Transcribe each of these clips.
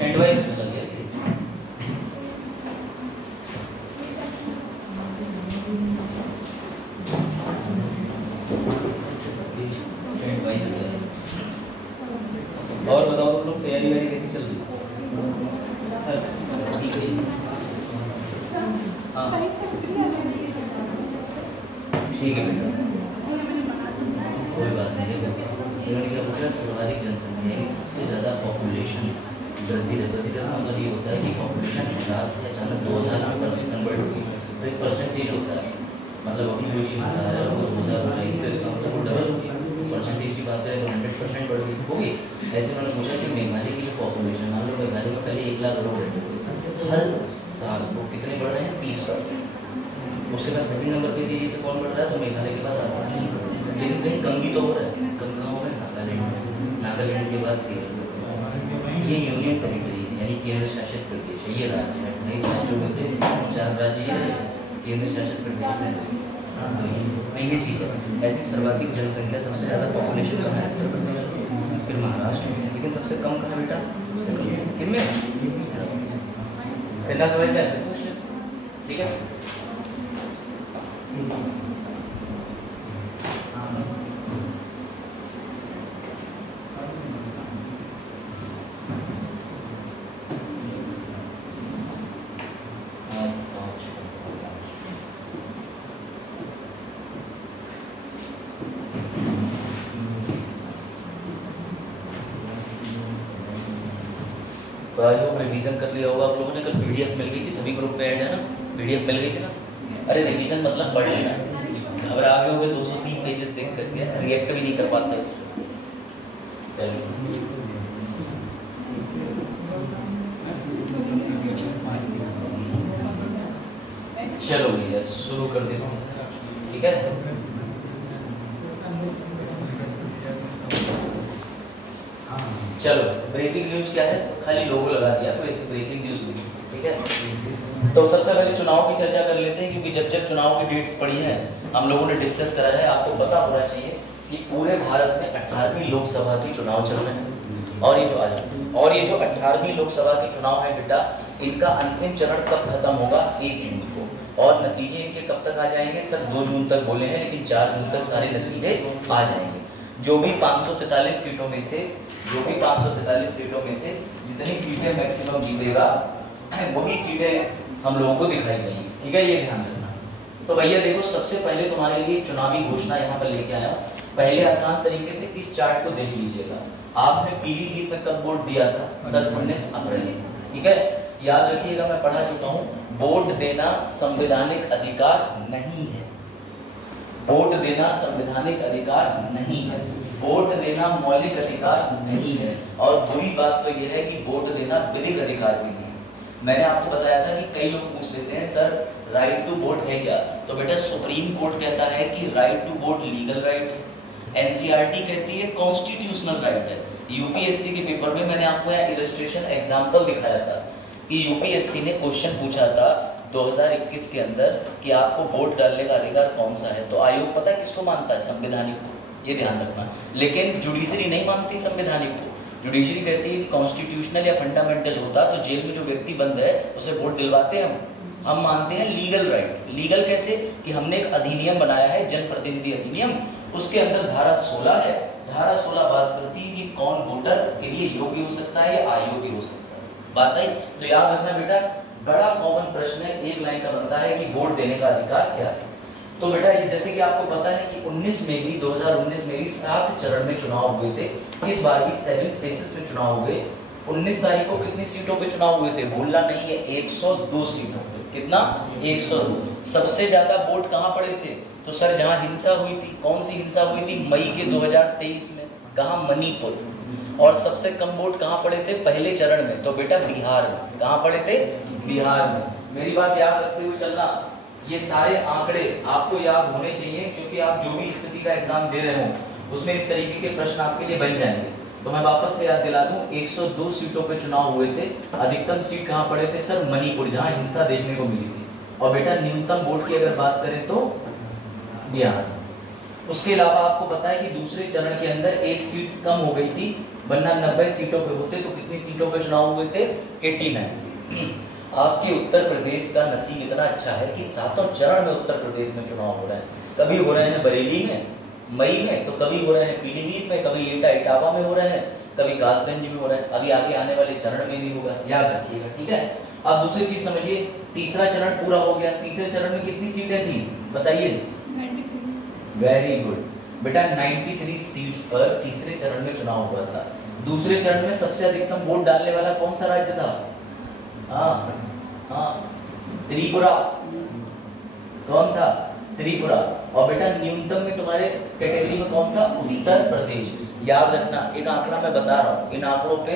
Stand by में चला गया स्टैंड बाय में चला। और बताओ तुम लोग तैयारी वारी कैसी चल रही है सर? ठीक है हाँ ठीक है बेटा कोई बात नहीं है। उन्होंने क्या पूछा सर्वाधिक जनसंख्या यानी सबसे ज़्यादा पॉपुलेशन वृद्धि गति का मतलब ये होता है कि पॉपुलेशन 1000 से अचानक 2000 में कन्वर्ट होगी तो एक परसेंटेज होता है। मतलब अभी जो चीज़ 1000 है वो 2000 हो जाएगी तो इसका मतलब वो डबल होगी। परसेंटेज की बात करें तो 100% बढ़ होगी। ऐसे उन्होंने पूछा कि मेघालय की जो पॉपुलेशन मान लो मेघालय में पहले 1 लाख लोग रहते थे, हर साल वो कितने बढ़ रहे हैं 30%। उसके बाद सेकंड नंबर पे तेजी से कौन बढ़ रहा है तो मेघालय के बाद लेकिन कहीं कम भी तो हो रहा है। कम कहाँ हो रहा है? नागालैंड के बाद केरल। ये यूनियन टेरिटरी है यानी केंद्र शासित प्रदेश है। ये राज्य है 28 राज्यों में से 4 राज्य ये केंद्र शासित प्रदेश में ये चीज़ है। ऐसी सर्वाधिक जनसंख्या सबसे ज़्यादा पॉपुलेशन कहाँ है? फिर महाराष्ट्र में। लेकिन सबसे कम कहाँ बेटा? सबसे कम किनमें? कितना समझ में पूछ ले ठीक है। तो आज लोग रिवीजन कर लिया होगा आप लोगों ने। कल पीडीएफ मिल गई थी सभी ग्रुप पे ऐड है ना, पीडीएफ मिल गई थी ना। अरे रिवीजन मतलब पढ़ लेना। घबरा गए होंगे 203 पेजेस देख करके रिएक्ट भी नहीं कर पाते। चलो भैया शुरू कर देता हूँ ठीक है। चलो ब्रेकिंग न्यूज क्या है? खाली लोगो लगा दिया तो ऐसे ब्रेकिंग न्यूज लिखी ठीक है। तो सबसे पहले चुनाव की चर्चा कर लेते हैं क्योंकि जब चुनाव की डेट्स पड़ी हैं हम लोगों ने डिस्कस करा है। आपको पता होना चाहिए कि पूरे भारत में 18वीं लोकसभा के चुनाव चल रहे हैं और ये जो 18वीं लोकसभा के चुनाव है बेटा इनका अंतिम चरण कब खत्म होगा? 1 जून को। और नतीजे इनके कब तक आ जाएंगे? सर 2 जून तक बोले हैं लेकिन 4 जून तक सारे नतीजे आ जाएंगे। जो भी 543 सीटों में से जितनी सीटें मैक्सिमम जीतेगा वही सीटें हम लोगों को दिखाई जाएंगी ठीक है। ये ध्यान रखना। तो भैया देखो सबसे पहले तुम्हारे लिए चुनावी घोषणा यहाँ पर लेके आया। पहले आसान तरीके से इस चार्ट को देख लीजिएगा। आपने पीलीभीत में कब वोट दिया था? सर 19 अप्रैल ठीक है। याद रखिएगा मैं पढ़ा चुका हूँ वोट देना संवैधानिक अधिकार नहीं है। वोट देना संवैधानिक अधिकार नहीं है। वोट देना मौलिक अधिकार नहीं है। और बुरी बात तो यह है कि वोट देना विधिक अधिकार भी नहीं है। मैंने आपको बताया था कि कई लोग पूछ लेते हैं सर राइट टू वोट है क्या? तो बेटा सुप्रीम कोर्ट कहता है कि right to vote legal right है। एनसीईआरटी कहती है कॉन्स्टिट्यूशनल राइट है। यूपीएससी के पेपर में मैंने आपको यहाँ इलस्ट्रेशन एग्जाम्पल दिखाया था कि यूपीएससी ने क्वेश्चन पूछा था 2021 के अंदर कि आपको वोट डालने का अधिकार कौन सा है। तो आयोग पता है किसको मानता है? संवैधानिक को। ये ध्यान रखना। लेकिन जुडिशरी नहीं मानती संवैधानिक को। जुडिशरी कहती है कि कॉन्स्टिट्यूशनल या फंडामेंटल होता तो जेल में जो व्यक्ति बंद है उसे वोट दिलवाते हैं हम मानते हैं लीगल राइट। लीगल कैसे? कि हमने एक अधिनियम बनाया है जनप्रतिनिधि अधिनियम। उसके अंदर धारा 16 है। धारा 16 बात करती है कि कौन वोटर के लिए योग्य हो सकता है या अयोग्य हो सकता है। बात आई? तो याद रखना बेटा बड़ा कॉमन प्रश्न है, एक लाइन का बनता है कि वोट देने का अधिकार क्या है। तो बेटा ये जैसे कि आपको पता है कि 2019 में भी 7 चरण में चुनाव हुए थे। इस बार भी 7 फेसेस में चुनाव हुए। 19 तारीख को कितनी सीटों पे चुनाव हुए थे? भूलना नहीं है 102 सीटों पे। कितना? 102। सबसे ज्यादा वोट कहाँ पड़े थे? तो सर जहाँ हिंसा हुई थी। कौन सी हिंसा हुई थी? मई के 2023 में। कहाँ? मणिपुर। और सबसे कम वोट कहाँ पड़े थे? पहले चरण में। तो बेटा बिहार में। कहाँ पड़े थे? बिहार में। मेरी बात याद रखते हुए चलना। ये सारे आंकड़े आपको याद होने चाहिए क्योंकि आप जो भी स्थिति का एग्जाम दे रहे हो उसमें इस तरीके के प्रश्न आपके लिए बन जाएंगे। तो मैं वापस से याद दिला दूं 102 सीटों पे चुनाव हुए थे। अधिकतम सीट कहाँ पड़े थे? सर मणिपुर, जहाँ हिंसा देखने को मिली थी। और बेटा न्यूनतम वोट की अगर बात करें तो बिहार। उसके अलावा आपको पता है कि दूसरे चरण के अंदर एक सीट कम हो गई थी, वरना 90 सीटों पे होते तो कितनी सीटों पे चुनाव हुए थे? 89। आपके उत्तर प्रदेश का नसीब इतना अच्छा है कि सातों चरण में उत्तर प्रदेश में चुनाव हो रहे हैं। कभी हो रहे हैं बरेली में मई में, तो कभी हो रहे हैं पीलीभीत में, कभी एटा इटावा में हो रहे हैं, कभी कासगंज में हो रहे हैं, अभी आगे आने वाले चरण में भी होगा, याद रखिएगा, ठीक है। अब दूसरी चीज समझिए, तीसरा चरण पूरा हो गया। तीसरे चरण में कितनी सीटें थी बताइए? वेरी गुड बेटा, 93 सीट्स पर तीसरे चरण में चुनाव हुआ था। दूसरे चरण में सबसे अधिकतम वोट डालने वाला कौन सा राज्य था? हाँ, त्रिपुरा। कौन था? त्रिपुरा। और बेटा न्यूनतम में तुम्हारे कैटेगरी में कौन था? उत्तर प्रदेश। याद रखना, एक आंकड़ा मैं बता रहा हूँ, इन आंकड़ों पे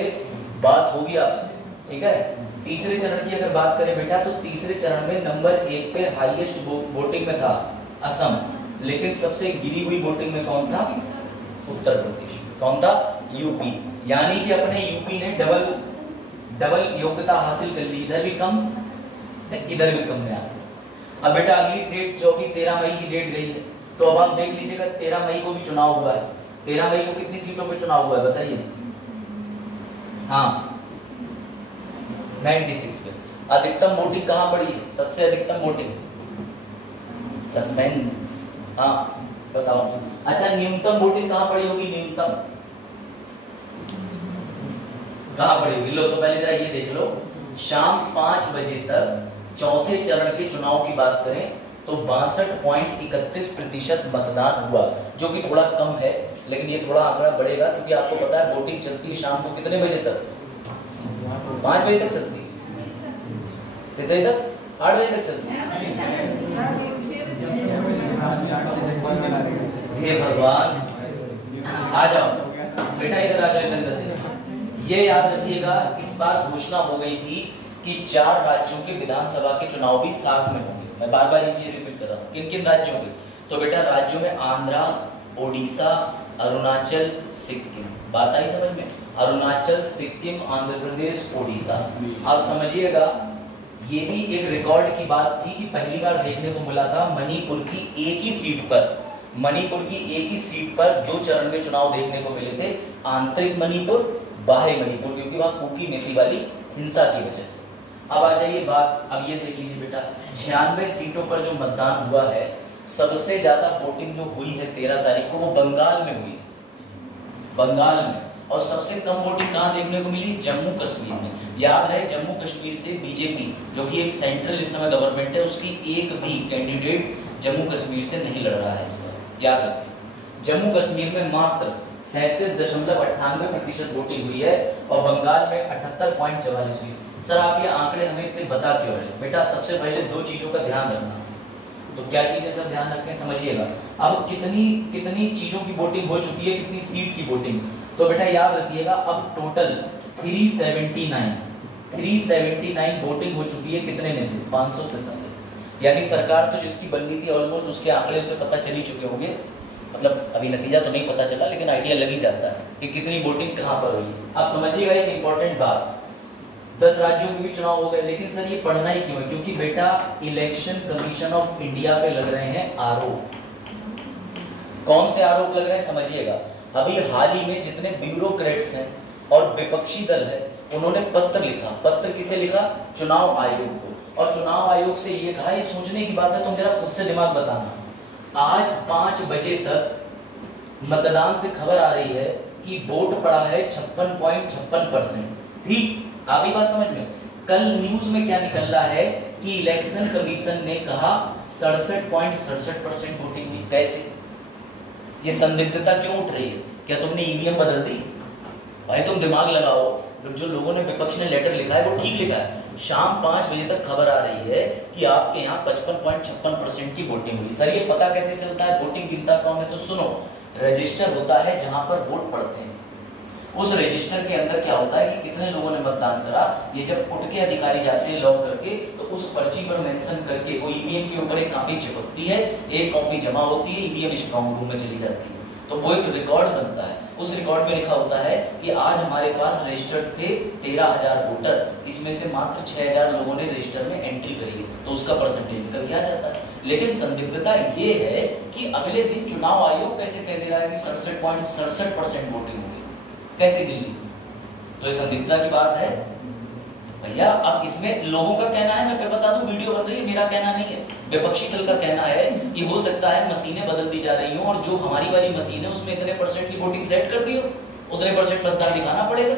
बात होगी आपसे, ठीक है। तीसरे चरण की अगर बात करें बेटा, तो तीसरे चरण में नंबर 1 पे हाईएस्ट वोटिंग में था असम, लेकिन सबसे गिरी हुई वोटिंग में कौन था? उत्तर प्रदेश। कौन था? यूपी। यानी कि अपने यूपी ने डबल योग्यता हासिल कर ली, इधर भी कम इधर भी कम में आ। अब बेटा अगली डेट जो भी 13 मई की डेट गई है, तो अब आप देख लीजिएगा 13 मई को भी चुनाव हुआ है। 13 मई को कितनी सीटों पे चुनाव हुआ है बताइए? हाँ, 96 पे। अधिकतम वोटिंग कहाँ पड़ी है? सबसे अधिकतम वोटिंग सस्पेंस। हाँ बताओ। अच्छा, न्यूनतम वोटिंग कहाँ पड़ी होगी? न्यूनतम कहाँ पड़ी होगी? लो तो पहले जरा ये देख लो, शाम 5 बजे तक चौथे चरण के चुनाव की बात करें तो 62.31% मतदान हुआ, जो कि थोड़ा कम है, लेकिन ये थोड़ा आंकड़ा बढ़ेगा क्योंकि आपको पता है वोटिंग चलती है शाम को कितने बजे तक? 5 बजे तक चलती है। कितने तक? 8 बजे तक चलती है। हे भगवान, आ जाओ बेटा, इधर आ जाओ, इधर। ये याद रखिएगा, इस बार घोषणा हो गई थी कि 4 राज्यों के विधानसभा के चुनाव भी साथ में होंगे। मैं बार बार इसे रिपीट कर रहा हूँ, किन किन राज्यों के? तो बेटा राज्यों में आंध्रा, ओडिशा, अरुणाचल, सिक्किम। बात आई समझ में? अरुणाचल, सिक्किम, आंध्र प्रदेश, ओडिशा। अब समझिएगा, ये भी एक रिकॉर्ड की बात थी कि पहली बार देखने को मिला था मणिपुर की एक ही सीट पर, मणिपुर की एक ही सीट पर 2 चरण में चुनाव देखने को मिले थे। आंतरिक मणिपुर, बाहरी मणिपुर, क्योंकि वहां कुकी मेथी वाली हिंसा की वजह से। अब आ जाइए बात, अब ये देख लीजिए बेटा, 96 सीटों पर जो मतदान हुआ है, सबसे ज्यादा वोटिंग जो हुई है 13 तारीख को, वो बंगाल में हुई, बंगाल में। और सबसे कम वोटिंग कहाँ देखने को मिली? जम्मू कश्मीर में। याद रहे, जम्मू कश्मीर से बीजेपी, जो कि एक सेंट्रल इस समय गवर्नमेंट है, उसकी एक भी कैंडिडेट जम्मू कश्मीर से नहीं लड़ रहा है इस बार, याद रखें। जम्मू कश्मीर में मात्र 37.98% वोटिंग हुई है और बंगाल में 78.44 हुई। सर आप ये आंकड़े हमें इतने बता क्यों रहे? बेटा सबसे पहले 2 चीजों का ध्यान रखना। तो क्या चीजें सर ध्यान रखें, समझिएगा। अब कितनी चीजों की वोटिंग हो चुकी है, कितनी सीट की वोटिंग? तो बेटा याद रखिएगा, अब टोटल 379 वोटिंग हो चुकी है, कितने में से? 543। यानी सरकार तो जिसकी बननी थी ऑलमोस्ट उसके आंकड़े उसे पता चल ही चुके होंगे, मतलब अभी नतीजा तो नहीं पता चला, लेकिन आइडिया लग ही जाता है कि कितनी वोटिंग कहाँ पर हुई। आप समझिएगा एक इंपॉर्टेंट बात, 10 राज्यों में भी चुनाव हो गए, लेकिन सर ये पढ़ना ही क्यों है? क्योंकि बेटा इलेक्शन कमीशन ऑफ इंडिया पे लग रहे हैं आरोप। कौन से आरोप लग रहे हैं समझिएगा। अभी हाल ही में जितने ब्यूरोक्रेट्स हैं और विपक्षी दल है, उन्होंने पत्र लिखा। पत्र किसे लिखा? चुनाव आयोग को। और चुनाव आयोग से ये कहा, ये सोचने की बात है, तुम जरा खुद से दिमाग बताना। आज 5 बजे तक मतदान से खबर आ रही है कि वोट पड़ा है 56.56%। ठीक, आगे बात समझ में। कल न्यूज में क्या निकल रहा है कि इलेक्शन कमीशन ने कहा 67.67% वोटिंग हुई। कैसे? ये संदिग्धता क्यों उठ रही है? क्या तुमने ईवीएम बदल दी? भाई तुम दिमाग लगाओ, जो लोगों ने विपक्ष ने लेटर लिखा है वो ठीक लिखा है। शाम 5 बजे तक खबर आ रही है कि आपके यहाँ 55.56% की वोटिंग हुई। सर ये पता कैसे चलता है? वोटिंग गिनता कौन है? तो सुनो, रजिस्टर होता है जहां पर वोट पड़ते हैं। उस रजिस्टर के अंदर क्या होता है कि कितने लोगों ने मतदान करा, ये जब उठ के अधिकारी जाते हैं लॉग करके, तो उस पर्ची पर मेंशन करके वो ईवीएम के ऊपर एक कॉपी चिपकती है, एक कॉपी जमा होती है, ईवीएम स्ट्रांग रूम में चली जाती है। तो वो एक रिकॉर्ड बनता है, उस रिकॉर्ड में लिखा होता है कि आज हमारे पास रजिस्टर्ड थे 13,000 वोटर, इसमें से मात्र 6,000 लोगों ने रजिस्टर में एंट्री करी है, तो उसका परसेंटेज निकल के आ जाता है। लेकिन संदिग्धता ये है कि अगले दिन चुनाव आयोग कैसे कह दे रहा है कि 67.67% वोटिंग होगी, कैसे दिल्ली? तो ये संदिग्धता की बात है भैया। अब इसमें लोगों का कहना है, मैं फिर बता दूं, वीडियो बन रही है, मेरा कहना नहीं है, विपक्षी दल का कहना है कि हो सकता है मशीनें बदल दी जा रही हो और जो हमारी वाली मशीन है उसमें इतने % की वोटिंग सेट कर दी हो, उतने % मतदान दिखाना पड़ेगा।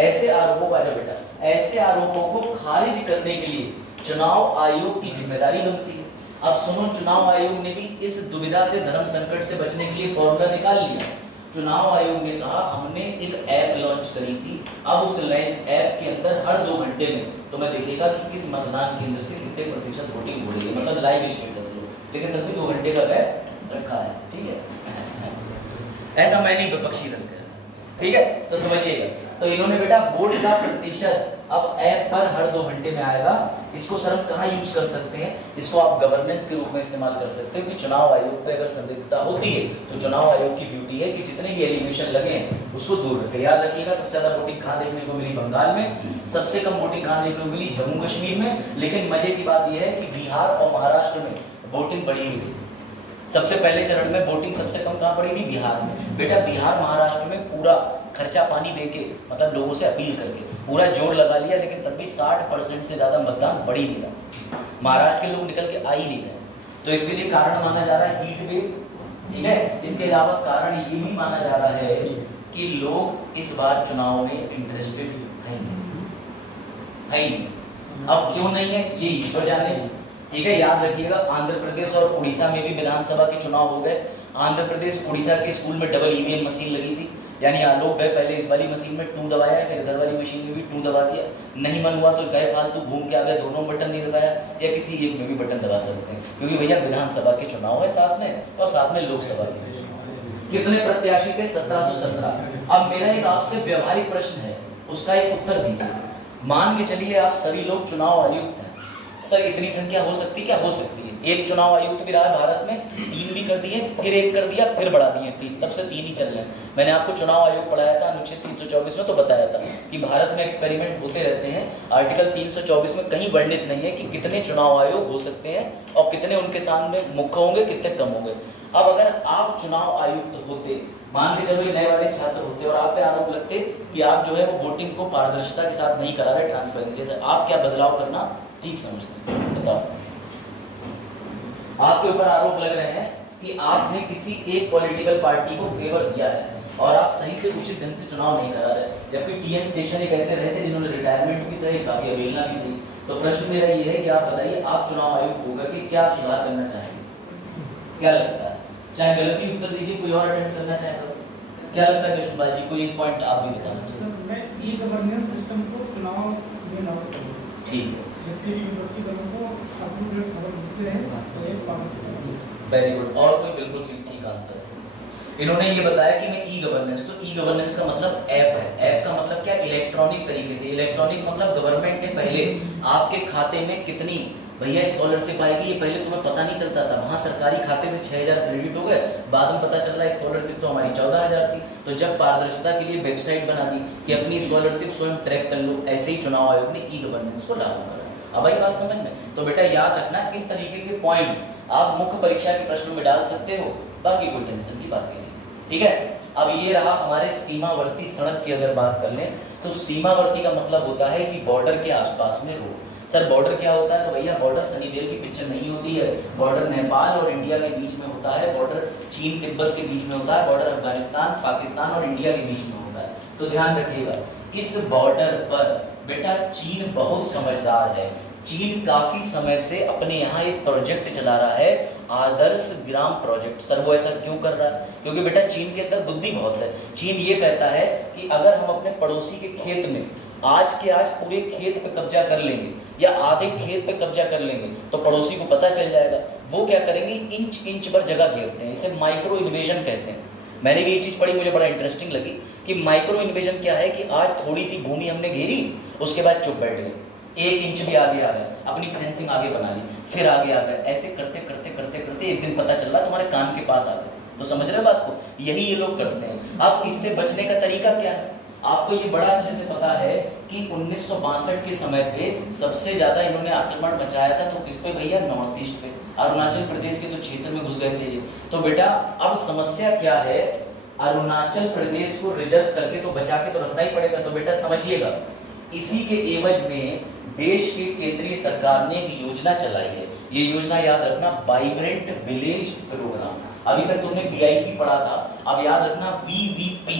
ऐसे आरोपों का बेटा, ऐसे आरोपों को खारिज करने के लिए चुनाव आयोग की जिम्मेदारी बनती है। अब सुनो, चुनाव आयोग ने भी इस दुविधा से, धर्म संकट से बचने के लिए फॉर्मूला निकाल लिया। चुनाव आयोग ने कहा हमने एक ऐप लॉन्च करी थी, अब उस ऐप के अंदर हर 2 घंटे में तुम्हें दिखेगा कि किस मतदान केंद्र से कितने % वोटिंग हो रही है, मतलब लाइव स्टेटस लो, लेकिन तब भी 2 घंटे का गैप रखा है, ठीक है। ऐसा मैं नहीं, विपक्षी दल का, ठीक है, तो समझिएगा। तो इन्होंने बेटा वोट का प्रतिशत अब ऐप पर हर 2 घंटे में आएगा। इसको सर हम कहाँ यूज कर सकते हैं? इसको आप गवर्नेंस के रूप में इस्तेमाल कर सकते हो कि चुनाव आयोग पे अगर संदिग्धता होती है तो चुनाव आयोग की ड्यूटी है कि जितने भी एलिगेशन लगे हैं उसको दूर रखें। याद रखिएगा, सबसे ज्यादा वोटिंग कहाँ देखने को मिली? बंगाल में। सबसे कम वोटिंग कहाँ देखने को मिली? जम्मू कश्मीर में। लेकिन मजे की बात यह है कि बिहार और महाराष्ट्र में वोटिंग बढ़ी हुई। सबसे पहले चरण में वोटिंग सबसे कम कहाँ पड़ी थी? बिहार में। बेटा बिहार महाराष्ट्र में पूरा खर्चा पानी देके, मतलब लोगों से अपील करके पूरा जोर लगा लिया, लेकिन तब भी 60% से ज्यादा मतदान बढ़ ही नहीं रहा। महाराष्ट्र के लोग निकल के आ ही नहीं रहे। तो इसके लिए कारण माना जा रहा है हीट वेव, ठीक है। इसके अलावा कारण ये भी माना जा रहा है कि लोग इस बार चुनाव में इंटरेस्टेड है नहीं। अब क्यों नहीं है ये ईश्वर जाने, ठीक है। याद रखिएगा, आंध्र प्रदेश और उड़ीसा में भी विधानसभा के चुनाव हो गए। आंध्र प्रदेश उड़ीसा के स्कूल में डबल ईवीएम मशीन लगी थी, यानी आलोक गए पहले इस वाली मशीन में 2 दबाया, फिर इधर वाली मशीन में भी 2 दबा दिया। नहीं मन हुआ तो गए फालतू घूम के आ गए, दोनों बटन नहीं दबाया, या किसी एक में भी बटन दबा सकते हैं, क्योंकि भैया विधानसभा के चुनाव है साथ में, और साथ में लोकसभा के। कितने प्रत्याशी थे? 1717। अब मेरा एक आपसे व्यवहारिक प्रश्न है, उसका एक उत्तर दीजिए। मान के चलिए आप सभी लोग चुनाव आयुक्त हैं, सर इतनी संख्या हो सकती है क्या? हो सकती है। एक चुनाव आयुक्त भी रहा भारत में, 3 भी कर दिए, फिर 1 कर दिया, फिर बढ़ा दिए 3, तब से 3 ही चल रहे हैं। मैंने आपको चुनाव आयोग पढ़ाया था अनुच्छेद 324 में, तो बताया था कि भारत में एक्सपेरिमेंट होते रहते हैं। आर्टिकल 324 में कहीं वर्णित नहीं है कि कितने चुनाव आयोग हो सकते हैं और कितने उनके सामने मुख्य होंगे, कितने कम होंगे। अब अगर आप चुनाव आयुक्त होते, मान के चलो नए वाले छात्र होते और आप पे आरोप लगते कि आप जो है वो वोटिंग को पारदर्शिता के साथ नहीं करा रहे, ट्रांसपेरेंसी से, आप क्या बदलाव करना ठीक समझते हैं? बताओ। आपके ऊपर आरोप लग रहे हैं कि आपने किसी एक पॉलिटिकल पार्टी को फेवर दिया है और आप सही से उचित ढंग से चुनाव नहीं करा रहे, जबकि टीएन शेषन एक ऐसे रहे थे जिन्होंने रिटायरमेंट भी सही, काफी अवहेलना भी सही। तो प्रश्न मेरा ये है कि आप बताइए, आप चुनाव आयोग होगा कि क्या सुधार करना चाहेंगे? क्या लगता है? चाहे गलती उत्तर दीजिए, कोई और अटेम्प्ट करना चाहे तो क्या लगता है? कृष्णपाल जी को एक पॉइंट आप भी बताना। मैं ई गवर्नेंस सिस्टम को चुनाव में लागू करूंगा। ठीक है, जैसे विपक्षी दलों को अपनी जो खबर मिलते हैं तो एक पास। Very good. और कोई? बिल्कुल ठीक आंसर है। इन्होंने ये बताया कि मैं ई गवर्नेंस, तो ई गवर्नेंस का मतलब ऐप है। ऐप का मतलब क्या? इलेक्ट्रॉनिक तरीके से। इलेक्ट्रॉनिक मतलब गवर्नमेंट ने पहले आपके खाते में कितनी भैया स्कॉलरशिप आएगी, ये पहले तुम्हें पता नहीं चलता था। वहाँ सरकारी खाते से 6000 क्रेडिट हो गए, बाद में पता चल रहा है स्कॉलरशिप तो हमारी 14000 थी। तो जब पारदर्शिता के लिए वेबसाइट बना दी कि अपनी स्कॉलरशिप स्वयं ट्रैक कर लो, ऐसे ही चुनाव आयोग ने ई गवर्नेंस को लागू करा। अब आई बात समझ में? तो बेटा याद रखना, इस तरीके के पॉइंट आप मुख्य परीक्षा के प्रश्नों में डाल सकते हो, बाकी कोई टेंशन की बात नहीं, ठीक है। अब ये रहा हमारे सीमावर्ती सड़क की अगर बात कर लें तो सीमावर्ती का मतलब होता है कि बॉर्डर के आसपास में रोड। सर बॉर्डर क्या होता है? तो भैया बॉर्डर सनी देओल की पिक्चर नहीं होती है। बॉर्डर नेपाल और इंडिया के बीच में होता है, बॉर्डर चीन तिब्बत के बीच में होता है, बॉर्डर अफगानिस्तान पाकिस्तान और इंडिया के बीच में होता है। तो ध्यान रखिएगा, इस बॉर्डर पर बेटा चीन बहुत समझदार है। चीन काफी समय से अपने यहाँ एक प्रोजेक्ट चला रहा है, आदर्श ग्राम प्रोजेक्ट। सर वो ऐसा क्यों कर रहा है? क्योंकि बेटा चीन के अंदर बुद्धि बहुत है। चीन ये कहता है कि अगर हम अपने पड़ोसी के खेत में आज के आज पूरे खेत पे कब्जा कर लेंगे या आधे खेत पे कब्जा कर लेंगे तो पड़ोसी को पता चल जाएगा। वो क्या करेंगे? इंच इंच पर जगह घेरते हैं, इसे माइक्रो इन्वेजन कहते हैं। मैंने भी ये चीज पढ़ी, मुझे बड़ा इंटरेस्टिंग लगी कि माइक्रो इन्वेजन क्या है कि आज थोड़ी सी भूमि हमने घेरी, उसके बाद चुप बैठ गए, 1 इंच भी आगे आ गए, अपनी फेंसिंग आगे बना ली, फिर आगे आ गए, ऐसे करते करते करते करते एक दिन पता चल रहा तुम्हारे कान के पास आ गए। तो समझ रहे हो बात को? यही ये लोग करते हैं। अब इससे बचने का तरीका क्या है? आपको ये बड़ा अच्छे से पता है कि 1962 के समय पे सबसे ज्यादा इन्होंने आक्रमण मचाया था, तो किस पे भैया? नॉर्थ ईस्ट पे, अरुणाचल प्रदेश के तो क्षेत्र में घुस गए थे ये। तो बेटा अब समस्या क्या है, अरुणाचल प्रदेश को रिजर्व करके तो बचा के तो रखना ही पड़ेगा। तो बेटा समझिएगा, इसी के एवज में देश की केंद्रीय सरकार ने एक योजना चलाई है। ये योजना याद रखना, वाइब्रेंट विलेज प्रोग्राम। अभी तक तुमने बीआईपी पढ़ा था, अब याद रखना वीवीपी,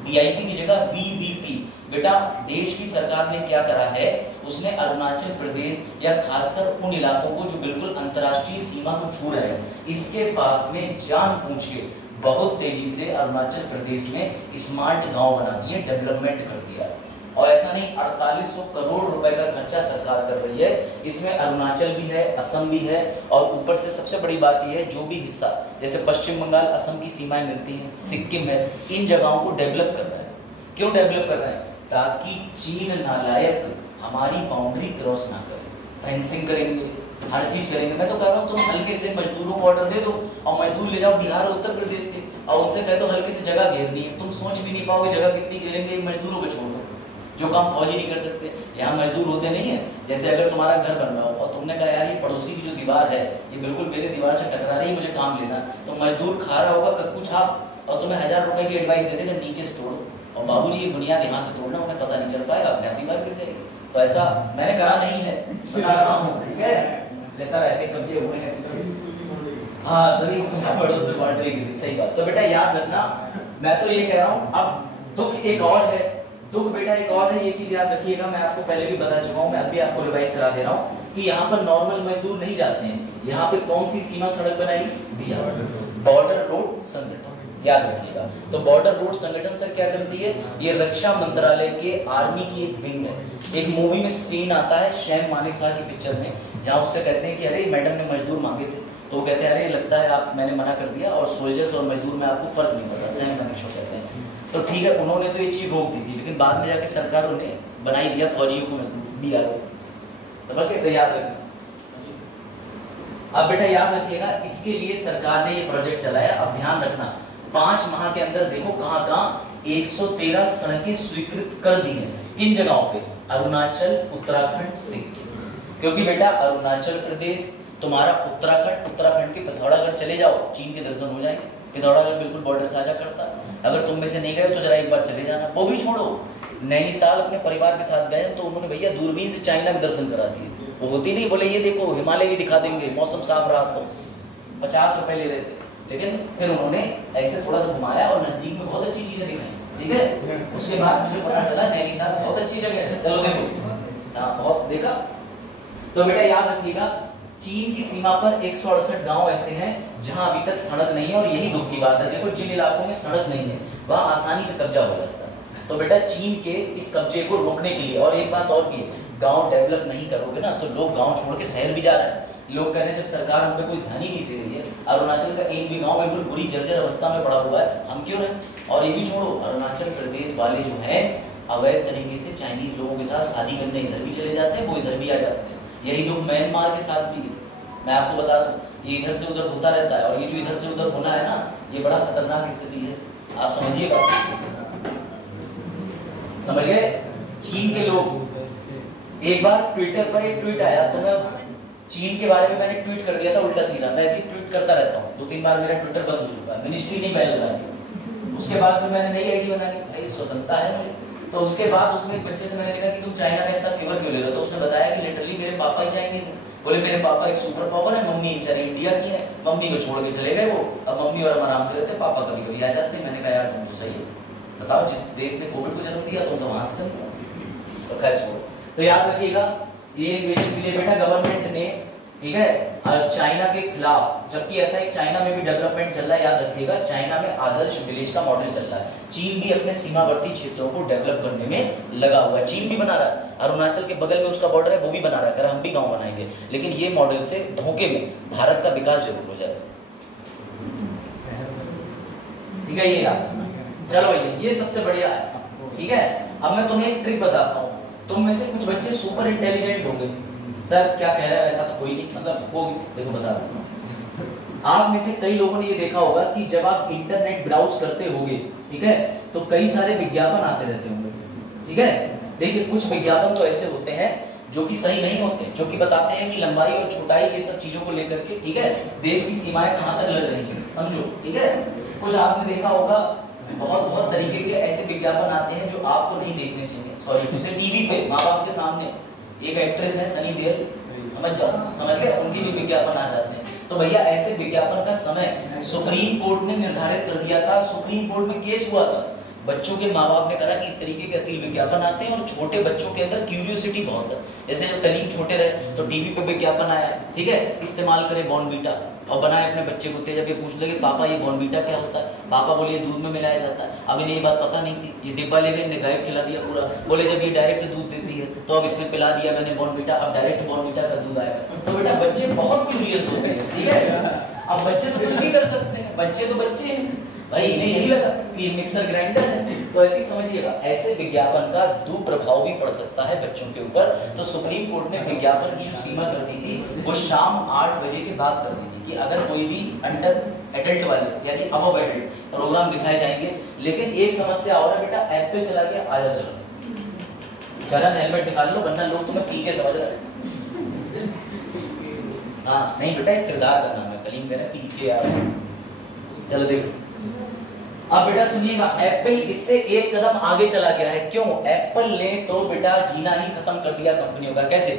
बीआईपी की जगह वीवीपी। बेटा देश की सरकार ने क्या करा है, उसने अरुणाचल प्रदेश या खासकर उन इलाकों को जो बिल्कुल अंतर्राष्ट्रीय सीमा को छू रहे हैं, इसके पास में जान पूछिए बहुत तेजी से अरुणाचल प्रदेश में स्मार्ट गांव बना दिए, डेवलपमेंट कर दिया। और ऐसा नहीं, 4800 करोड़ रुपए का खर्चा सरकार कर रही है। इसमें अरुणाचल भी है, असम भी है, और ऊपर से सबसे बड़ी बात यह है, जो भी हिस्सा जैसे पश्चिम बंगाल असम की सीमाएं मिलती हैं, सिक्किम है, इन जगहों को डेवलप कर रहा है। क्यों डेवलप कर रहा है? ताकि चीन नालायक हमारी बाउंड्री क्रॉस ना करे। फेंसिंग करेंगे, हर चीज करेंगे। मैं तो कह रहा हूँ तुम हल्के से मजदूरों को ऑर्डर दे दो और मजदूर ले जाओ बिहार और उत्तर प्रदेश के, और उनसे कह दो हल्के से जगह घेरनी है। तुम सोच भी नहीं पाओगे जगह कितनी घेरेंगे, मजदूरों को छोड़ दो, जो काम फौजी नहीं कर सकते। यहाँ मजदूर होते नहीं है। जैसे अगर तुम्हारा घर बन रहा हो और तुमने कहा यार ये पड़ोसी की जो दीवार है ये बिल्कुल मेरे दीवार से टकरा रही है, मुझे काम लेना, तो मजदूर खा रहा होगा कक्कू छाप और तुम्हें 1000 रुपए की एडवाइस दे देगा नीचे से तोड़ो, और बाबूजी ये बुनियाद यहाँ से तोड़ना, उन्हें पता नहीं चल पाएगा, अपने आप दीवार गिर जाएगी। तो ऐसा मैंने कहा नहीं है, बता रहा हूँ, ठीक है? जैसा ऐसे कब्जे हुए हैं हाँ, तभी पड़ोस में बाउंड्री गिरी, सही बात। तो बेटा याद रखना, मैं तो ये कह रहा हूँ। अब दुख एक और है, दुख बेटा एक और है, ये चीज याद रखिएगा। मैं आपको पहले भी बता चुका हूँ, मैं अभी आपको रिवाइज करा दे रहा हूँ कि यहाँ पर नॉर्मल मजदूर नहीं जाते हैं। यहाँ पे कौन सी सीमा सड़क बनाई? बॉर्डर रोड संगठन, याद रखिएगा। तो बॉर्डर रोड संगठन सर क्या करती है? ये रक्षा मंत्रालय के आर्मी की एक विंग है। एक मूवी में सीन आता है शैम मानेक साहब की पिक्चर में, जहाँ उससे कहते हैं कि अरे मैडम ने मजदूर मांगे थे, तो कहते हैं अरे लगता है आप मैंने मना कर दिया, और सोल्जर्स और मजदूर में आपको फर्क नहीं पड़ता, सैम मानेक शो कहते हैं। तो ठीक है, उन्होंने तो ये चीज रोक दी थी, लेकिन बाद में जाके सरकारों ने बनाई दिया फौजियों को मजदूर दिया। तो बस ये याद रखना। अब बेटा याद रखिएगा, इसके लिए सरकार ने ये प्रोजेक्ट चलाया। अब ध्यान रखना, 5 माह के अंदर देखो कहाँ कहाँ 113 सड़कें स्वीकृत कर दी हैं। किन जगहों पे? अरुणाचल, उत्तराखंड, सिक्किम। क्योंकि बेटा अरुणाचल प्रदेश तुम्हारा उत्तराखंड के पिथौरागढ़ चले जाओ, चीन के दर्शन हो जाएंगे। पिथौरागढ़ बिल्कुल बॉर्डर साझा करता है। अगर तुम में से नहीं गए तो जरा एक बार चले जाना। वो भी छोड़ो, नैनीताल अपने परिवार के साथ गए तो उन्होंने भैया दूरबीन से चाइना के दर्शन करा दिए। वो होती नहीं, बोले ये देखो हिमालय भी दिखा देंगे, मौसम साफ रहा तो 50 रुपए ले रहे थे, लेकिन फिर उन्होंने ऐसे थोड़ा सा घुमाया और नजदीक में बहुत अच्छी चीजें दिखाई, ठीक है। उसके बाद मुझे पता चला नैनीताल बहुत अच्छी जगह है, चलो देखो, हाँ बहुत देखा। तो बेटा याद रखिएगा, चीन की सीमा पर 168 गांव ऐसे हैं जहां अभी तक सड़क नहीं है, और यही दुख की बात है। देखो जिन इलाकों में सड़क नहीं है वहां आसानी से कब्जा हो जाता है। तो बेटा चीन के इस कब्जे को रोकने के लिए, और एक बात और भी है, गांव डेवलप नहीं करोगे ना तो लोग गांव छोड़ के शहर भी जा रहे हैं। लोग कह रहे हैं जब सरकार हम पे कोई ध्यान ही नहीं दे रही है, अरुणाचल का एक भी गांव बिल्कुल बुरी जर्जर अवस्था में पड़ा हुआ है, हम क्यों रहे? और ये भी छोड़ो, अरुणाचल प्रदेश वाले जो हैं अवैध तरीके से चाइनीज लोगों के साथ शादी करने इधर भी चले जाते हैं, वो इधर भी आ जाते हैं। यही दुख म्यांमार के साथ भी है। मैं आपको बता दूं, ये इधर से उधर होता रहता है, और ये जो इधर से उधर होना है ना, ये बड़ा खतरनाक स्थिति है। आप समझिएगा, समझ गए? चीन के लोग, एक बार ट्विटर पर एक ट्वीट आया, तो मैं चीन के बारे में मैंने ट्वीट कर दिया था उल्टा सीधा। मैं ऐसे ट्वीट करता रहता हूँ, 2-3 बार मेरा ट्विटर बंद हो चुका है, मिनिस्ट्री नहीं बैन लगा। उसके बाद फिर मैंने नई आईडी बना ली, भाई स्वतंत्रता है मुझे। तो उसके बाद उसमें एक बच्चे से मैंने देखा कि तुम चाइना में इतना फेवर क्यों ले रहे हो? तो उसने बताया कि लिटरली मेरे पापा ही चाइनीज हैं। बोले मेरे पापा एक सुपर पावर है, मम्मी बेचारी इंडिया की है, मम्मी को छोड़ के चले गए वो, अब मम्मी और आराम से रहते, पापा कभी कभी आ जाते हैं। मैंने कहा यार तुम तो सही है, बताओ जिस देश ने कोविड को जन्म दिया तुम तो वहां से कर। तो खैर छोड़ो। तो याद रखिएगा, ये इन्वेजन के लिए बेटा गवर्नमेंट ने, ठीक है, चाइना के खिलाफ, जबकि ऐसा एक चाइना में भी डेवलपमेंट चल रहा है, याद रखिएगा चाइना में आदर्श विलेज का मॉडल चल रहा है। चीन भी अपने सीमावर्ती क्षेत्रों को डेवलप करने में लगा हुआ है। चीन भी बना रहा है, अरुणाचल के बगल में उसका बॉर्डर है, वो भी बना रहा है, हम भी गांव बनाएंगे, लेकिन ये मॉडल से धोखे में भारत का विकास जरूर हो जाए, ठीक है। ये याद, चलो भैया ये सबसे बढ़िया है, ठीक है। अब मैं तुम्हें एक ट्रिक बताता हूँ। तुम में से कुछ बच्चे सुपर इंटेलिजेंट होंगे, सर क्या कह रहा है, ऐसा तो कोई नहीं, मतलब वो देखो बता रहा हूँ। आप में से कई लोगों ने ये देखा होगा कि जब आप इंटरनेट ब्राउज करते होंगे, ठीक है, तो कई सारे विज्ञापन आते रहते होंगे, ठीक है। देखिए कुछ विज्ञापन तो ऐसे होते हैं जो कि सही नहीं होते, जो कि बताते हैं कि लंबाई और छोटाई ये सब चीजों को लेकर के, ठीक है, देश की सीमाएं कहां तक लग रही हैं, समझो, ठीक है। कुछ आपने देखा होगा बहुत तरीके के ऐसे विज्ञापन आते हैं जो आपको नहीं देखने चाहिए, सॉरी, जैसे टीवी पे माँ बाप के सामने एक एक्ट्रेस है सनी देओल, समझ गए, उनके भी विज्ञापन आ जाते हैं। तो भैया ऐसे विज्ञापन का समय सुप्रीम कोर्ट ने निर्धारित कर दिया था, सुप्रीम कोर्ट में केस हुआ था, बच्चों के माँ बाप ने कहा कि इस तरीके के अश्लील विज्ञापन आते हैं और छोटे बच्चों के अंदर क्यूरियोसिटी बहुत है, जैसे जब कलीग छोटे रहे तो टीवी पे विज्ञापन आया, ठीक है, इस्तेमाल करें बॉर्नवीटा और बनाए अपने बच्चे को, जब ये पूछ लगे पापा ये बॉर्नवीटा क्या होता है, पापा बोले ये दूध में मिलाया जाता है। अब इन्हें ये बात पता नहीं थी, ये डिब्बा ले गए, इन्हें गायब खिला दिया पूरा, बोले जब ये डायरेक्ट दूध देती है तो अब इसमें पिला दिया मैंने बॉर्नवीटा, अब डायरेक्ट बॉर्नवीटा का दूध आएगा। तो बेटा बच्चे बहुत क्यूरियस होते हैं, ठीक है, अब बच्चे तो कुछ भी कर सकते हैं, बच्चे तो बच्चे हैं भाई, इन्हें यही लगा कि ये मिक्सर ग्राइंडर है, तो ऐसे ही समझिएगा ऐसे विज्ञापन का दुष्प्रभाव भी पड़ सकता है बच्चों के ऊपर। तो सुप्रीम कोर्ट ने विज्ञापन की जो सीमा कर दी थी वो शाम 8 बजे के बाद कर दी थी कि अगर कोई भी अंडर एडल्ट वाले यानी अबव एडल्ट प्रोग्राम दिखाए जाएंगे। लेकिन एक समस्या और है बेटा, ऐप पे चला गया, आजा चलो चलन हेलमेट निकाल लो वरना लोग तुम्हें पी के समझ रहे हैं। हाँ नहीं बेटा एक किरदार का नाम है, कलीम मेरा पी के आ रहा है, चलो देखो। अब बेटा सुनिएगा, एप्पल इससे एक कदम आगे चला गया है। क्यों? एप्पल ने तो बेटा जीना ही खत्म कर दिया कंपनियों का। कैसे?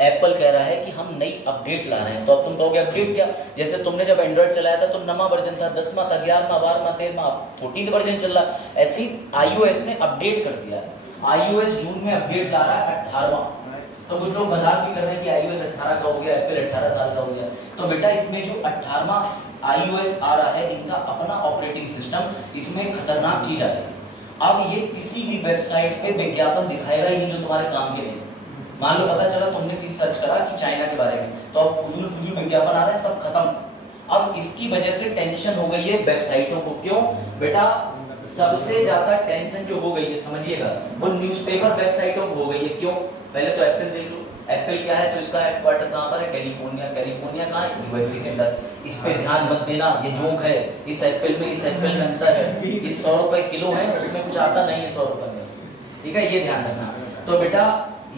एप्पल कह रहा है कि हम नई अपडेट ला रहे हैं। तो अब तुम कहोगे अपडेट क्या? जैसे तुमने जब एंड्रॉइड चलाया था तो 9वां वर्जन था, 10वां था, 11वां, 12वां, 13वां, 14th वर्जन चल रहा है। ऐसी iOS ने अपडेट कर दिया है। iOS जून में अपडेट ला रहा है 18वां। तो कुछ लोग मजाक भी कर रहे हैं कि iOS 18 का हो गया, एप्पल 18 साल का हो गया। तो बेटा इसमें जो 18वां iOS आ रहा है, इनका अपना ऑपरेटिंग सिस्टम, इसमें खतरनाक चीज आ रही है। अब ये किसी भी वेबसाइट पे विज्ञापन दिखाएगा ही नहीं जो तुम्हारे काम के लिए। मान लो पता चला तुमने किसी सर्च करा कि चाइना के बारे में, तो अब फुजूल विज्ञापन आ रहा है, सब खत्म। अब इसकी वजह से टेंशन हो गई है वेबसाइटों को। क्यों बेटा? सबसे ज्यादा टेंशन जो हो गई है, समझिएगा, वो न्यूज़पेपर वेबसाइटों को हो गई है। क्यों? पहले तो एप्पल देख लो, एप्पल क्या है, तो इसका हेडक्वार्टर कहाँ पर है? कैलिफोर्निया। कैलिफोर्निया कहाँ है? यूएसए के अंदर। इस पे ध्यान मत देना, ये जोक है। इस एप्पल में अंतर है, इस 100 रुपए किलो है, उसमें कुछ आता नहीं है 100 रुपए में, ठीक है, ये ध्यान रखना। तो बेटा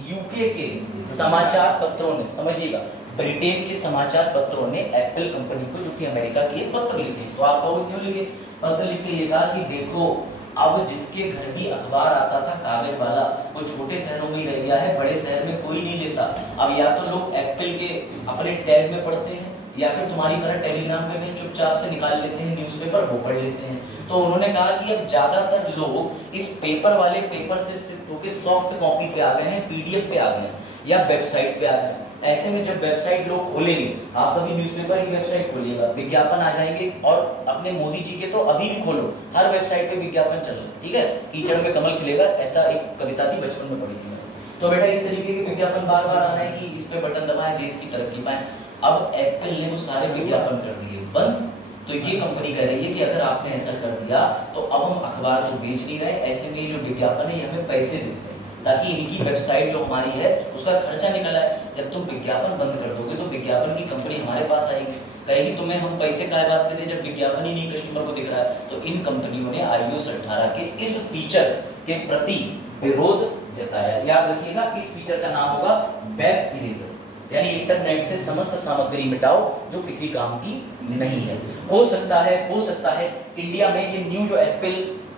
यूके के समाचार पत्रों ने, समझिएगा, ब्रिटेन के समाचार पत्रों ने एप्पल कंपनी को, जो कि अमेरिका की, पत्र लिखे। तो आप कहोगे क्यों लिखे? पत्र लिख के ये कहा कि देखो अब जिसके घर भी अखबार आता था कागज वाला, वो छोटे शहरों में ही रह गया है, बड़े शहर में कोई नहीं लेता। अब या तो लोग एप्पल के अपने टैब में पढ़ते हैं, या फिर तुम्हारी तरह टेलीग्राम पे भी चुपचाप से निकाल लेते हैं न्यूज़पेपर, वो पढ़ लेते हैं। तो उन्होंने कहा कि अब ज्यादातर लोग इस पेपर वाले पेपर से शिफ्ट होकर सॉफ्ट कॉपी पे आ गए हैं, पीडीएफ पे आ गए हैं, या वेबसाइट पे आ गए हैं। ऐसे में जब वेबसाइट लोग खोलेंगे, आप कभी न्यूज़पेपर की वेबसाइट खोलिएगा, विज्ञापन आ जाएंगे। और अपने मोदी जी के तो अभी भी खोलो, हर वेबसाइट पे विज्ञापन चल रहा है, ठीक है, कीचड़ में कमल खिलेगा, ऐसा एक कविता थी, बचपन में पढ़ी थी मैंने। तो बेटा इस तरीके के विज्ञापन बार बार आ रहे हैं कि इस पे बटन दबाएं, देश की तरक्की पाएं। अब एप्पल ने वो सारे विज्ञापन कर दिए बंद। तो ये कंपनी कह रही है कि अगर आपने ऐसा कर दिया तो अब हम अखबार तो बेच नहीं रहे, ऐसे में जो विज्ञापन है ये हमें पैसे देते हैं, ताकि इनकी वेबसाइट जो हमारी है उसका खर्चा निकल आए। जब तुम विज्ञापन बंद कर दोगे तो विज्ञापन की कंपनी हमारे पास आएगी, कहेगी तुम्हें हम पैसे काय बात देते जब विज्ञापन ही नहीं कस्टमर को दिख रहा है। तो इन कंपनियों ने iOS 18 के इस फीचर के प्रति विरोध जताया। याद रखिएगा, इस फीचर का नाम होगा वेब इरेजर, यानी इंटरनेट से समस्त सामग्री मिटाओ जो किसी काम की नहीं है। हो सकता है इंडिया में ये न्यू जो एप्पल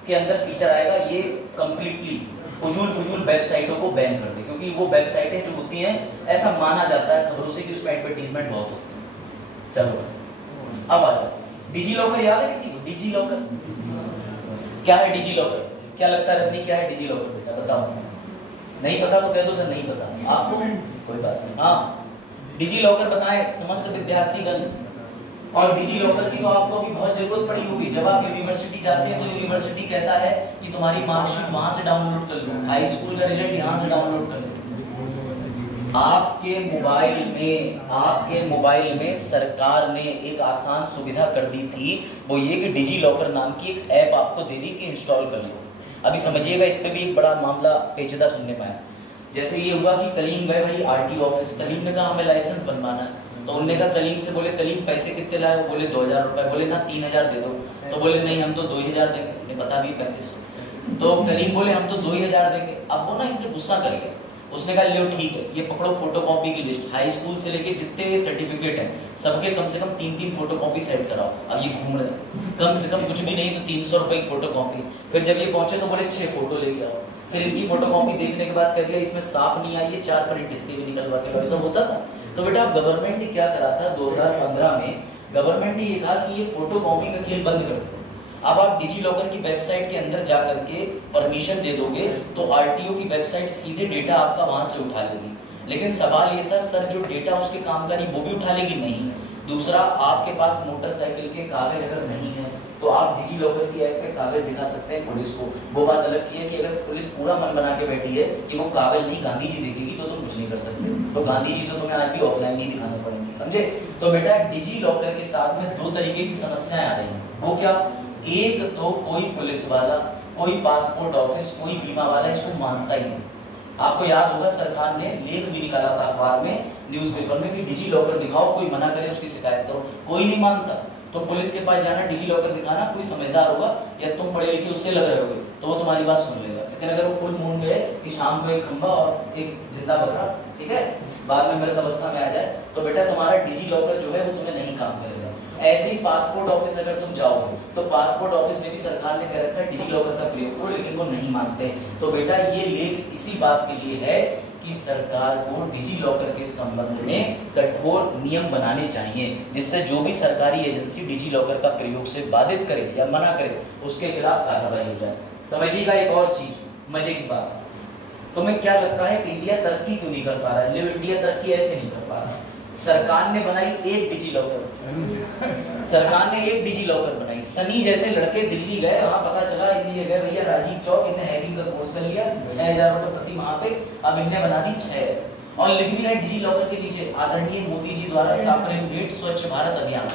के अंदर फीचर आएगा ये कंप्लीटली फुजूल वेबसाइटों को बैन कर दे, क्योंकि वो वेबसाइटें जो होती हैं, ऐसा माना जाता है खबरों से कि उसमें एडवर्टीजमेंट बहुत होती है। चलो अब आ जाओ, डिजी लॉकर याद है किसी को? डिजी लॉकर क्या है? डिजी लॉकर क्या लगता है रजनी, क्या है डिजी लॉकर? बेटा बताओ, नहीं पता तो कह दो सर नहीं पता आपको, कोई बात नहीं। हाँ डिजी लॉकर बताएं समस्त विद्यार्थीगण। और डिजी लॉकर की तो आपको अभी बहुत जरूरत पड़ी होगी। जब आप यूनिवर्सिटी जाते हैं तो यूनिवर्सिटी कहता है कि तुम्हारी मार्कशीट वहां से डाउनलोड कर लो, हाई स्कूल का रिजल्ट यहाँ से डाउनलोड कर लो। आपके मोबाइल में सरकार ने एक आसान सुविधा कर दी थी, वो ये कि डिजी लॉकर नाम की एक ऐप आपको दे दी कि इंस्टॉल कर लो। अभी समझिएगा, इस पे भी एक बड़ा मामला पेचीदा सुनने पाया। जैसे ये हुआ कि कलीम गए भाई आरटी ऑफिस, कलीम ने कहा हमें लाइसेंस बनवाना है, तो उनने कहा कलीम से, बोले कलीम पैसे कितने लाए? बोले 2000 रुपए। बोले ना 3000 दे दो। तो बोले नहीं हम तो 2000 देंगे, बता भी 3500। तो कलीम बोले हम तो 2000 देंगे। अब वो ना इनसे गुस्सा कर गया। उसने कहा लियो ठीक है, ये पकड़ो फोटोकॉपी की लिस्ट, हाई स्कूल से लेके जितने सर्टिफिकेट हैं सबके कम से कम 3-3 फोटोकॉपी सेट कराओ। अब ये घूम रहे हैं, कम से कम कुछ भी नहीं तो 300 रुपए की फोटोकॉपी। फिर जब ये पहुंचे तो बोले 6 फोटो लेके आओ। फिर इनकी फोटोकॉपी देखने के बाद कह दिया इसमें साफ नहीं आई है, 4 प्रिंट इसके भी निकलवा के लो। ऐसा होता था। तो बेटा गवर्नमेंट ने क्या करा था 2015 में, गवर्नमेंट ने ये कहा कि ये फोटोकॉपी का खेल बंद कर दो। अब आप डिजी लॉकर की वेबसाइट के अंदर जा करके परमिशन दे दोगे तो आरटीओ की वेबसाइट सीधे डेटा आपका वहां से उठा लेगी। लेकिन सवाल ये था सर जो डेटा उसके काम का नहीं वो भी उठा लेगी? नहीं। दूसरा, आपके पास मोटरसाइकिल के कागज अगर नहीं है तो आप डिजी लॉकर की ऐप पे कागज दिखा सकते हैं पुलिस को। वो बात अलग की है कि अगर पुलिस पूरा मन बना के बैठी है कि वो कागज नहीं गांधी जी देखेगी तो तुम कुछ नहीं कर सकते। तो गांधी जी तो तुम्हें आज भी ऑफलाइन ही दिखाने पड़ेंगे, समझे? तो बेटा डिजी लॉकर के साथ में 2 तरीके की समस्याएं आ रही हैं। वो क्या? एक तो कोई पुलिस वाला, कोई पासपोर्ट ऑफिस, कोई बीमा वाला इसको मानता ही नहीं। आपको याद होगा सरकार ने लेख भी निकाला था अखबार में, न्यूज़पेपर में कि डिजी लॉकर दिखाओ, कोई मना करे उसकी शिकायत करो। कोई नहीं मानता तो पुलिस के पास जाना, डिजी लॉकर दिखाना, कोई समझदार होगा या तुम पढ़े लिखे उससे लग रहे होगे तो वो तुम्हारी बात सुन लेगा। लेकिन अगर वो फुल मून में कि शाम को एक खंबा और एक जिंदा बकरा, ठीक है, बाद में मृत अवस्था में आ जाए तो बेटा तुम्हारा डिजी लॉकर जो है वो तुम्हें नहीं काम करेगा। ऐसे ही पासपोर्ट ऑफिस अगर तुम जाओगे तो पासपोर्ट ऑफिस में भी सरकार ने कह रखा है डिजी लॉकर का प्रयोग करो, लेकिन वो नहीं मानते। तो बेटा ये लेख इसी बात के लिए है कि सरकार को डिजी लॉकर के संबंध में कठोर नियम बनाने चाहिए जिससे जो भी सरकारी एजेंसी डिजी लॉकर का प्रयोग से बाधित करे या मना करे उसके खिलाफ कार्रवाई हो जाए। समझिएगा एक और चीज, मजे की बात, तुम्हें क्या लगता है कि इंडिया तरक्की क्यों नहीं कर पा रहा है? इंडिया तरक्की ऐसे नहीं कर पा रहा। सरकार ने बनाई एक डिजी लॉकर, सरकार ने एक डिजी लॉकर बनाई। सनी जैसे लड़के दिल्ली गए, वहां पता चला इनने गए भैया राजीव चौक, इनने हैकिंग का कोर्स कर लिया, 6000 रुपए प्रति माह पे, अब इनने बना दी 6 और लिख दिया डिजी लॉकर के नीचे आदरणीय मोदी जी द्वारा सार्वजनिक स्वच्छ भारत अभियान।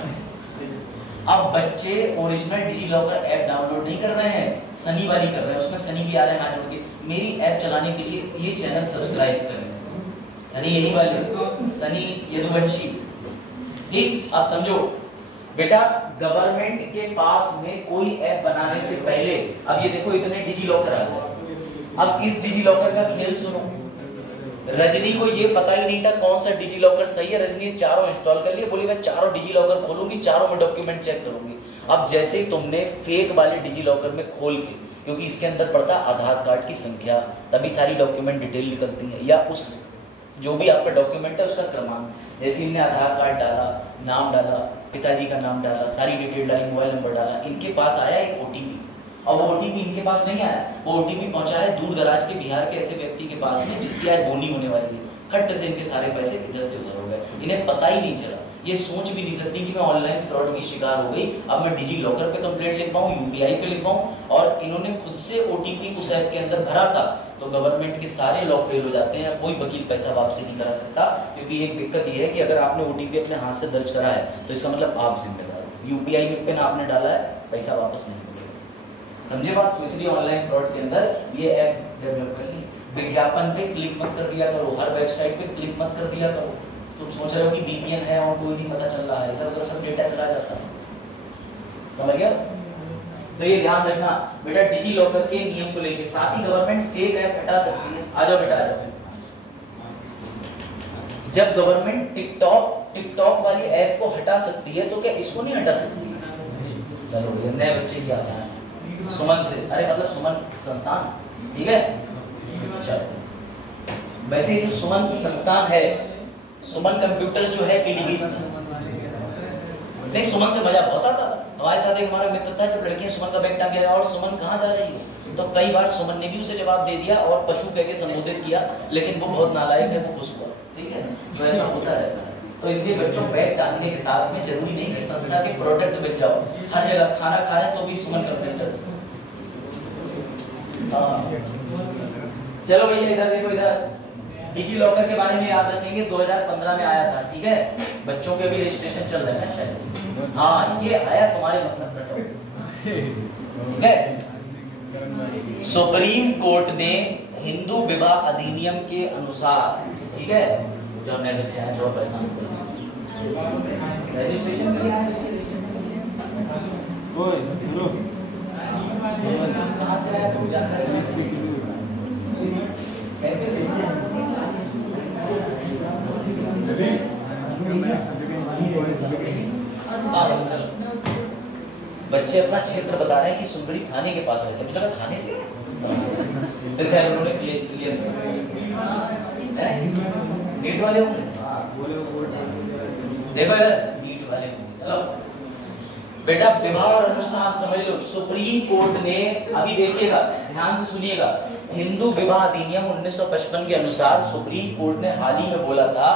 अब बच्चे original digi locker app download नहीं कर रहे हैं, सनी वाली कर रहे हैं। उसमें सनी भी आ रहे हैं हाथ जोड़ के, मेरी ऐप चलाने के लिए ये चैनल सब्सक्राइब करें। सनी यही वाले, सनी यदुवंशी, ठीक? आप समझो बेटा गवर्नमेंट के पास में कोई ऐप बनाने से पहले, अब ये देखो इतने डिजी लॉकर आ गए। अब इस डिजी लॉकर का खेल सुनो, रजनी को ये पता ही नहीं था कौन सा डिजी लॉकर सही है। रजनी ने चारों इंस्टॉल कर लिए, बोली मैं चारों डिजी लॉकर खोलूंगी, चारों में डॉक्यूमेंट चेक करूंगी। अब जैसे ही तुमने फेक वाले डिजी लॉकर में खोल के, क्योंकि इसके अंदर पड़ता आधार कार्ड की संख्या, तभी सारी डॉक्यूमेंट डिटेल निकलती है, या उस जो भी आपका डॉक्यूमेंट है उसका क्रमांक। जैसे इनने आधार कार्ड डाला, नाम डाला, पिताजी का नाम डाला, सारी डिटेल डाली, मोबाइल नंबर डाला, इनके पास आया एक ओटीपी। और वो ओटीपी इनके पास नहीं आया, वो ओटीपी पहुंचा है दूर दराज के बिहार के ऐसे व्यक्ति के पास में जिसकी आज बोनी होने वाली है। खट से इनके सारे पैसे इधर से उधर हो गए, इन्हें पता ही नहीं चला। ये सोच भी नहीं सकती कि मैं ऑनलाइन फ्रॉड की शिकार हो गई, अब मैं डिजी लॉकर पे कंप्लेंट लिख पाऊँ, यूपीआई पे लिख पाऊँ। और इन्होंने खुद से ओटीपी उस ऐप के अंदर भरा था, तो गवर्नमेंट के सारे लॉ फेल हो जाते हैं। कोई वकील पैसा वापसी नहीं करा सकता, क्योंकि एक दिक्कत ये है कि अगर आपने ओटीपी अपने हाथ से दर्ज करा है तो इसका मतलब आप जिम्मेदार हो। यूपीआई में पिन आपने डाला है, पैसा वापस नहीं मिलेगा। समझे बात? तो इसलिए ऑनलाइन फ्रॉड के अंदर ये ऐप डेवलप कर ली। विज्ञापन पे क्लिक मत कर दिया करो, हर वेबसाइट पे क्लिक मत कर दिया करो। तुम सोच रहे हो कि VPN है और कोई नहीं पता चल रहा है, इधर उधर सब डेटा चला जाता है। समझ गया? तो ये ध्यान रखना बेटा डिजी लॉकर के नियम को लेके। साथ ही गवर्नमेंट फेक ऐप हटा सकती है। आ जाओ बेटा आ जाओ। जब गवर्नमेंट टिकटॉक वाली ऐप को हटा सकती है तो क्या इसको नहीं हटा सकती? चलो ये नए बच्चे की आता है सुमन से, अरे मतलब सुमन संस्थान, ठीक है? चलो वैसे जो सुमन संस्थान है, सुमन कंप्यूटर्स जो है पीडीबी, नहीं सुमन से मजा बहुत आता था। हमारे साथ एक हमारा मित्र था, जब लड़कियां सुमन का बैग टांग गया और सुमन कहाँ जा रही है, तो कई बार सुमन ने भी उसे जवाब दे दिया और पशु कह के संबोधित किया, लेकिन वो बहुत नालायक है, वो खुश हुआ। ठीक है, तो ऐसा होता रहता है। तो इसलिए बच्चों बैग टांगने के साथ में जरूरी नहीं कि संस्था के प्रोडक्ट बेच जाओ, हर जगह खाना खा रहे तो भी सुमन कंप्यूटर्स। चलो भैया इधर देखो, इधर डिजी लॉकर के बारे में याद रखेंगे, 2015 में आया था, ठीक है? बच्चों के भी रजिस्ट्रेशन चल रहे हैं शायद। हाँ ये आया तुम्हारे मतलब, ठीक है? सुप्रीम कोर्ट ने हिंदू विवाह अधिनियम के अनुसार, ठीक है, जो नए बच्चे हैं जो परेशान, रजिस्ट्रेशन किया है, कहाँ से आया तुम जानकारी कैसे से? चलो बच्चे अपना क्षेत्र बता रहे हैं कि सुंदरी थाने के पास रहते हैं, मुझे लगा थाने से फिर खैर उन्होंने क्लियर नीट वाले होंगे, देखो यार नीट वाले होंगे। चलो बेटा विवाह और अनुष्ठान समझ लो, सुप्रीम कोर्ट ने अभी देखिएगा ध्यान से सुनिएगा, हिंदू विवाह अधिनियम 1955 के अनुसार सुप्रीम कोर्ट ने हाल ही में बोला था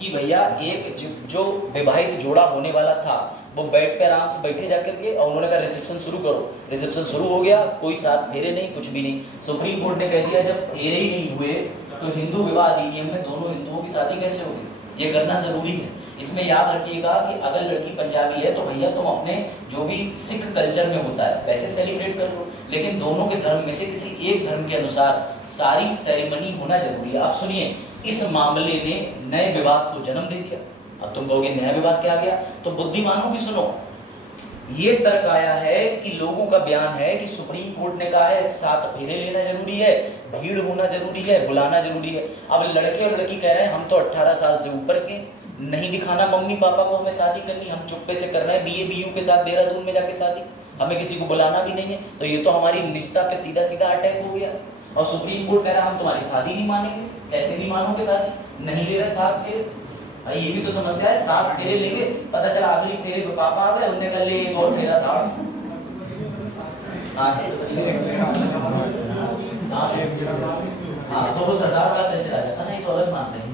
कि भैया एक जो विवाहित जोड़ा होने वाला था वो बेड पे आराम से बैठे जाकर के, और उन्होंने कहा रिसेप्शन शुरू करो, रिसेप्शन शुरू हो गया, कोई साथ फेरे नहीं, कुछ भी नहीं। सुप्रीम कोर्ट ने कह दिया जब फेरे ही नहीं हुए तो हिंदू विवाह अधिनियम में दोनों हिंदुओं की शादी कैसे होगी, ये करना जरूरी है। इसमें याद रखिएगा कि अगर लड़की पंजाबी है तो भैया तुम अपने जो भी सिख कल्चर में होता है वैसे सेलिब्रेट कर लो, लेकिन दोनों के धर्म में से किसी एक धर्म के अनुसार सारी सेरेमनी होना जरूरी है। आप सुनिए, इस मामले ने नए विवाद को जन्म दे दिया। अब तुम कहोगे नया विवाद क्या आ गया, तो बुद्धिमानों की सुनो, ये तर्क आया है कि लोगों का बयान है कि सुप्रीम कोर्ट ने कहा है 7 फेरे लेना जरूरी है, भीड़ होना जरूरी है, बुलाना जरूरी है। अब लड़के और लड़की कह रहे हैं हम तो 18 साल से ऊपर के, नहीं दिखाना मम्मी पापा को हमें शादी करनी, हम चुप्पे से कर रहे हैं बीए बीयू के साथ देहरादून में जाके शादी, हमें किसी को बुलाना भी नहीं है, तो ये तो हमारी निष्ठा पे सीधा सीधा अटैक हो गया। और सुप्रीम कोर्ट कह रहा है हम तुम्हारी शादी नहीं मानेंगे। कैसे नहीं मानोगे शादी, नहीं ले रहे 7 फेरे, भाई ये भी तो समस्या है। 7 फेरे लेके पता चला आखिरी फेरे पे पापा आ गए, उन्होंने कल ले एक और फेरा था। हाँ तो वो सरदार वाला कल्चर आ जाता ना, ये तो अलग मानते हैं।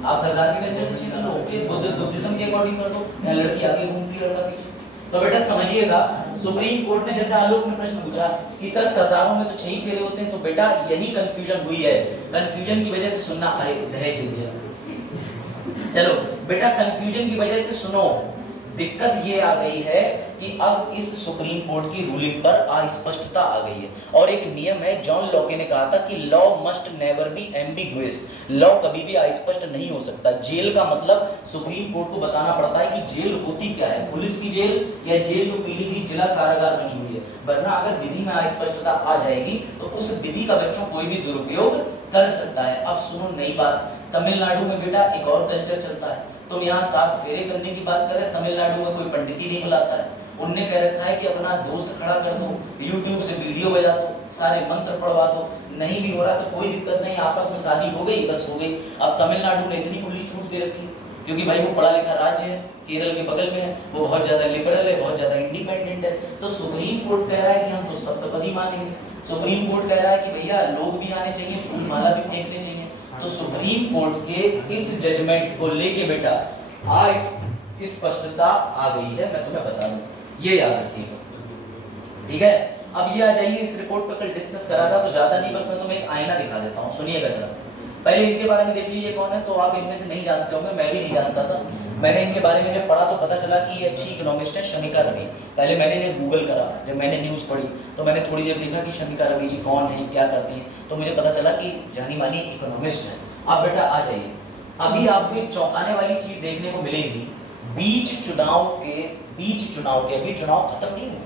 आप सरदार के कल्चर से छीन लो, बुद्धिज्म के अकॉर्डिंग कर दो, या लड़की आगे घूमती लड़का पीछे। तो बेटा समझिएगा, सुप्रीम कोर्ट ने जैसे आलोक ने प्रश्न पूछा कि सर सरदारों में तो 6 फेरे होते हैं, तो बेटा यही कंफ्यूजन हुई है, कंफ्यूजन की वजह से सुनना, अरे दहेज दे दिया। चलो बेटा कंफ्यूजन की वजह से सुनो, दिक्कत ये आ गई है कि अब इस सुप्रीम कोर्ट की रूलिंग पर अस्पष्टता आ गई है। और एक नियम है, जॉन लॉके ने कहा था कि law must never be ambiguous, law कभी भी अस्पष्ट नहीं हो सकता। जेल का मतलब सुप्रीम कोर्ट को बताना पड़ता है कि जेल होती क्या है, पुलिस की जेल या जेल जो पीलीभीत जिला कारागार बनी हुई है। वरना अगर विधि में अस्पष्टता आ जाएगी तो उस विधि का बच्चों कोई भी दुरुपयोग कर सकता है। अब सुनो नई बात, तमिलनाडु में बेटा एक और कल्चर चलता है। तुम यहाँ 7 फेरे करने की बात करें, तमिलनाडु में कोई पंडित ही नहीं बुलाता है, उनने कह रखा है कि अपना दोस्त खड़ा कर दो, यूट्यूब से वीडियो बजा दो, सारे मंत्र पढ़वा दो, नहीं भी हो रहा तो कोई दिक्कत नहीं, आपस में शादी हो गई बस हो गई। अब तमिलनाडु ने इतनी खुली छूट दे रखी क्योंकि भाई वो पढ़ा लिखा राज्य है, केरल के बगल में है, वो बहुत ज्यादा लिबरल है, बहुत ज्यादा इंडिपेंडेंट है। तो सुप्रीम कोर्ट कह रहा है कि हम तो सप्तपदी मानेंगे, सुप्रीम कोर्ट कह रहा है कि भैया लोग भी आने चाहिए, फूल माला भी फेंकने चाहिए। तो सुप्रीम कोर्ट के इस जजमेंट को लेके बेटा आज स्पष्टता आ गई है, मैं तुम्हें बता दूं, ये याद रखिएगा, ठीक है। अब ये आ जाइए, इस रिपोर्ट पर कल डिस्कस करा था तो ज्यादा नहीं, बस मैं तुम्हें एक आईना दिखा देता हूँ, सुनिएगा जरा। पहले इनके बारे में देख लीजिए कौन है, तो आप इनमें से नहीं जानते होंगे, मैं भी नहीं जानता था। मैंने इनके बारे में जब पढ़ा तो पता चला कि ये अच्छी इकोनॉमिस्ट है, शमिका रवि। पहले मैंने इन्हें गूगल करा, जब मैंने न्यूज पढ़ी तो मैंने थोड़ी देर देखा कि शमिका रवि जी कौन है, क्या करती हैं, तो मुझे पता चला कि जानी मानी इकोनॉमिस्ट है। अब बेटा आ जाइए, अभी आपको एक चौंकाने वाली चीज देखने को मिलेगी, बीच चुनाव के अभी चुनाव खत्म नहीं हुए,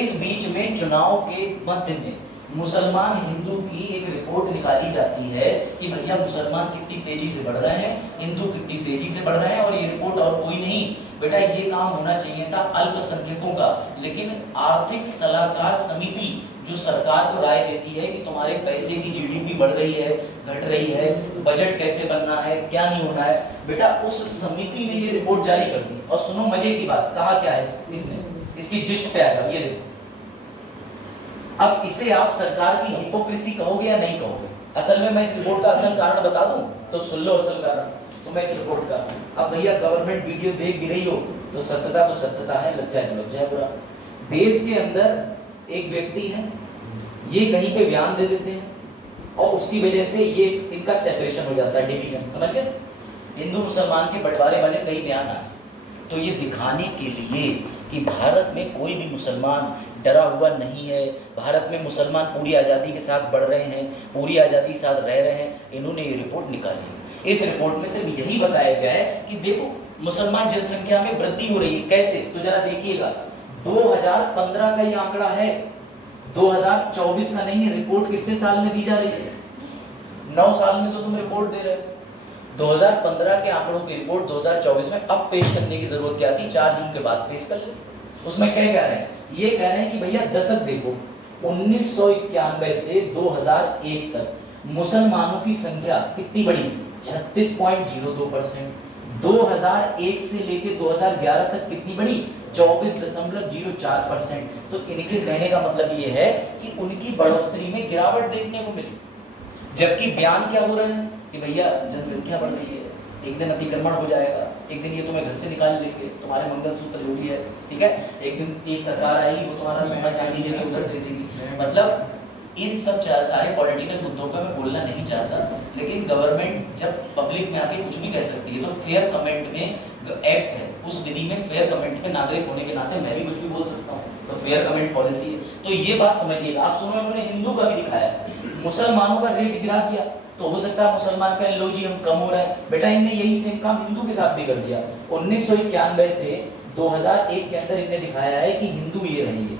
इस बीच में चुनाव के मध्य में मुसलमान हिंदू की एक रिपोर्ट निकाली जाती है कि भैया मुसलमान कितनी तेजी से बढ़ रहे हैं, हिंदू कितनी तेजी से बढ़ रहे हैं। और ये रिपोर्ट और कोई नहीं बेटा, ये काम होना चाहिए था अल्पसंख्यकों का, लेकिन आर्थिक सलाहकार समिति जो सरकार को राय देती है कि तुम्हारे पैसे की जीडीपी बढ़ रही है, घट रही है, बजट कैसे बनना है, क्या नहीं होना है, बेटा उस समिति ने ये रिपोर्ट जारी कर दी। और सुनो मजे की बात, कहा क्या है इसने, इसकी जिस्ट पे आ जाओ, ये देखो। अब इसे आप सरकार की हिपोक्रेसी कहोगे या नहीं कहोगे? असल में मैं इस रिपोर्ट का असल कारण बता दूं तो सुन लो असल कारण। तो मैं इस रिपोर्ट का, अब भैया गवर्नमेंट वीडियो देख भी रही हो तो सत्यता है, लज्जा है पूरा। देश के अंदर एक व्यक्ति है, ये कहीं पे बयान दे देते हैं और उसकी वजह से ये इनका सेपरेशन हो जाता है, डिवीजन, समझ गए? हिंदू मुसलमान के बंटवारे वाले कई बयान आए, तो ये दिखाने के लिए कि भारत में कोई भी मुसलमान डरा हुआ नहीं है, भारत में मुसलमान पूरी आज़ादी के साथ बढ़ रहे हैं, पूरी आज़ादी के साथ रह रहे हैं, इन्होंने ये रिपोर्ट निकाली। इस रिपोर्ट में सिर्फ यही बताया गया है कि देखो मुसलमान जनसंख्या में वृद्धि हो रही है। कैसे? तो जरा देखिएगा, 2015 का ये आंकड़ा है, 2024 का नहीं है। रिपोर्ट कितने साल में दी जा रही है? 9 साल में तो तुम रिपोर्ट दे रहे हो। 2015 के आंकड़ों की रिपोर्ट 2024 में अब पेश करने की जरूरत क्या थी? 4 जून के बाद पेश कर ले। उसमें क्या कह रहे हैं? ये कह रहे हैं कि भैया दशक देखो, 1991 से 2001 तक मुसलमानों की संख्या कितनी बढ़ी? 36.02%। 2001 से लेके 2011 तक कितनी बढ़ी? 24.04%। तो इनके कहने का मतलब ये है कि उनकी बढ़ोतरी में गिरावट देखने को मिली, जबकि बयान क्या हो रहे हैं कि भैया जनसंख्या बढ़ रही है, एक दिन अतिक्रमण हो जाएगा, एक दिन ये तुम्हें घर से निकाल देंगे, तुम्हारे मंगलसूत्र जो भी है, ठीक है, एक दिन एक सरकार आएगी वो तुम्हारा सोना चांदी लेके उधर दे देगी। मतलब इन सब सारे पॉलिटिकल मुद्दों पर मैं बोलना नहीं चाहता, लेकिन गवर्नमेंट जब पब्लिक में आके कुछ भी कह सकती है, तो फेयर कमेंट में जो एक्ट है उस विधि में फेयर कमेंट के नागरिक होने के नाते मैं भी कुछ भी बोल सकता हूँ, तो फेयर कमेंट पॉलिसी है। तो ये बात समझिएगा। आप सुनो, उन्होंने हिंदू का भी दिखाया, मुसलमानों का रेट गिरा दिया, तो हो सकता है मुसलमान का लो जी हम कम हो रहा है। बेटा इनने यही सेम काम हिंदू के साथ भी कर दिया। 1991 से 2001 के अंदर इन्होंने दिखाया है कि हिंदू ये रही है,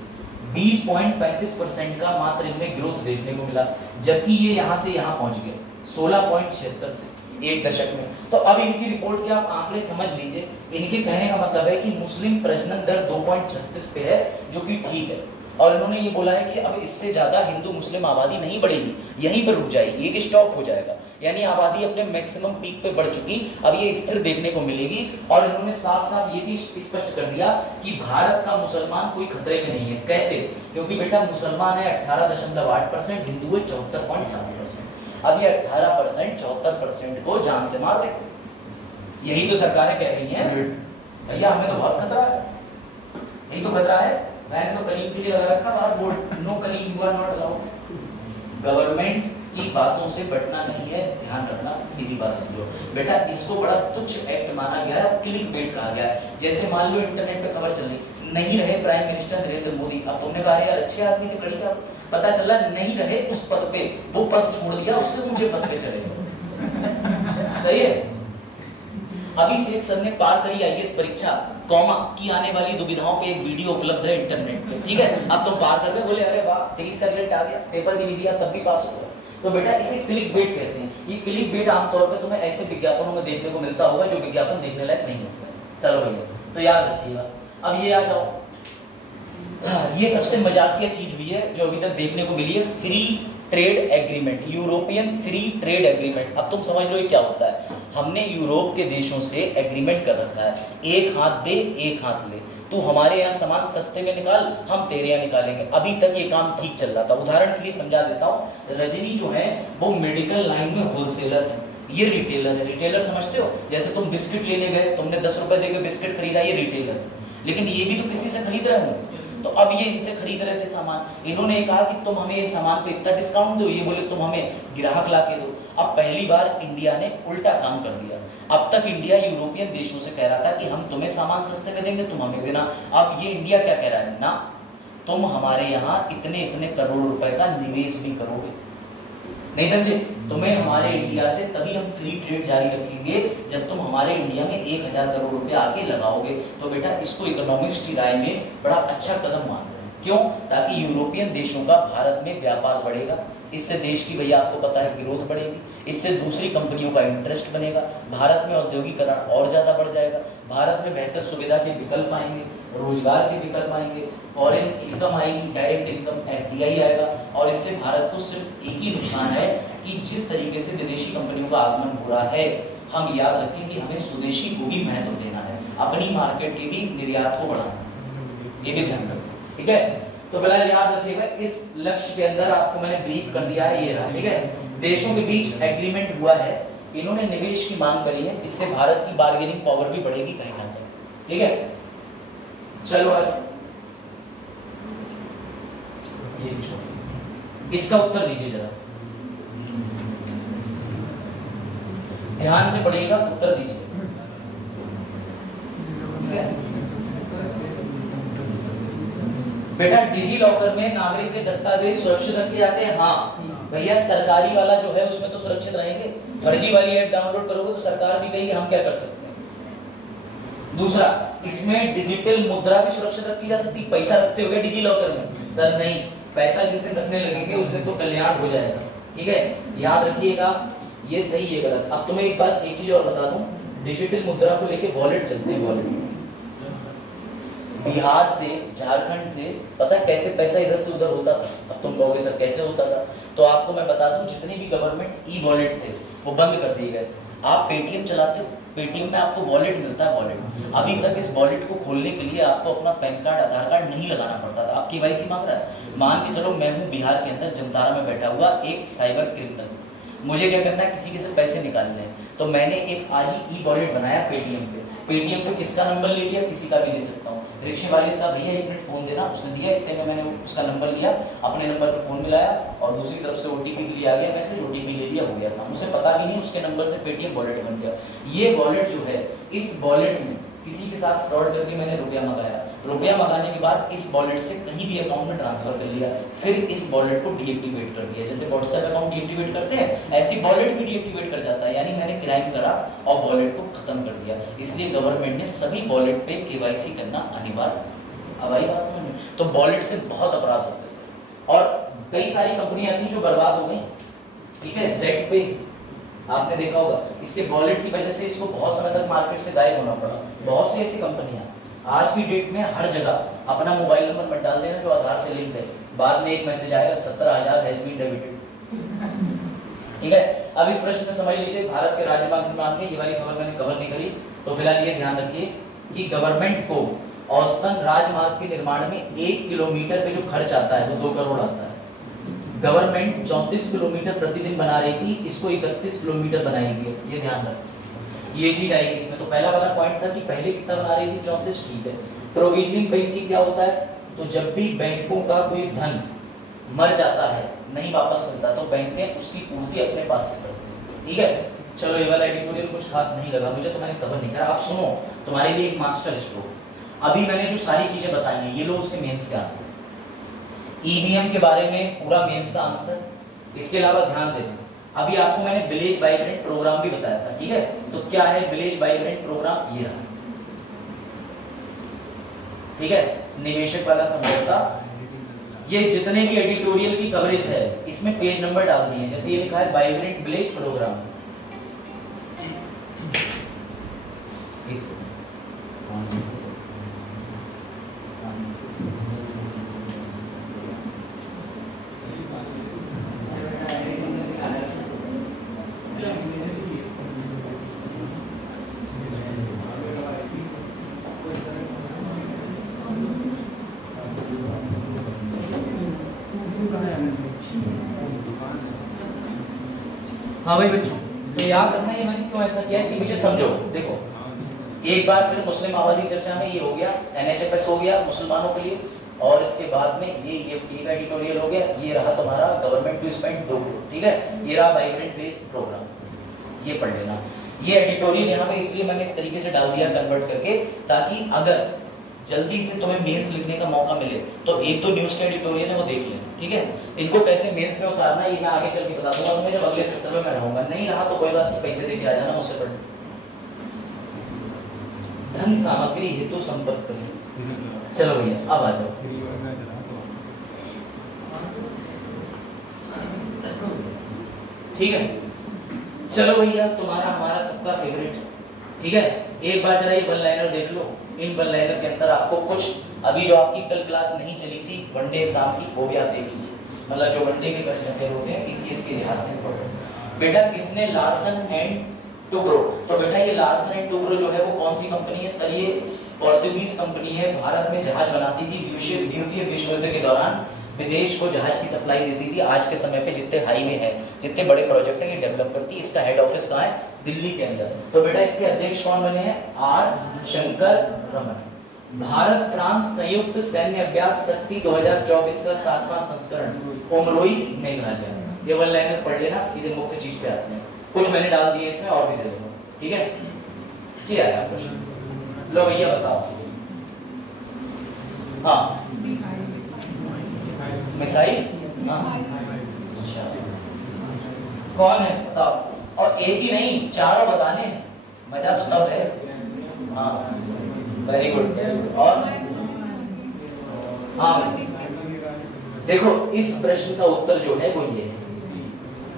20.35% का मात्र इनमें ग्रोथ देखने को मिला, जबकि ये यहाँ से यहाँ पहुंच गए 16.76 से एक दशक में। तो अब इनकी रिपोर्ट के आप आंकड़े समझ लीजिए। इनके कहने का मतलब है कि मुस्लिम प्रजनन दर 2.36 पे है, जो कि ठीक है, और इन्होंने ये बोला है कि अब इससे ज्यादा हिंदू मुस्लिम आबादी नहीं बढ़ेगी, यहीं पर रुक जाएगी, एक स्टॉप हो जाएगा, यानी आबादी अपने मैक्सिमम पीक पे बढ़ चुकी, अब ये स्थिर देखने को मिलेगी। और इन्होंने साफ साफ ये भी स्पष्ट कर दिया कि भारत का मुसलमान कोई खतरे में नहीं है। कैसे? क्योंकि बेटा मुसलमान है 18.8%, हिंदू है 74.7%। अब ये 18% 74% को जान से मार देते। यही तो सरकारें कह रही हैं भैया हमें तो बहुत खतरा है, यही तो खतरा है। मैंने तो कलीम के लिए लगा रखा बाहर board, no Kalim you are not allowed. Government की बातों से बटना नहीं है, ध्यान रखना, सीधी बात समझो बेटा। इसको बड़ा तुच्छ एक्ट माना गया है, क्लिक बेट कहा गया है। जैसे मान लो इंटरनेट पे खबर चल रही, नहीं रहे प्राइम मिनिस्टर नरेंद्र मोदी, अब तुमने कहा यार अच्छे आदमी थे कड़ी साहब, पता चला नहीं रहे उस पद पे, वो पद छोड़ दिया, उससे मुझे पद पे चले। सही है। अभिषेक सर ने पार करी आईएएस परीक्षा, कॉमा की आने वाली दुविधाओं के एक वीडियो उपलब्ध है इंटरनेट पे, ठीक है। अब तुम पार कर गए, बोले अरे वाह 23 का रिजल्ट आ गया, पेपर भी दिया तब भी पास हो गया। तो बेटा इसे क्लिक बेट कहते हैं। ये क्लिक बेट आमतौर पे तुम्हें ऐसे विज्ञापनों में देखने को मिलता होगा जो विज्ञापन देखने लायक नहीं होता है। चलो भैया, तो याद रखिएगा। अब ये आ जाओ, ये सबसे मजाकिया चीज भी है जो अभी तक देखने को मिली है, free trade agreement, European free trade agreement. अब तुम समझ लो ये क्या होता है। हमने यूरोप के देशों से एग्रीमेंट कर रखा है, एक हाथ दे एक हाथ ले, तू हमारे यहाँ सामान सस्ते में निकाल, हम तेरे यहाँ निकालेंगे। अभी तक ये काम ठीक चल रहा था। उदाहरण के लिए समझा देता हूँ, रजनी जो है वो मेडिकल लाइन में होलसेलर है, ये रिटेलर है। रिटेलर समझते हो, जैसे तुम बिस्किट लेने गए, तुमने 10 रुपए देकर बिस्किट खरीदा, ये रिटेलर है। लेकिन ये भी तो किसी से खरीद रहे हो, तो अब ये इनसे खरीद रहे थे सामान। इन्होंने कहा कि तुम हमें ये सामान पे इतना डिस्काउंट दो, ये बोले तुम हमें ग्राहक ला के दो। अब पहली बार इंडिया ने उल्टा काम कर दिया। अब तक इंडिया यूरोपियन देशों से कह रहा था कि हम तुम्हें सामान सस्ते में देंगे, तुम हमें देना। अब ये इंडिया क्या कह रहा है, ना तुम हमारे यहाँ इतने इतने करोड़ रुपए का निवेश भी करोगे, नहीं समझे, तुम्हें हमारे इंडिया से तभी हम फ्री ट्रेड जारी रखेंगे जब तुम हमारे इंडिया में 1000 करोड़ रुपए आके लगाओगे। तो बेटा इसको इकोनॉमिक्स की राय में बड़ा अच्छा कदम मान रहे हैं। क्यों? ताकि यूरोपियन देशों का भारत में व्यापार बढ़ेगा, इससे देश की भैया आपको पता है ग्रोथ बढ़ेगी, इससे दूसरी कंपनियों का इंटरेस्ट बनेगा, भारत में औद्योगिकरण और ज्यादा बढ़ जाएगा, भारत में बेहतर सुविधा के विकल्प आएंगे, रोजगार के विकल्प आएंगे, फॉरेन इनकम आएगी, डायरेक्ट इनकम एफडीआई आएगा। और इससे भारत को सिर्फ एक ही नुकसान है कि जिस तरीके से विदेशी कंपनियों का आगमन हो रहा है, हम याद रखें कि हमें स्वदेशी को भी महत्व देना है, अपनी मार्केट के भी निर्यात को बढ़ाना है, ये भी ध्यान रखें, ठीक है। तो फिलहाल याद रखिएगा, इस लक्ष्य के अंदर आपको मैंने ब्रीफ कर दिया है, ये रहा, ठीक है। देशों के बीच एग्रीमेंट हुआ है, इन्होंने निवेश की मांग करी है, इससे भारत की बार्गेनिंग पावर भी बढ़ेगी कहीं ना कहीं, ठीक है। चलो आगे, इसका उत्तर दीजिए जरा, ध्यान से पढ़िएगा, उत्तर दीजिए। बेटा डिजी लॉकर में नागरिक के दस्तावेज सुरक्षित रखे जाते हैं। हाँ भैया, सरकारी वाला जो है उसमें तो सुरक्षित रहेंगे, फर्जी वाली ऐप डाउनलोड करोगे तो सरकार भी कहेगी हम क्या कर सकते हैं। दूसरा, इसमें डिजिटल मुद्रा भी सुरक्षित रखी जा सकती है। पैसा रखते हुए डिजी लॉकर में सर नहीं, पैसा जिस दिन रखने लगेंगे उस दिन तो कल्याण हो जाएगा। ठीक है, याद रखिएगा, ये सही है गलत। अब तुम्हें एक बात, एक चीज और बता दूं, डिजिटल मुद्रा को लेके वॉलेट चलते हैं। वॉलेट बिहार से, झारखंड से पता है कैसे पैसा इधर से उधर होता था। अब तुम कहोगे सर कैसे होता था, तो आपको मैं बता दूं, जितने भी गवर्नमेंट ई वॉलेट थे वो बंद कर दिए गए। आप पेटीएम चलाते हो, पेटीएम में आपको वॉलेट मिलता है। वॉलेट अभी तक इस वॉलेट को खोलने के लिए आपको अपना पैन कार्ड, आधार कार्ड नहीं लगाना पड़ता था। आप केवाईसी मांग रहा है। मान के चलो मैं हूँ बिहार के अंदर जमतारा में बैठा हुआ एक साइबर क्रिमिनल, मुझे क्या करना है, किसी के से पैसे निकालने हैं, तो मैंने एक आज ही ई वॉलेट बनाया पेटीएम पे। पेटीएम पे किसका नंबर ले लिया, किसी का भी ले सकता हूँ। रिक्शे वाले का भैया 1 मिनट फोन देना, उसने दिया, इतने में मैंने उसका नंबर लिया, अपने नंबर पे फोन मिलाया और दूसरी तरफ से ओटीपी भी आ गया, मैसेज ओटीपी ले लिया, हो गया था। मुझे पता भी नहीं, उसके नंबर से पेटीएम वॉलेट बन गया। ये वॉलेट जो है, इस वॉलेट में किसी के साथ फ्रॉड करके मैंने रुपया मंगाया, रुपया मंगाने के बाद इस वॉलेट से कहीं भी अकाउंट में ट्रांसफर कर लिया, फिर इस वॉलेट को डीएक्टिवेट कर दिया। जैसे व्हाट्सएप अकाउंट डीएक्टिवेट करते हैं, ऐसी वॉलेट भी डीएक्टिवेट कर जाता है। यानी मैंने क्राइम करा और वॉलेट को खत्म कर दिया। इसलिए गवर्नमेंट ने सभी वॉलेट पे केवाईसी करना अनिवार्य। अब आई बात समझ में? तो वॉलेट से बहुत अपराध होते हैं और कई सारी कंपनियां थी जो बर्बाद हो गई। ठीक है, जेड पे आपने देखा होगा, इसके वॉलेट की वजह से इसको बहुत समय तक मार्केट से गायब होना पड़ा। बहुत सी ऐसी कंपनियां आज की डेट में हर जगह अपना मोबाइल नंबर मत डाल देना जो आधार से लिंक है, बाद में एक मैसेज आएगा 17,000 हैज बीन डेबिटेड। ठीक है, अब इस प्रश्न में समझ लीजिए, भारत के राज्यपाल निर्माण में ये वाली खबर मैंने कवर नहीं करी, तो फिलहाल ये ध्यान रखिए कि गवर्नमेंट को औसतन राजमार्ग के निर्माण में 1 किलोमीटर पे जो खर्च आता है वो 2 करोड़ आता है। गवर्नमेंट 34 किलोमीटर प्रतिदिन बना रही थी, इसको 31 किलोमीटर बनाएगी। ये ध्यान रखिए, ये चीज आएगी इसमें। तो पहला वाला पॉइंट था कि पहले कितना बना रही थी, 34, ठीक है। प्रोविजनिंग बैंक की क्या होता है, तो जब भी बैंकों का कोई धन मर जाता है, नहीं वापस मिलता, तो बैंकें उसकी पूर्ति अपने पास से करती हैं। ठीक है, चलो ये वाला एडिटोरियल कुछ खास नहीं लगा मुझे, तो मैंने कवर नहीं करा। आप सुनो, तुम्हारे लिए एक मास्टर स्ट्रोक। अभी मैंने जो सारी चीजें बताई हैं, ये लो उसके मेंस के आंसर, ईवीएम के बारे में पूरा मेंस का आंसर। इसके अलावा ध्यान देना, अभी आपको मैंने विलेज वाइब्रेंट प्रोग्राम भी बताया था। ठीक है, तो क्या है विलेज वाइब्रेंट प्रोग्राम, ये रहा। ठीक है, निवेशक वाला समझौता, ये जितने भी एडिटोरियल की कवरेज है इसमें पेज नंबर डाल दिए, जैसे ये लिखा है वाइब्रेंट विलेज प्रोग्राम। हाँ भाई बच्चों, तो याद रखना ये मैंने क्यों ऐसा किया, इसके पीछे समझो। देखो, एक बार फिर मुस्लिम आबादी चर्चा में ये हो गया, एनएचएफएस हो गया मुसलमानों के लिए, और इसके बाद में ये EFT का एडिटोरियल हो गया। ये रहा तुम्हारा गवर्नमेंट टू स्पेंड 2 करोड़। ठीक है, ये रहा वाइब्रेंट वे प्रोग्राम, ये पढ़ लेना। ये एडिटोरियल यहाँ पे इसलिए मैंने इस तरीके से डाल दिया कन्वर्ट करके, ताकि अगर जल्दी से तुम्हें मेंस लिखने का मौका मिले तो एक तो न्यूज़ के एडिटोरियल है वो देख लेना। ठीक है, इनको कैसे मेंस में उतारना ये मैं आगे चल के बता दूंगा तुम्हें, जब अगले सत्र में मैं रहूंगा। नहीं रहा तो कोई बात नहीं, पैसे देके आ जाना मुझसे पढ़ने। धन सामग्री हेतु संपर्क करें। चलो भैया अब आ जाओ। ठीक है, चलो भैया, तुम्हारा हमारा सबका फेवरेट। ठीक है, एक बार जरा ये वन लाइनर देख लो। इन वन लाइनर के अंदर आपको कुछ, अभी जो आपकी कल क्लास नहीं चली थी वनडे एग्जाम की, वो भी आप देख लीजिए। मतलब जो वनडे के क्वेश्चन होते हैं टीसीएस के लिहाज से इंपॉर्टेंट। बेटा किसने लार्सन एंड टुब्रो, तो बेटा ये लार्सन एंड टुब्रो जो है वो कौन सी कंपनी है सर, ये पोर्तुगीज कंपनी है। भारत में जहाज बनाती थी, द्वितीय विश्व युद्ध के दौरान विदेश को जहाज की सप्लाई देती थी। आज के समय पे जितने हाईवे हैं, जितने बड़े प्रोजेक्ट हैं, ये डेवलप करती है। इसका हेड ऑफिस कहाँ है, दिल्ली के अंदर। तो बेटा इसके अध्यक्ष कौन बने हैं, आर शंकर रमन। भारत फ्रांस संयुक्त सैन्य अभ्यास शक्ति 2024 का 7वां संस्करण उमरोई मेघालय। ये वन लाइनर पढ़ लेना, सीधे मुख्य चीज पे आते हैं। कुछ मैंने डाल दिए इसमें और भी दे दूंगा। ठीक है, क्या है क्वेश्चन, लो भैया बताओ। हाँ मिसाइल, अच्छा कौन है बताओ, और एक ही नहीं चारों बताने, मजा तो तब है। हाँ वेरी गुड वेरी गुड। और हाँ देखो इस प्रश्न का उत्तर जो है वो ये है,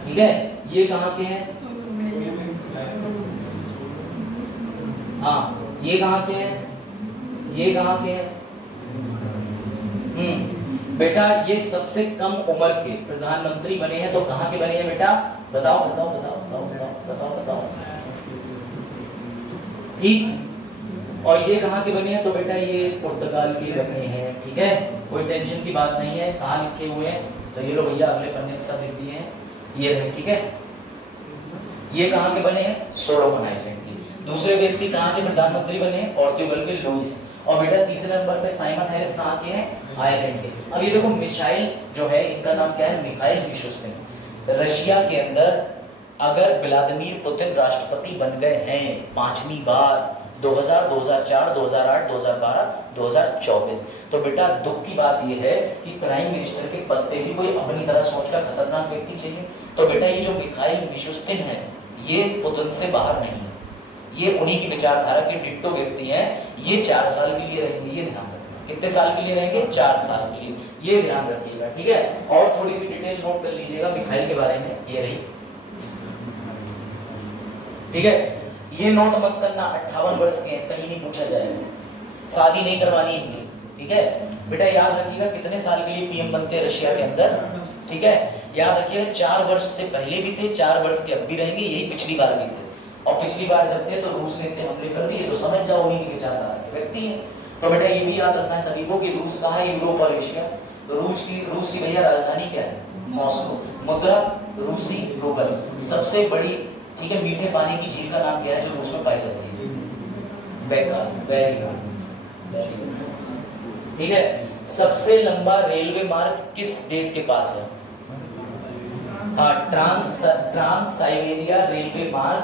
ठीक है। ये कहाँ के हैं? हाँ ये कहाँ के हैं? ये कहाँ के हैं? बेटा ये सबसे कम उम्र के प्रधानमंत्री बने हैं। तो कहाँ के बने हैं बेटा? बताओ बताओ बताओ बताओ बताओ बताओ बताओ। ठीक। और ये कहाँ के बने हैं? तो बेटा ये पुर्तगाल के बने हैं, ठीक है। कोई टेंशन की बात नहीं है। कहाँ लिखे हुए हैं? तो ये लो भैया अगले पन्ने पे सब लिख दिए हैं, ये रहे, ठीक है। ये कहाँ के बने हैं? सोलोमन आइलैंड के। दूसरे व्यक्ति कहाँ के प्रधानमंत्री बने हैं? पोर्तुगल के लुइस। और बेटा तीसरे नंबर पे साइमन हैरिस कहाँ के हैं? आयरलैंड के। अब ये देखो मिसाइल जो है इनका नाम क्या है? Mikhail Mishustin. रशिया के अंदर अगर व्लादिमीर पुतिन राष्ट्रपति बन गए हैं 5वीं बार 2000, 2004, 2008, 2012, 2024, तो बेटा दुख की बात यह है कि प्राइम मिनिस्टर के पद पे भी कोई अपनी तरह सोच का खतरनाक व्यक्ति चाहिए। तो बेटा ये जो मिखाइल मिशुस्तिन है ये पुतिन से बाहर नहीं है, ये उन्हीं की विचारधारा के डिट्टो व्यक्ति हैं। ये 4 साल के लिए रहेंगे, ये ध्यान रखना। कितने साल के लिए रहेंगे? 4 साल के लिए, ये ध्यान रखिएगा, ठीक है। और थोड़ी सी डिटेल नोट कर लीजिएगा मिखाइल के बारे में, ये रही, ठीक है। ये नोट मत करना 58 वर्ष के हैं, कहीं नहीं पूछा जाएगा, शादी नहीं करवानी इनकी, ठीक है। बेटा याद रखिएगा कितने साल के लिए पीएम बनते हैं रशिया के अंदर, ठीक है। याद रखिएगा 4 वर्ष से पहले भी थे, 4 वर्ष के अब भी रहेंगे, यही पिछली बार भी थे। और पिछली बार जब थे तो रूस ने इतने हमले कर दिए, तो समझ जाओ उन्हीं की विचारधारा के व्यक्ति हैं। तो बेटा ये भी याद रखना है सभी को कि रूस कहाँ है? यूरोप और एशिया। तो रूस की भैया राजधानी क्या है? मॉस्को। मुद्रा रूसी रूबल। सबसे बड़ी, ठीक है, मीठे पानी की झील का नाम क्या है जो रूस में पाई जाती है? बैकाल। वेरी गुड, ठीक है। सबसे लंबा रेलवे मार्ग किस देश के पास है? ट्रांस साइबेरिया रेलवे मार्ग,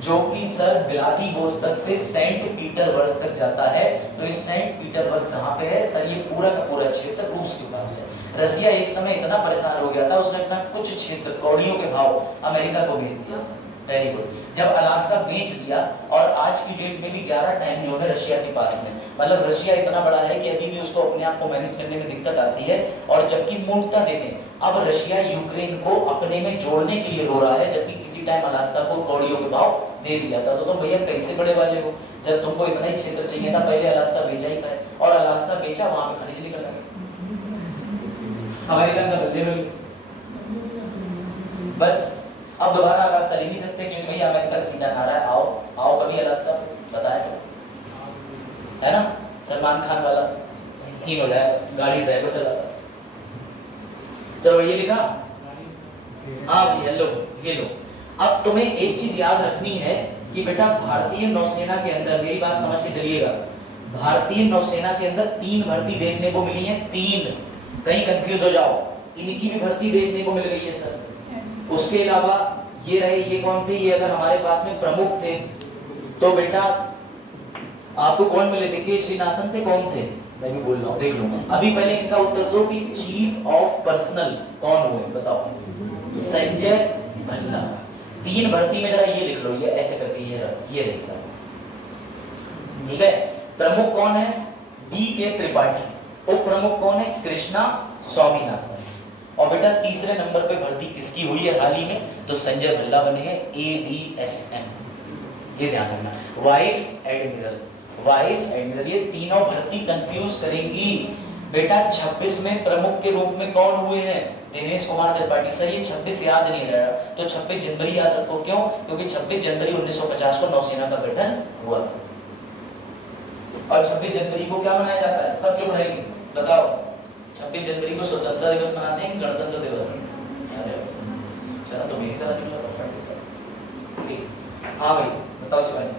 जो कि सर व्लादिवोस्तोक से सेंट पीटरबर्ग तक जाता है। तो इस सेंट पीटरबर्ग कहाँ पे है सर? ये पूरा का पूरा क्षेत्र रूस के पास है। रसिया एक समय इतना परेशान हो गया था, उसने अपना कुछ क्षेत्र कौड़ियों के भाव अमेरिका को बेच दिया। Very good. जब अलास्का बेच दिया, और आज की डेट में भी 11 टाइम जोन है रशिया के पास में, मतलब रशिया इतना बड़ा है कि अभी भी उसको अपने आप को मैनेज करने में दिक्कत आती है। और जबकि मूर्खता देखें, अब रशिया यूक्रेन को अपने में जोड़ने के लिए रो रहा है, जबकि किसी टाइम अलास्का को कौड़ियों के भाव दे दिया था। तो तुम भैया कैसे बड़े वाले हो? जब तुमको इतना ही क्षेत्र चाहिए था, पहले अलास्का बेचा ही था, और अलास्का बेचा, वहां पे खनिज निकल गया, अमेरिका का बदले में। बस अब दोबारा अलास्का ले नहीं सकते, क्योंकि भैया अमेरिका का सीधा नारा है, आओ आओ कभी अलास्का, बताया चलो, है ना? सलमान खान वाला सीन हो जाए, गाड़ी ड्राइवर चलाता। चलो ये लिखा, हाँ भैया लो ये लो। अब तुम्हें एक चीज याद रखनी है कि बेटा भारतीय नौसेना के अंदर, मेरी बात समझ के चलिएगा, भारतीय नौसेना के अंदर 3 भर्ती देखने को मिली है, 3। कहीं कंफ्यूज हो जाओ, इनकी भी भर्ती देखने को मिल गई है सर। उसके अलावा ये रहे, ये कौन थे? ये अगर हमारे पास में प्रमुख थे तो बेटा आपको कौन मिले थे? के श्रीनाथन थे, कौन थे? मैं भी बोल रहा हूँ, देख लूंगा। अभी पहले इनका उत्तर दो कि चीफ ऑफ पर्सनल कौन हुए, बताओ? संजय भल्ला। 3 भर्ती में जरा ये लिख लो, ये ऐसे करके ये रहे सर, ठीक है। प्रमुख कौन है? D.K. त्रिपाठी। उप प्रमुख कौन है? कृष्णा स्वामीनाथन। और बेटा तीसरे नंबर पे भर्ती किसकी हुई है हाल ही में? तो संजय भल्ला बने हैं ADSM, ये ध्यान रखना। वाइस एडमिरल, वाइस एडमिरल, ये तीनों भर्ती कंफ्यूज करेंगी। बेटा 26 में प्रमुख के रूप में कौन हुए हैं? दिनेश कुमार त्रिपाठी। सर ये 26 याद नहीं रहा, तो 26 जनवरी याद रखो। क्यों? क्योंकि 26 जनवरी 1950 को नौसेना का गठन हुआ था। और 26 जनवरी को क्या मनाया जाता है? सब चुप रहेंगे, बताओ। 26 जनवरी को स्वतंत्रता दिवस मनाते हैं, गणतंत्र दिवस। तो मेरी तरह हाँ भाई बताओ शिवानी,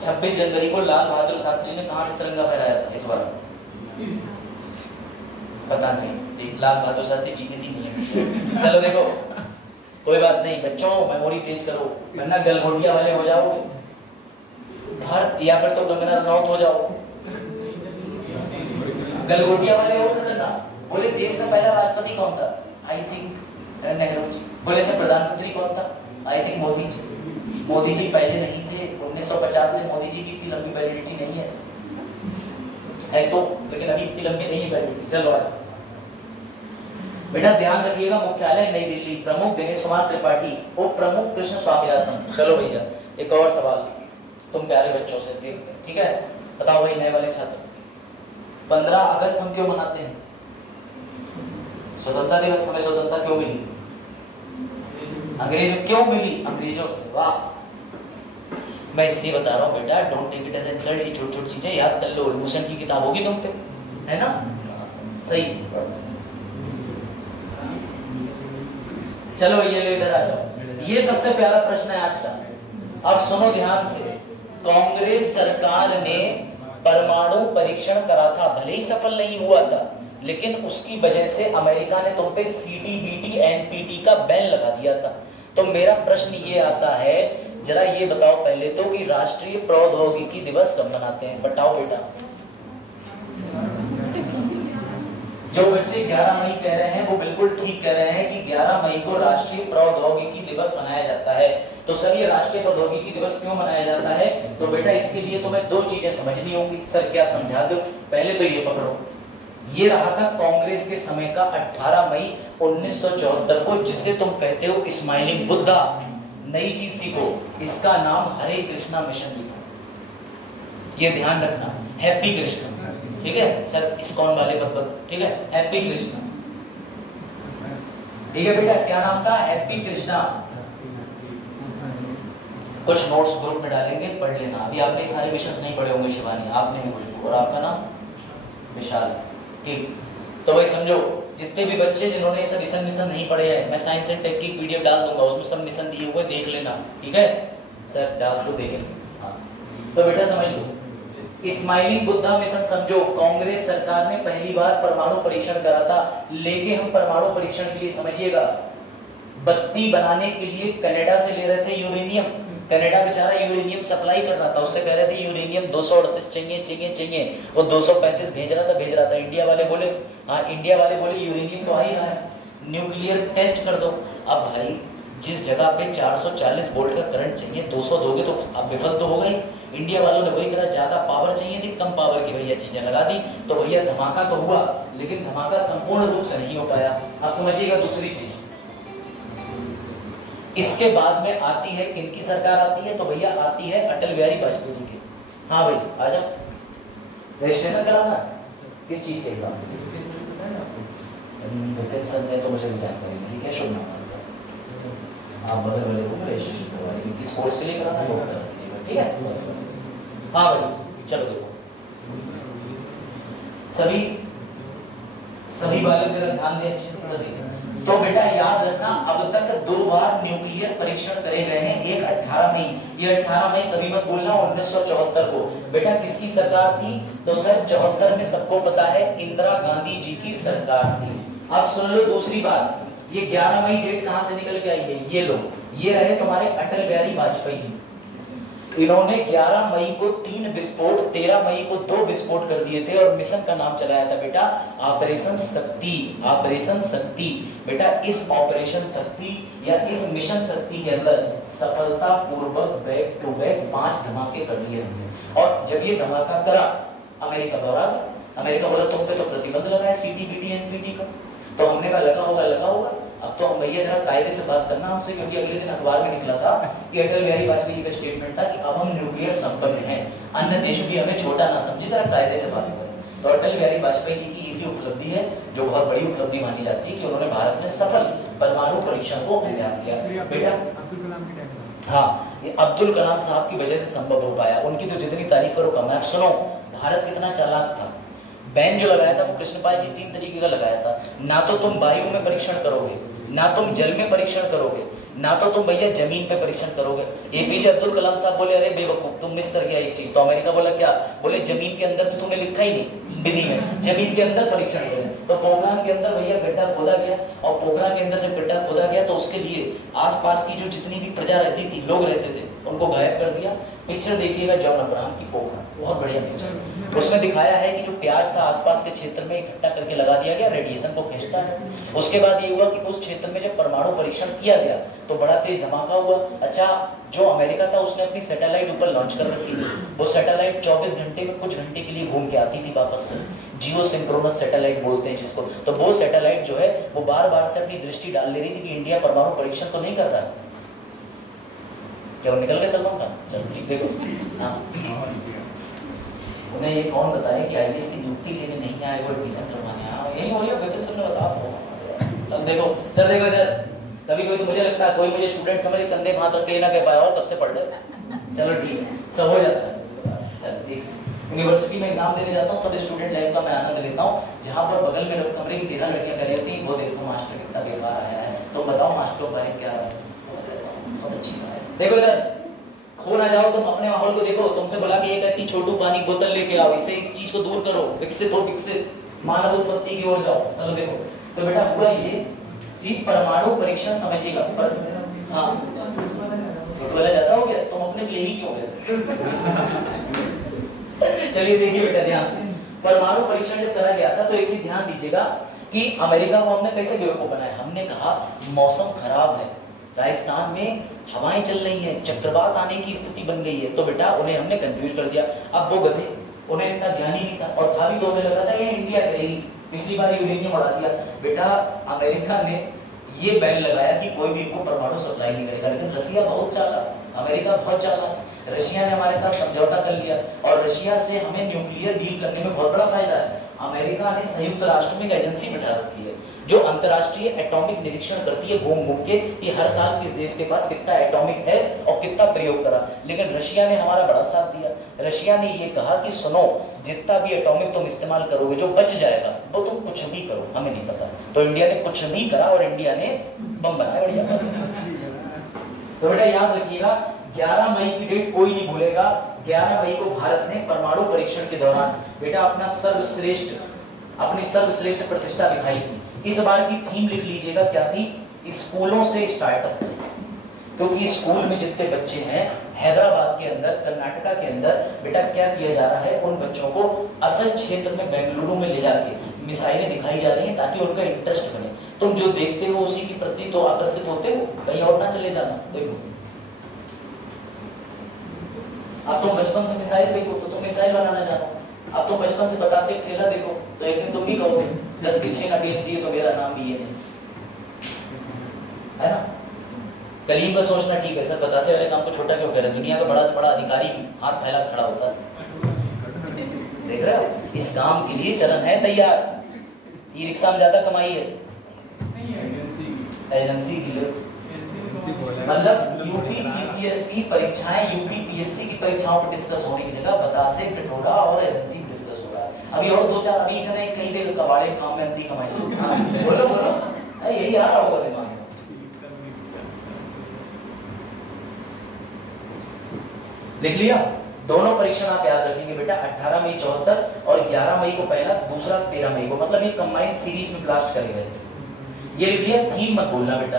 26 जनवरी को लाल बहादुर शास्त्री ने कहां से तिरंगा फहराया था इस बार? पता नहीं, लाल बहादुर शास्त्री जीते थी नहीं। चलो देखो, कोई बात नहीं बच्चों, मेमोरी तेज करो, वरना गलगोटिया वाले हो जाओगे, या फिर तो कंगना रनौत हो जाओ। गलगोटिया वाले हो ना। बोले देश का पहला राष्ट्रपति कौन था? I think Nehru ji. बोले अच्छा प्रधानमंत्री कौन था? I think Modi ji. मोदी जी पहले नहीं थे, 1950 से मोदी जी की इतनी लंबी वैलिडिटी नहीं है। है तो, लेकिन अभी इतनी लंबी नहीं है। चलो आगे बेटा ध्यान रखिएगा, मुख्यालय नई दिल्ली, प्रमुख दिनेश कुमार त्रिपाठी, उप प्रमुख कृष्ण स्वामीनाथन। चलो भैया एक और सवाल तुम प्यारे बच्चों से देखते हैं, ठीक है? बताओ भाई नए वाले छात्र, 15 अगस्त हम क्यों मनाते हैं? स्वतंत्रता दिवस। हमें स्वतंत्रता क्यों मिली? अंग्रेजों क्यों मिली? अंग्रेजों से। वाह, मैं इसलिए बता रहा हूँ बेटा, don't take it as insult. ये छोटी छोटी चीजें याद कर लो, इमोशन की किताब होगी तुम पे, है ना? सही। चलो ये लो इधर आ जाओ, ये सबसे प्यारा प्रश्न है आज का। अब सुनो ध्यान से, कांग्रेस सरकार ने परमाणु परीक्षण करा था, भले ही सफल नहीं हुआ था, लेकिन उसकी वजह से अमेरिका ने तुम पे CTBT NPT का बैन लगा दिया था। तो मेरा प्रश्न ये आता है, जरा ये बताओ पहले तो कि राष्ट्रीय प्रौद्योगिकी दिवस कब मनाते हैं? बताओ बेटा। जो बच्चे 11 मई कह रहे हैं वो बिल्कुल ठीक कह रहे हैं कि 11 मई को राष्ट्रीय प्रौद्योगिकी दिवस मनाया जाता है। तो सर ये राष्ट्रीय प्रौद्योगिकी दिवस क्यों मनाया जाता है? तो बेटा इसके लिए तुम्हें दो चीजें समझनी होंगी। सर क्या समझा दो? पहले तो ये पकड़ो, ये रहा था कांग्रेस के समय का 18 मई 1974 को, जिसे तुम कहते हो स्माइलिंग बुद्धा। नई चीज सीखो, इसका नाम हरे कृष्णा मिशन लिखो, ये ध्यान रखना, हैप्पी कृष्णा, ठीक है सर? इस्कॉन वाले मतलब, ठीक है, हैप्पी कृष्णा, ठीक है बेटा? क्या नाम था? हैप्पी कृष्णा। कुछ नोट्स ग्रुप में डालेंगे, पढ़ लेना। अभी आपने सारे मिशंस नहीं पढ़े होंगे शिवानी, आपने खुशबू, और आपका नाम विशाल, ठीक? तो भाई समझो, जितने भी बच्चे जिन्होंने ये सब मिशन नहीं पढ़े हैं, मैं साइंस एंड टेक की वीडियो डाल दूंगा, उसमें सब मिशन दिए हुए, देख लेना, ठीक है सर? डाल दो, देखेंगे। हाँ तो बेटा समझ लो, स्माइलिंग बुद्धा मिशन समझो, कांग्रेस सरकार ने पहली बार परमाणु परीक्षण करा था। लेके हम परमाणु परीक्षण के लिए समझिएगा, बत्ती बनाने के लिए कनाडा से ले रहे थे यूरेनियम। कनाडा बेचारा यूरेनियम सप्लाई कर रहा था, उससे कह रहे थे यूरेनियम 238 चाहिए, वो 235 भेज रहा था। इंडिया वाले बोले, हाँ इंडिया वाले बोले यूरेनियम तो आ ही रहा है, न्यूक्लियर टेस्ट कर दो। अब भाई जिस जगह पे 440 वोल्ट का करंट चाहिए, 200 दोगे तो अब विफल तो हो गई। इंडिया वालों ने वही करा, ज्यादा पावर चाहिए थी, कम पावर की भैया चीजें लगा दी, तो भैया धमाका तो हुआ, लेकिन धमाका संपूर्ण रूप से नहीं हो पाया। अब समझिएगा दूसरी चीज, इसके बाद में आती है किनकी सरकार आती है? तो भैया आती है अटल बिहारी वाजपेयी जी की। हाँ भाई आ जाओ, रजिस्ट्रेशन कराना किस चीज के हिसाब से? सर ने तो मुझे जानकारी नहीं, क्या शुभ नाम आप बगल वाले को रजिस्ट्रेशन करवाइए, किस कोर्स के लिए कराना है वो बता दीजिएगा, ठीक है? हाँ भाई चलो देखो, सभी वाले जरा ध्यान दें अच्छे से देखें। तो बेटा याद रखना, अब तक 2 बार न्यूक्लियर परीक्षण करे गए हैं, एक 18 मई, ये 18 मई कभी मत भूलना 1974 को। बेटा किसकी सरकार थी? तो सर 74 में सबको पता है इंदिरा गांधी जी की सरकार थी। अब सुन लो दूसरी बात, ये 11 मई डेट कहां से निकल के आई है? ये लो, ये रहे तुम्हारे अटल बिहारी वाजपेयी जी। इन्होंने 11 मई को 3 विस्फोट, 13 मई को 2 विस्फोट कर दिए थे, और मिशन का नाम चलाया था बेटा ऑपरेशन शक्ति। ऑपरेशन शक्ति बेटा, इस ऑपरेशन शक्ति या इस मिशन शक्ति के अंदर सफलतापूर्वक बैक टू बैक 5 धमाके कर दिए हमने। और जब ये धमाका करा, अमेरिका दौरा, अमेरिका बोला तुम पे तो प्रतिबंध लगा है CTBT NPT का, तो हमने कहा लगा होगा। अब तो हम भैया जरा कायदे से बात करना हमसे, क्योंकि अगले दिन अखबार में निकला था कि अटल बिहारी वाजपेयी का स्टेटमेंट था कि अब हम न्यूक्लियर संपन्न हैं, अन्य देश भी हमें छोटा ना समझे, जरा कायदे से बात करें। तो अटल बिहारी वाजपेयी जी की ये उपलब्धि है जो बहुत बड़ी उपलब्धि मानी जाती है कि उन्होंने भारत में सफल परमाणु परीक्षण को अंजाम दिया। बेटा हाँ, ये अब्दुल कलाम साहब की वजह से संभव हो पाया, उनकी तो जितनी तारीफ करो कम है। सुनो भारत कितना चालाक था, बैन जो लगाया था वो कृष्णपाल जी 3 तरीके का लगाया था। ना तो तुम वायु में परीक्षण करोगे, ना तुम जल में परीक्षण करोगे, ना तो तुम भैया जमीन पे परीक्षण करोगे। APJ अब्दुल कलाम साहब बोले अरे बेवकूफ तुम मिस कर गया एक चीज। तो अमेरिका बोला क्या? बोले जमीन के अंदर तो तुमने लिखा ही नहीं विधि में, जमीन के अंदर परीक्षण करें। तो पोखरण के अंदर भैया गड्ढा खोदा गया, और पोखरण के अंदर जब गड्ढा खोदा गया तो उसके लिए आसपास की जो जितनी भी प्रजा रहती थी, लोग रहते थे, उनको गायब कर दिया। पिक्चर देखिएगा जॉन अब्राहम की पोखरा, बहुत बढ़िया पिक्चर। उसमें दिखाया है कि जो प्याज था आसपास के क्षेत्र में इकट्ठा करके लगा दिया गया, रेडिएशन को खींचता है। उसके बाद ये हुआ कि उस क्षेत्र में जब परमाणु परीक्षण किया गया तो बड़ा तेज धमाका हुआ। अच्छा, जो अमेरिका था उसने अपनी सैटेलाइट ऊपर लॉन्च कर रखी थी। वो सैटेलाइट 24 घंटे में कुछ घंटे के लिए घूम के आती थी वापस से, जियो सिंक्रोनस सैटेलाइट बोलते हैं जिसको। तो वो सैटेलाइट जो है वो बार बार से अपनी दृष्टि डाल ले रही थी कि इंडिया परमाणु परीक्षण तो नहीं कर रहा है। क्या वो निकल गए सलमान खान? चलो ठीक, देखो हाँ, उन्हें ये कौन बताया कि आईएएस की ड्यूटी लेने नहीं आए, वो एडमिशन करवाने आया, यही हो रही है विपिन सर ने बता दो। तब देखो इधर, कभी कोई तो मुझे लगता है कोई मुझे स्टूडेंट समझ कंधे हाथ रख के ना कह पाया और कब से पढ़ ले। चलो ठीक है, सब हो जाता है। चल ठीक, यूनिवर्सिटी में एग्जाम देने जाता हूँ तब स्टूडेंट लाइफ का मैं आनंद लेता हूँ, जहाँ पर बगल में कमरे की 13 लड़कियां कर होती हैं, वो देखो मास्टर कितना व्यवहार आया है, तो बताओ मास्टरों का क्या है, बहुत अच्छी बात है। देखो इधर, खो ना जाओ तुम अपने माहौल को, देखो तुमसे बोला कि एक इतनी छोटू पानी बोतल लेके आओ, इसे इस चीज को दूर करो, विकसित हो, विकसित मानव उत्पत्ति की ओर जाओ। चलो देखो, तो बेटा पूरा ये परमाणु परीक्षण समझिएगा। पर हाँ, बोला जाता हो गया, तुम अपने लिए ही क्यों गए? चलिए देखिए बेटा ध्यान से, परमाणु परीक्षण जब करा गया था तो एक चीज ध्यान दीजिएगा कि अमेरिका को हमने कैसे बेवकूफ बनाया। हमने कहा मौसम खराब है, राजस्थान में हवाएं चल रही हैं, चक्रवात आने की स्थिति बन गई है, तो बेटा उन्हें हमने कंफ्यूज कर दिया। अब वो गधे, उन्हें इतना ध्यान ही नहीं था, और था भी तो हमें लग रहा था ये इंडिया करेगी, पिछली बार यूरेनियम उड़ा दिया। बेटा अमेरिका ने ये बैन लगाया कि कोई भी इनको परमाणु सप्लाई नहीं करेगा, लेकिन रशिया बहुत चाला, अमेरिका बहुत चाला, रशिया ने हमारे साथ समझौता कर लिया, और रशिया से हमें न्यूक्लियर डील करने में बहुत बड़ा फायदा है। अमेरिका ने संयुक्त राष्ट्र में एक एजेंसी बिठा रखी है जो अंतरराष्ट्रीय एटॉमिक निरीक्षण करती है घूम घूम के कि हर साल किस देश के पास कितना एटॉमिक है और कितना प्रयोग करा। लेकिन रशिया ने हमारा बड़ा साथ दिया। रशिया ने ये कहा कि सुनो, जितना भी एटॉमिक तुम इस्तेमाल करोगे जो बच जाएगा वो तुम कुछ भी करो, हमें नहीं पता। तो इंडिया ने कुछ भी करा और इंडिया ने बम बनाया, बढ़िया। तो बेटा याद रखिएगा, 11 मई की डेट कोई नहीं भूलेगा। 11 मई को भारत ने परमाणु परीक्षण के दौरान बेटा अपनी सर्वश्रेष्ठ प्रतिष्ठा दिखाई थी। इस बार की थीम लिख लीजिएगा, क्या थी? स्कूलों से स्टार्टअप। क्योंकि स्कूल में जितने बच्चे हैं हैदराबाद के अंदर, कर्नाटका के अंदर, बेटा क्या किया जा रहा है, उन बच्चों को असल क्षेत्र में बेंगलुरु में ले जाके मिसाइलें दिखाई जा रही हैं ताकि उनका इंटरेस्ट बने। तुम जो देखते हो उसी के प्रति तो आकर्षित होते हो, कहीं और ना चले जाना। देखो अब तुम बचपन से मिसाइल देखो तो तुम मिसाइल बनाना जानो। अब तुम बचपन से बतासे खेला देखो तो एक दिन तुम भी कहोगे 10 के 6 ना बेच दिए तो मेरा नाम भी ये नहीं, है ना? कलीम का सोचना ठीक है, सर बतासे वाले काम को छोटा क्यों कह रहे हैं? दुनिया का बड़ा से बड़ा अधिकारी भी हाथ फैला खड़ा होता है। देख रहे हो, इस काम के लिए चलन है तैयार। ई रिक्शा में ज्यादा कमाई है एजेंसी की लोग, मतलब यूपीपीसीएस की परीक्षाएं, यूपीपीएससी की परीक्षाओं पर डिस्कस होने की जगह बतासे, पिठोरा और एजेंसी डिस्कस हो रहा है। अभी और 2-4 अभी जने कहीं देर कबाड़े काम में अंधी कमाई। बोलो यही आ रहा होगा दिमाग में। लिख लिया? दोनों परीक्षण आप याद रखेंगे बेटा, 18 मई 74 और 11 मई को पहला, दूसरा 13 मई को, मतलब ये कंबाइंड सीरीज में ब्लास्ट करे गए। ये लिख लिया? थीम मत भूलना बेटा,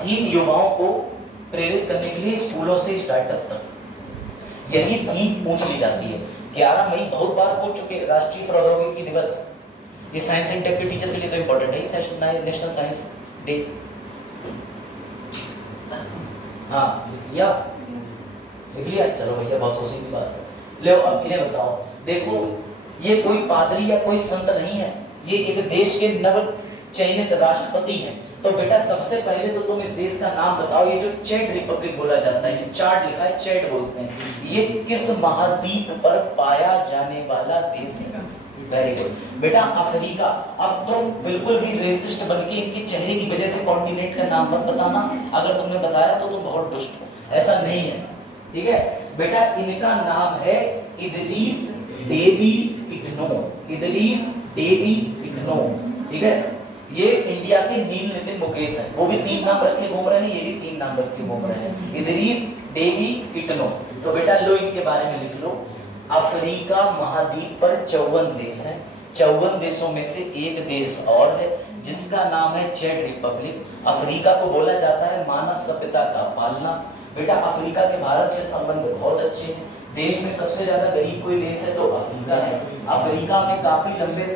थीम युवाओं को प्रेरित करने के लिए स्कूलों से स्टार्टअप तक, यही थीम पूछ ली जाती है। 11 मई बहुत बार पूछ चुके, राष्ट्रीय प्रौद्योगिकी दिवस, ये साइंस एंड टेक के टीचर के लिए तो इंपॉर्टेंट है, नेशनल साइंस डे। हाँ या लिख लिया? चलो भैया बहुत खुशी की बात है। लो अब इन्हें बताओ, देखो ये कोई पादरी या कोई संत नहीं है, ये एक देश के नव चयनित राष्ट्रपति हैं। तो बेटा सबसे पहले तो तुम इस देश का नाम बताओ। ये जो चैड रिपब्लिक बोला जाता है, इसे चार्ट लिखा है, चैड बोलते हैं, ये किस महाद्वीप पर पाया जाने वाला देश है? वेरी गुड बेटा, अफ्रीका। अब तुम बिल्कुल भी रेसिस्ट बनके इनके चेहरे की वजह से कॉन्टिनेंट का नाम मत बताना, अगर तुमने बताया तो तुम बहुत दुष्ट हो, ऐसा नहीं है, ठीक है बेटा? इनका नाम है इदरीस डेवी इट्नो, इदरीस डेवी इट्नो, ठीक है? ये इंडिया के नील नितिन मुकेश है, वो भी 3 नाम रखे घूम रहे हैं, ये भी 3 नाम रखे घूम रहे हैं, इदरीस डेवी इट्नो। तो बेटा लो इनके बारे में लिख लो। अफ्रीका महाद्वीप पर 54 देश हैं, 54 देशों में से एक देश और है जिसका नाम है चैड रिपब्लिक। अफ्रीका को बोला जाता है मानव सभ्यता का पालना। बेटा अफ्रीका के भारत से संबंध बहुत अच्छे हैं। देश में सबसे ज्यादा गरीब कोई देश है तो अफ्रीका है। अफ्रीका में काफी लंबे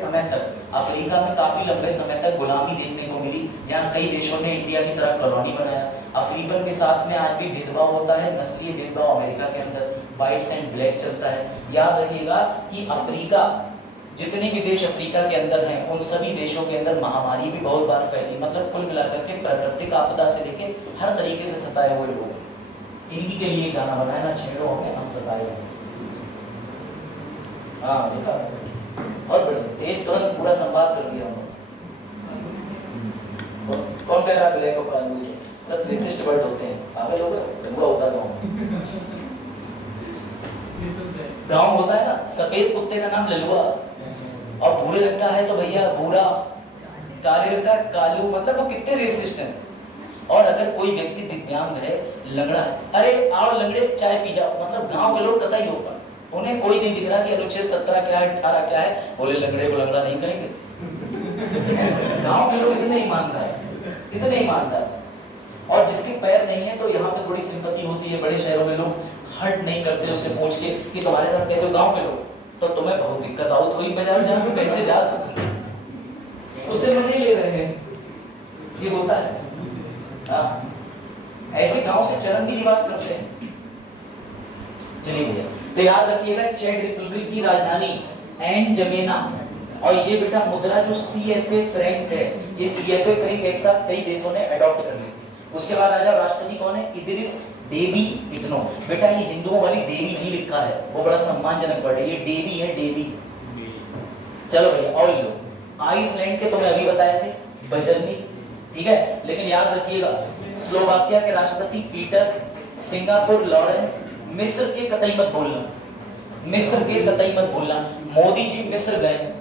समय तक गुलामी देखने को मिली। यहाँ कई देशों ने इंडिया की तरह कॉलोनी बनाया। अफ्रीकन के साथ में आज भी भेदभाव होता है, नस्लीय भेदभाव अमेरिका के अंदर, व्हाइट्स एंड ब्लैक चलता है। याद रखिएगा कि अफ्रीका, जितने भी देश अफ्रीका के अंदर हैं, उन सभी देशों के अंदर महामारी भी बहुत बार फैली। मतलब कुल मिलाकर के प्राकृतिक आपदा से लेके हर तरीके से सताए हुए लोग, इन्हीं के लिए गाना बनाया ना, छेड़ो हमें हम सताए हुए। हाँ देखा, बहुत बढ़िया, तेज तुरंत पूरा संवाद कर दिया हम। कौन कह रहा है ब्लैक और कानूनी से सब रेसिस्ट वर्ड होते हैं? आप लोग लंबा होता गाँव होता है ना, सफेद कुत्ते का नाम ललुआ, और भूरे रंग का है तो भैया भूरा, काले रंग का कालू। मतलब वो कितने रेसिस्ट हैं। और अगर कोई व्यक्ति दिव्यांग है, लंगड़ा है, अरे आओ लंगड़े चाय पी जाओ, मतलब गांव के लोग कतई होगा, उन्हें कोई नहीं दिख रहा कि अनुच्छेद 17 क्या है, 18 क्या है, बोले लंगड़े को लंगड़ा नहीं करेंगे। गांव के लोग इतने ईमानदार। और जिसके पैर नहीं है तो यहाँ पे थोड़ी सिंपैथी होती है। बड़े शहरों में लोग हर्ट नहीं करते उससे पूछ के कि तुम्हारे साथ कैसे। गांव के लोग तो तुम्हें बहुत दिक्कत आओ, थोड़ी बाजार जाओ कैसे जा, उससे मजे ले रहे हैं, ये होता है। ऐसे गांव से चरण भी निवास करते हैं। चलिए भैया, तो याद रखिएगा चेक रिपब्लिक की राजधानी एनजमेना, और ये बेटा मुद्रा जो CFA फ्रैंक है, ये CFA फ्रैंक एक साथ कई देशों ने अडॉप्ट कर ली थी। उसके बाद राजा राष्ट्रपति कौन है? इदरिस देवी इतनो। बेटा ये हिंदुओं वाली देवी नहीं लिखा है, वो बड़ा सम्मानजनक वर्ड है, ये देवी है, देवी। चलो भैया और लो, आइसलैंड के तुम्हें अभी बताए थे, बजरनी, ठीक है। लेकिन याद रखिएगा स्लोवाकिया के राष्ट्रपति पीटर, सिंगापुर लॉरेंस, मिस्र के कतई मत बोलना, मोदी जी मिस्र गए।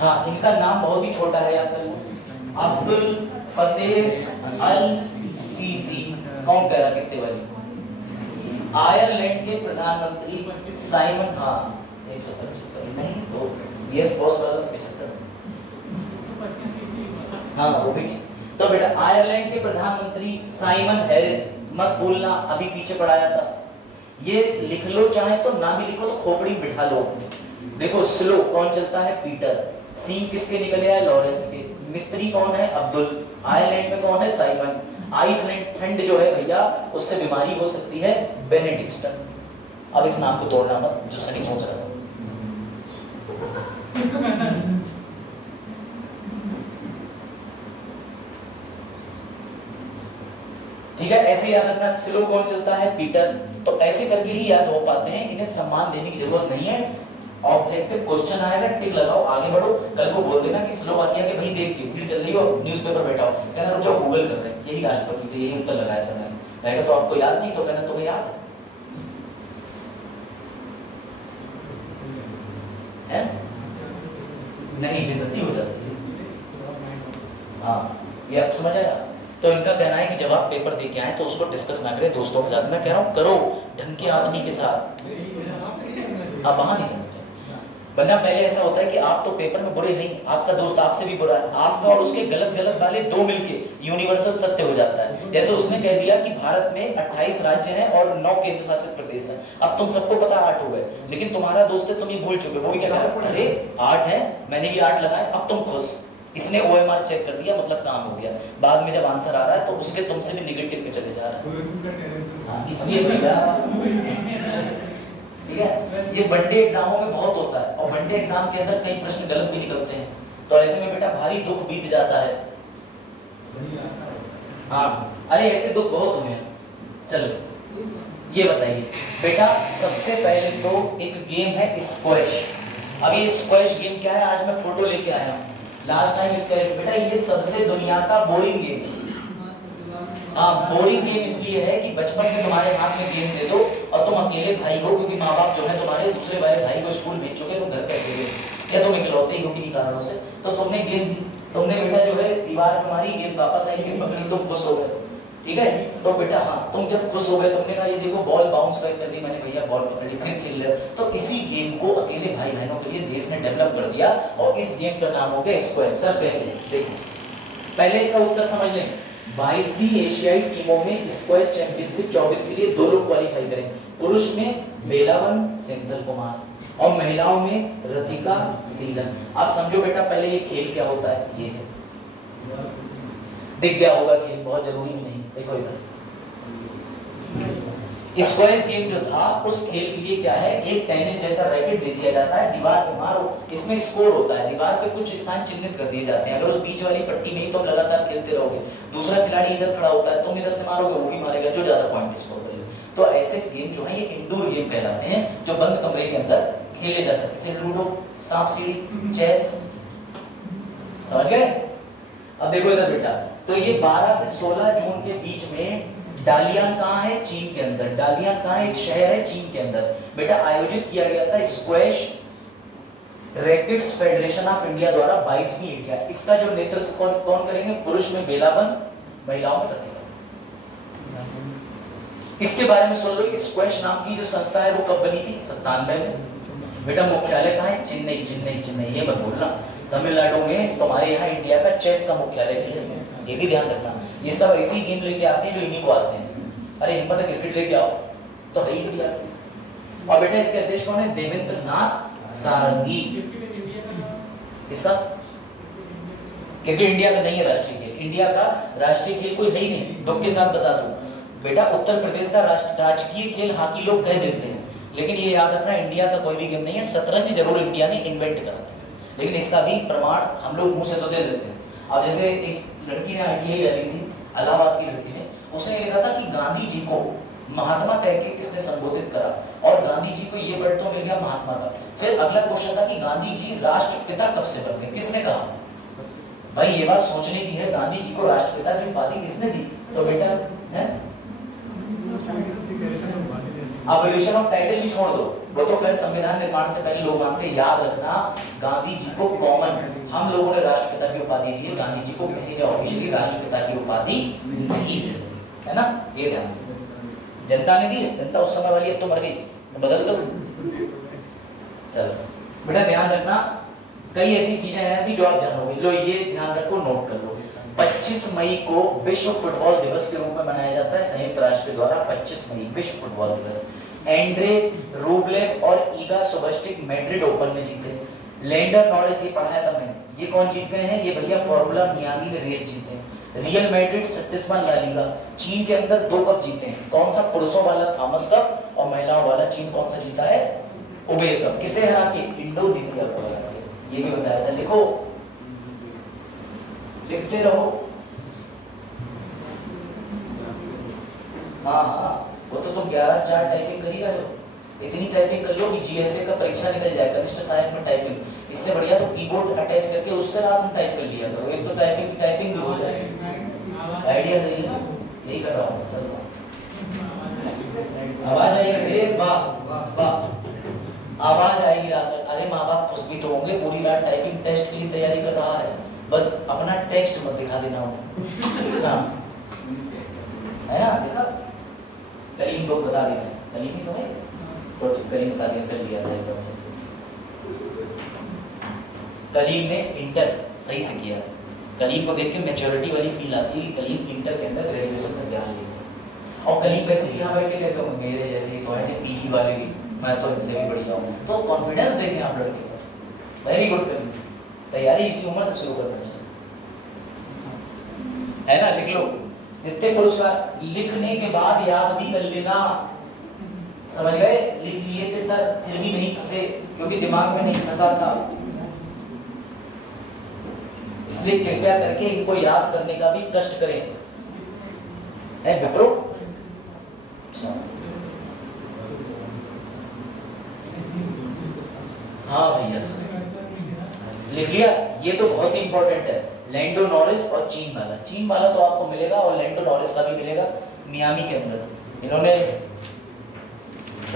हाँ, इनका नाम बहुत ही छोटा है, याद कर लो, अब्दुल फतेह अल सीसी। कौन कह रहा कितने वाली? आयरलैंड के प्रधानमंत्री साइमन, हाँ 125 नहीं तो यस बॉस वाला 75, हाँ वो भी। तो बेटा आयरलैंड के प्रधानमंत्री साइमन हैरिस, मत भूलना अभी पीछे पढ़ाया था, ये लिख लो, चाहे तो ना भी लिखो तो खोपड़ी में बिठा लो। देखो स्लो कौन चलता है? पीटर। सी किसके निकले है? लॉरेंस के। मिस्त्री कौन है? अब्दुल। आयरलैंड में कौन है? साइमन। आइसलैंड ठंड जो है भैया उससे बीमारी हो सकती है, बेनेडिक्टन। अब इस नाम को तोड़ना मत, जो सनी सोच रहा है। ठीक है, ऐसे याद रखना। स्लो कौन चलता है? पीटर। तो ऐसे करके ही याद हो पाते हैं, इन्हें सम्मान देने की जरूरत नहीं है। ऑब्जेक्टिव क्वेश्चन आएगा, टिक लगाओ, आगे बढ़ो। कल को बोल देना कि स्लोवाकिया के भाई देख के भीड़ चल रही हो, न्यूज़पेपर बैठा हो, कहना रुक जाओ गूगल कर रहे हैं, यही राष्ट्रपति थे, यही उत्तर लगाया था मैंने। रहेगा तो आपको याद नहीं, तो कहना तुम्हें याद है नहीं, बेइज्जती हो जाती है। हाँ ये आप समझ आया। तो इनका कहना है कि जब आप पेपर दे के आए तो उसको डिस्कस ना करें दोस्तों के साथ। मैं कह रहा हूँ करो ढंग के आदमी के साथ, आप वहां नहीं करना। वरना पहले ऐसा होता है कि आप तो पेपर में बुरे नहीं, आपका दोस्त आपसे भी बुरा है, आपका और उसके गलत गलत वाले दो मिलके यूनिवर्सल सत्य हो जाता है। जैसे उसने कह दिया कि भारत में 28 राज्य हैं और 9 केंद्र शासित प्रदेश हैं। अब तुम सबको पता 8 हो गए, लेकिन तुम्हारा दोस्त है, तुम ये भूल चुके। वो भी क्या कहा, अरे 8 है, मैंने भी 8 लगाए, अब तुम खुश। इसने OMR चेक कर दिया, मतलब काम हो गया। बाद में जब आंसर आ रहा है तो उसके तुमसे भी निगेटिव पे चले जा रहा है। इसलिए भैया ठीक है, ये वनडे एग्जामों में बहुत होता है, और वनडे एग्जाम के अंदर कई प्रश्न गलत भी निकलते हैं। तो ऐसे में बेटा भारी दुख बीत जाता है। हाँ अरे ऐसे दुख बहुत हुए हैं। चलो ये बताइए बेटा, सबसे पहले तो एक गेम है स्क्वैश। अब ये स्क्वैश गेम क्या है, आज मैं फोटो लेके आया हूँ। लास्ट टाइम स्क्वैश बेटा ये सबसे दुनिया का बोरिंग गेम। हाँ बोरिंग गेम इसलिए है कि बचपन में तुम्हारे हाथ में गेम दे दो और तुम अकेले भाई हो, क्योंकि माँ बाप जो है तुम्हारे दूसरे वाले भाई को स्कूल भेज चुके, तो घर पे अकेले या तुम इकलौते ही हो किन्हीं कारणों से। तो तुमने गेम दी, तुमने बेटा जो है दीवार पे मारी, गेम वापस आई, गेम पकड़ी, तुम खुश हो गए। ठीक है, तो बेटा हाँ तुम जब खुश हो गए, तुमने कहा ये देखो बॉल बाउंस बैक कर दी मैंने, भैया बॉल पकड़ ली, फिर खेल रहे। तो इसी गेम को अकेले भाई बहनों के लिए देश ने डेवलप कर दिया, और इस गेम का नाम हो गया स्क्वैश। सर कैसे? देखिए पहले इसका उत्तर समझ लें। 22वीं एशियाई टीमों में स्क्वैश चैंपियनशिप 24 के लिए 2 लोग क्वालिफाई करें। पुरुष में बेलावन सेंथल कुमार और महिलाओं में रतिका सीलन। आप समझो बेटा पहले ये खेल क्या होता है, ये है, दिख गया होगा खेल, बहुत जरूरी नहीं। देखो इधर स्क्वैश गेम जो था उस खेल के लिए क्या है, एक टेनिस जैसा रैकेट दे दिया जाता है, दीवार पे मारो, इसमें स्कोर होता है, दीवार पे कुछ स्थान चिन्हित कर दिए जाते हैं। अगर उस बीच वाली पट्टी में ही तुम लगातार खेलते रहोगे, दूसरा खिलाड़ी इधर खड़ा होता है, तुम इधर से मारोगे, वो भी मारेगा, जो ज्यादा पॉइंट स्कोर करेगा। तो ऐसे गेम जो है ये इंडोर गेम कहलाते हैं, जो बंद कमरे के अंदर खेले जा सकते, जैसे लूडो, सांप सीढ़ी, चेस, समझ गए। अब देखो इधर बेटा, तो ये 12 से 16 जून के बीच में डालियान कहाँ है, चीन के अंदर। डालियान कहाँ है, एक शहर है चीन के अंदर बेटा, आयोजित किया गया था squash rackets federation of India द्वारा 22वीं इंडिया। इसका जो नेतृत्व कौन करेंगे, पुरुष में बेलावन, महिलाओं में रतिका। इसके बारे में सुन लो, स्क्वैश नाम की जो संस्था है वो कब बनी थी, 97 में। बेटा मुख्यालय कहाँ है, चेन्नई, चेन्नई, चेन्नई, ये मत भूलना। तमिलनाडु में तुम्हारे यहाँ इंडिया का चेस का मुख्यालय है, ये भी ध्यान रखना। ये सब ऐसी गेम लेके आते हैं जो इन्हीं को आते हैं। अरे हिम्मत है क्रिकेट लेके आओ तो है ही इंडिया। और बेटा इसके अध्यक्ष कौन है, देवेंद्र नाथ सारंगी। इसका क्रिकेट इंडिया का नहीं है राष्ट्रीय खेल, इंडिया का राष्ट्रीय खेल कोई है ही नहीं। दुख के साथ बता दूं बेटा, उत्तर प्रदेश का राजकीय खेल हॉकी लोग कह देते हैं, लेकिन ये याद रखना इंडिया का कोई भी गेम नहीं है। शतरंज जरूर इंडिया ने इन्वेंट करा, लेकिन इसका भी प्रमाण हम लोग मुंह से तो दे देते हैं। अब जैसे एक लड़की ने आईटीआई डाली थी, इलाहाबाद की लड़की ने, उसने लिखा था कि गांधी जी को महात्मा कह के किसने संबोधित करा, और गांधी जी को ये वर्ड तो मिल गया महात्मा का। फिर अगला क्वेश्चन था कि गांधी जी राष्ट्रपिता कब से बन गए, किसने कहा। भाई ये बात सोचने की है, गांधी जी को राष्ट्रपिता की उपाधि किसने दी, तो बेटा है एवोल्यूशन ऑफ टाइटल भी छोड़ दो, वो तो कल संविधान निर्माण से पहले लोग मानते। याद रखना गांधी जी को कॉमन हम लोगों ने राष्ट्रपिता की उपाधि दी है, गांधी जी को किसी ने ऑफिशियली राष्ट्रपिता की उपाधि नहीं दी है ना, ये ध्यान। जनता ने दी, जनता उस समय वाली अब तो मर गई, बदल दो। चलो बेटा ध्यान रखना, कई ऐसी चीजें हैं अभी जो आप जानोगे, लो ये ध्यान रखो, नोट कर लो। 25 मई को विश्व फुटबॉल दिवस के रूप में मनाया जाता है संयुक्त राष्ट्र द्वारा। 25 मई विश्व फुटबॉल दिवस। एंड्रे रूबलेव और ईगा स्वियाटेक मैड्रिड ओपन में जीते। लैंडर नॉरिस, ये पढ़ाया था मैंने, ये कौन जीत गए हैं, ये भैया फॉर्मूला मियामी में रेस जीते हैं। रियल मैड्रिड 36वां ला लीगा। चीन के अंदर 2 कप जीते हैं, कौन सा, पुरुषों वाला थॉमस कप और महिलाओं वाला चीन कौन सा जीता है, उबेर कप। किसे हरा के, इंडोनेशिया को हरा के, ये भी बताया था। लिखो, लिखते रहो। हाँ हाँ, वो तो तुम 11 टाइपिंग कर ही रहे हो, इतनी टाइपिंग कर लो कि जीएसए का परीक्षा निकल जाए, कनिष्ठ सहायक में टाइपिंग। इससे बढ़िया तो कीबोर्ड अटैच करके उससे रात में टाइप कर लिया करो, एक तो टाइपिंग भी हो जाएगी। आइडिया सही है, यही कर रहा हूँ। आवाज आएगी, वाह वाह, आवाज आएगी रात में। अरे माँ बाप खुश भी तो होंगे, पूरी रात टाइपिंग टेस्ट के लिए तैयारी कर रहा है, बस अपना टेक्स्ट मत दिखा देना हो है ना। देखा कलीम तो बता दिया, कलीम ही तो है, तो कलीम बता दिया, कर लिया था। कलीम ने इंटर सही से किया, कलीम को देख के मैच्योरिटी वाली फील आती है, कलीम इंटर के अंदर ग्रेजुएशन का ध्यान लिया। और कलीम वैसे भी यहाँ बैठ के कहते हो मेरे जैसे तो है पीटी वाले भी, मैं तो इनसे भी बढ़िया हूँ, तो कॉन्फिडेंस देखें आप लड़के को। वेरी गुड कलीम, तैयारी इसी उम्र से शुरू करना चाहिए, है ना। लिख लो, जितने पुरस्कार लिखने के बाद याद भी कर लेना, समझ गए। लिख लिए थे सर, फिर भी नहीं फंसे क्योंकि दिमाग में नहीं फंसा था, इसलिए कृपया करके इनको याद करने का भी कष्ट करें, है विप्रो। हाँ भैया लिख लिया, ये तो बहुत ही इंपॉर्टेंट है। लैंडो नॉरिस और चीन वाला तो आपको मिलेगा, और लैंडो नॉरिस का भी मिलेगा मियामी के अंदर। इन्होंने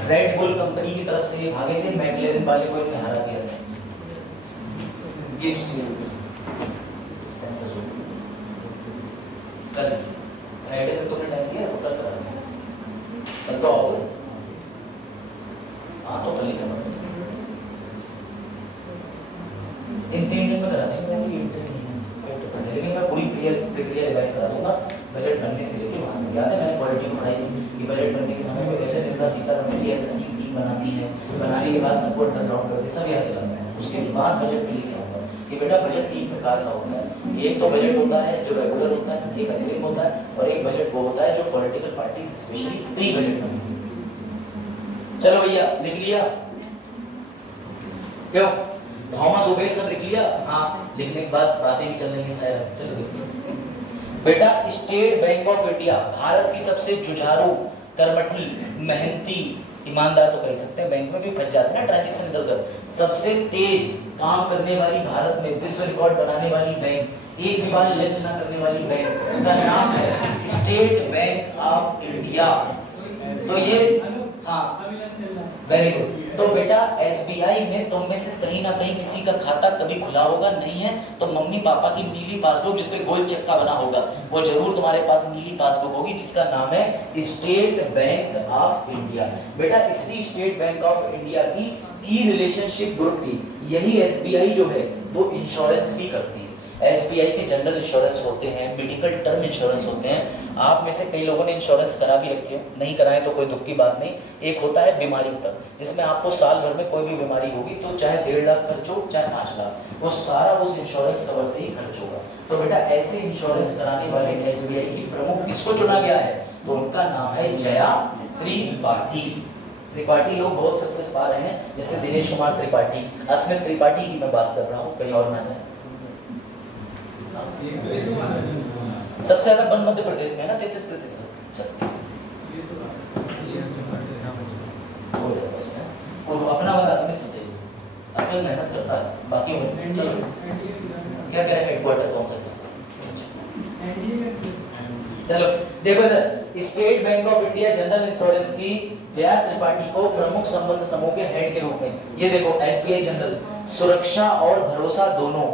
रेड बुल कंपनी की तरफ से ये भागे थे, मैकलेरन वाले को इन्होंने हरा दिया था। कल फ्राइडे तक तुमने टाइम दिया, तो कल करा कल तो आओगे। हाँ तो कल ही करना, इन 3 दिन में करा देंगे, वैसे भी लेकिन मैं पूरी प्रक्रिया रिवाइज करा दूंगा। बजट बनने से लेकर वहाँ तक। याद है मैंने पॉलिटी में पढ़ाई कि बजट बनने के समय में कैसे निर्मला सीतारमण की एसएससी टीम बनाती है, बनाने के बाद सबको टर्नआउट करके सब याद दिलाते हैं। उसके बाद बजट में लेके आऊँगा कि बेटा बजट 3 प्रकार का होता है। एक तो बजट होता है जो रेगुलर होता है, एक अतिरिक्त होता है, और एक बजट वो होता है जो political party specially pre budget में। चलो भैया लिख लिया क्यों? थॉमस ओवेल सब लिख लिया? हाँ, लिखने के बाद बातें भी चल रही हैं शायद। चलो देखिए बेटा, state bank of India Bharat की सबसे जुझारू, कर्मठी, मेहनती, ईमानदार तो कह सकते हैं, बैंक में भी फंस जाते हैं ट्रांजैक्शन इधर उधर, सबसे तेज काम करने वाली, भारत में विश्व रिकॉर्ड बनाने वाली बैंक, एक भी बार लंच ना करने वाली बैंक का नाम है स्टेट बैंक ऑफ इंडिया। तो ये हाँ वेरी गुड। तो बेटा एसबीआई में तुम में से कहीं ना कहीं किसी का खाता कभी खुला होगा, नहीं है तो मम्मी पापा की नीली पासबुक जिसपे गोल चक्का बना होगा वो जरूर तुम्हारे पास नीली पासबुक होगी जिसका नाम है स्टेट बैंक ऑफ इंडिया। बेटा इसी स्टेट बैंक ऑफ इंडिया की रिलेशनशिप ग्रुप की यही एसबीआई जो है वो इंश्योरेंस भी करती है। एसबीआई के जनरल इंश्योरेंस होते हैं, मेडिकल टर्म इंश्योरेंस होते हैं। आप में से कई लोगों ने इंश्योरेंस करा भी रखे, नहीं कराएं तो कोई दुख की बात नहीं। एक होता है बीमारी का, जिसमें आपको साल भर में कोई भी बीमारी होगी तो चाहे 1.5 लाख खर्च हो चाहे 5 लाख, वो सारा उस इंश्योरेंस कवर से ही खर्च होगा। तो बेटा ऐसे इंश्योरेंस कराने वाले एसबीआई की प्रमुख किसको चुना गया है? तो उनका नाम है जया त्रिपाठी। त्रिपाठी लोग बहुत सक्सेस पा रहे हैं, जैसे दिनेश कुमार त्रिपाठी, अस्मित त्रिपाठी की मैं बात कर रहा हूँ, कहीं और ना जाए। सबसे ज्यादा बंद मध्य प्रदेश में है ना 33%। अपना वाला अस्मित होते हैं, अस्मित मेहनत करता है, बाकी क्या क्या हेडक्वार्टर कौन सा? चलो देखो इधर state bank of India general insurance की जया त्रिपाठी को प्रमुख संबंध समूह के हेड के रूप में, ये देखो एसबीआई जनरल, सुरक्षा और भरोसा दोनों,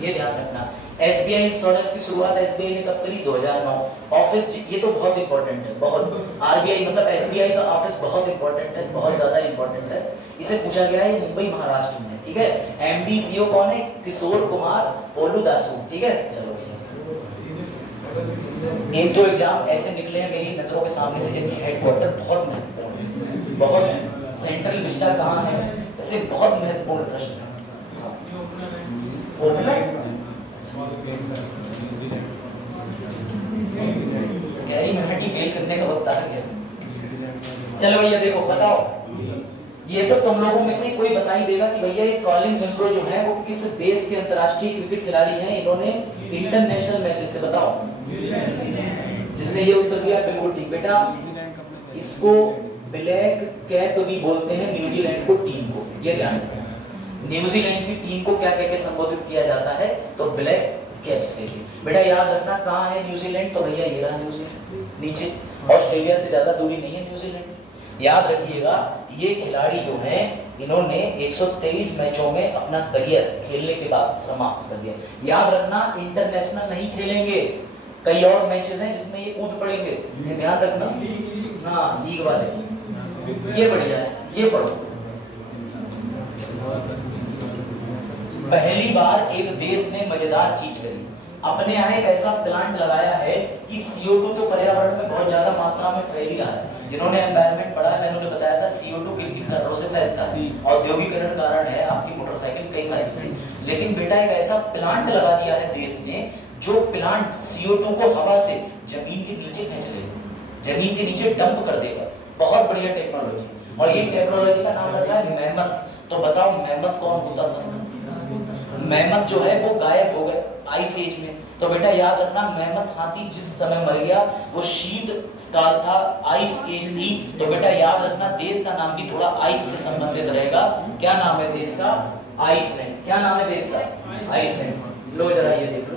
ये ध्यान रखना। एसबीआई इंश्योरेंस की शुरुआत एसबीआई ने कब करी? 2009। ऑफिस, ये तो बहुत इंपॉर्टेंट है, बहुत। आरबीआई मतलब एसबीआई का ऑफिस बहुत इंपॉर्टेंट है, बहुत ज्यादा इंपॉर्टेंट है। इसे पूछा गया है मुंबई महाराष्ट्र में, ठीक है। एमडी सीईओ कौन है? किशोर कुमार ओलुदासु, ठीक है। चलो एक दो एग्जाम ऐसे निकले हैं मेरी नजरों के सामने से जिनकी हेडक्वार्टर बहुत महत्वपूर्ण है, बहुत। सेंट्रल विस्टा कहाँ है? ऐसे बहुत महत्वपूर्ण प्रश्न है। गहरी मिनट ही फेल करने का वक्त आ गया। चलो भैया देखो बताओ, ये तो तुम लोगों में से कोई बता ही देगा कि भैया ये कॉलिंस विंप्रो जो है वो किस देश के अंतर्राष्ट्रीय क्रिकेट खिलाड़ी हैं, इन्होंने इंटरनेशनल मैचेस से, बताओ जिसने ये उत्तर दिया बिल्कुल ठीक। बेटा इसको ब्लैक कैप भी बोलते हैं, न्यूजीलैंड को टीम को, ये ध्यान रखना। न्यूजीलैंड की टीम को क्या कह के संबोधित किया जाता है? तो ब्लैक कैप्स के लिए। बेटा याद रखना कहाँ है न्यूजीलैंड? तो भैया ये रहा न्यूजीलैंड, नीचे। ऑस्ट्रेलिया से ज्यादा दूरी नहीं है न्यूजीलैंड। याद रखिएगा ये खिलाड़ी जो हैं इन्होंने 123 मैचों में अपना करियर खेलने के बाद समाप्त कर दिया। याद रखना इंटरनेशनल नहीं खेलेंगे, कई और मैचेस हैं जिसमें ये कूद पड़ेंगे, ये ध्यान रखना। हाँ लीग वाले, ये बढ़िया है, ये पढ़ो। पहली बार एक देश ने मजेदार चीज करी, अपने यहाँ एक ऐसा प्लांट लगाया है कि CO2 तो पर्यावरण में बहुत ज्यादा मात्रा में फैल ही रहा है। जिन्होंने एनवायरनमेंट पढ़ा है मैंने बताया था CO2 किन करों से फैलता है। औद्योगिकरण कारण है, आपकी मोटरसाइकिल कई सारी चीजें। लेकिन बेटा एक ऐसा प्लांट लगा दिया है देश ने जो प्लांट CO2 को हवा से जमीन के नीचे खींच लेगा, जमीन के नीचे डंप कर देगा। बहुत बढ़िया टेक्नोलॉजी, और ये टेक्नोलॉजी का नाम रखा है मेहमत। तो बताओ मेहमत कौन होता था? मेहमत जो है वो गायब हो गए आइस एज में। तो बेटा याद रखना मेहमत हाथी जिस समय मर गया वो शीत काल था, आइस एज थी। तो बेटा याद रखना देश का नाम भी थोड़ा आइस से संबंधित रहेगा। क्या नाम है देश का? आइसलैंड। क्या नाम है देश का? आइसलैंड। लो जरा ये देख लो,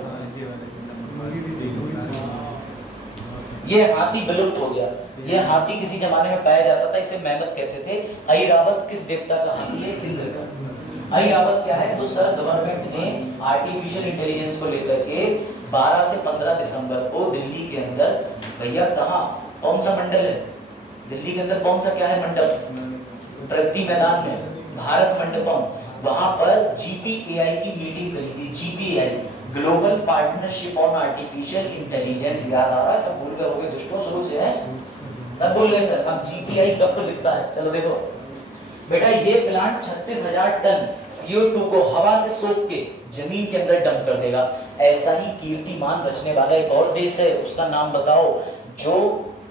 ये हाथी विलुप्त हो गया। ये हाथी किसी जमाने में पाया जाता था, इसे मेहमत कहते थे। ऐरावत किस देवता का हाथी है? इंद्र का। ऐरावत क्या है? तो सर गवर्नमेंट ने आर्टिफिशियल इंटेलिजेंस को लेकर के 12 से 15 दिसंबर को दिल्ली के अंदर, भैया कहाँ कौन सा मंडल है दिल्ली के अंदर, कौन सा क्या है मंडप? प्रगति मैदान में भारत मंडपम, वहां पर GPAI की मीटिंग करी थी। GPAI global partnership on artificial intelligence. याद आ रहा है? सब भूल गए होंगे दोस्तों शुरू से, है सब भूल गए सर। अब जीपीआई कब को लिखता है? चलो देखो बेटा, ये प्लांट 36,000 टन CO2 को हवा से सोख के जमीन के अंदर डंप कर देगा। ऐसा ही कीर्तिमान रचने वाला एक और देश है, उसका नाम बताओ, जो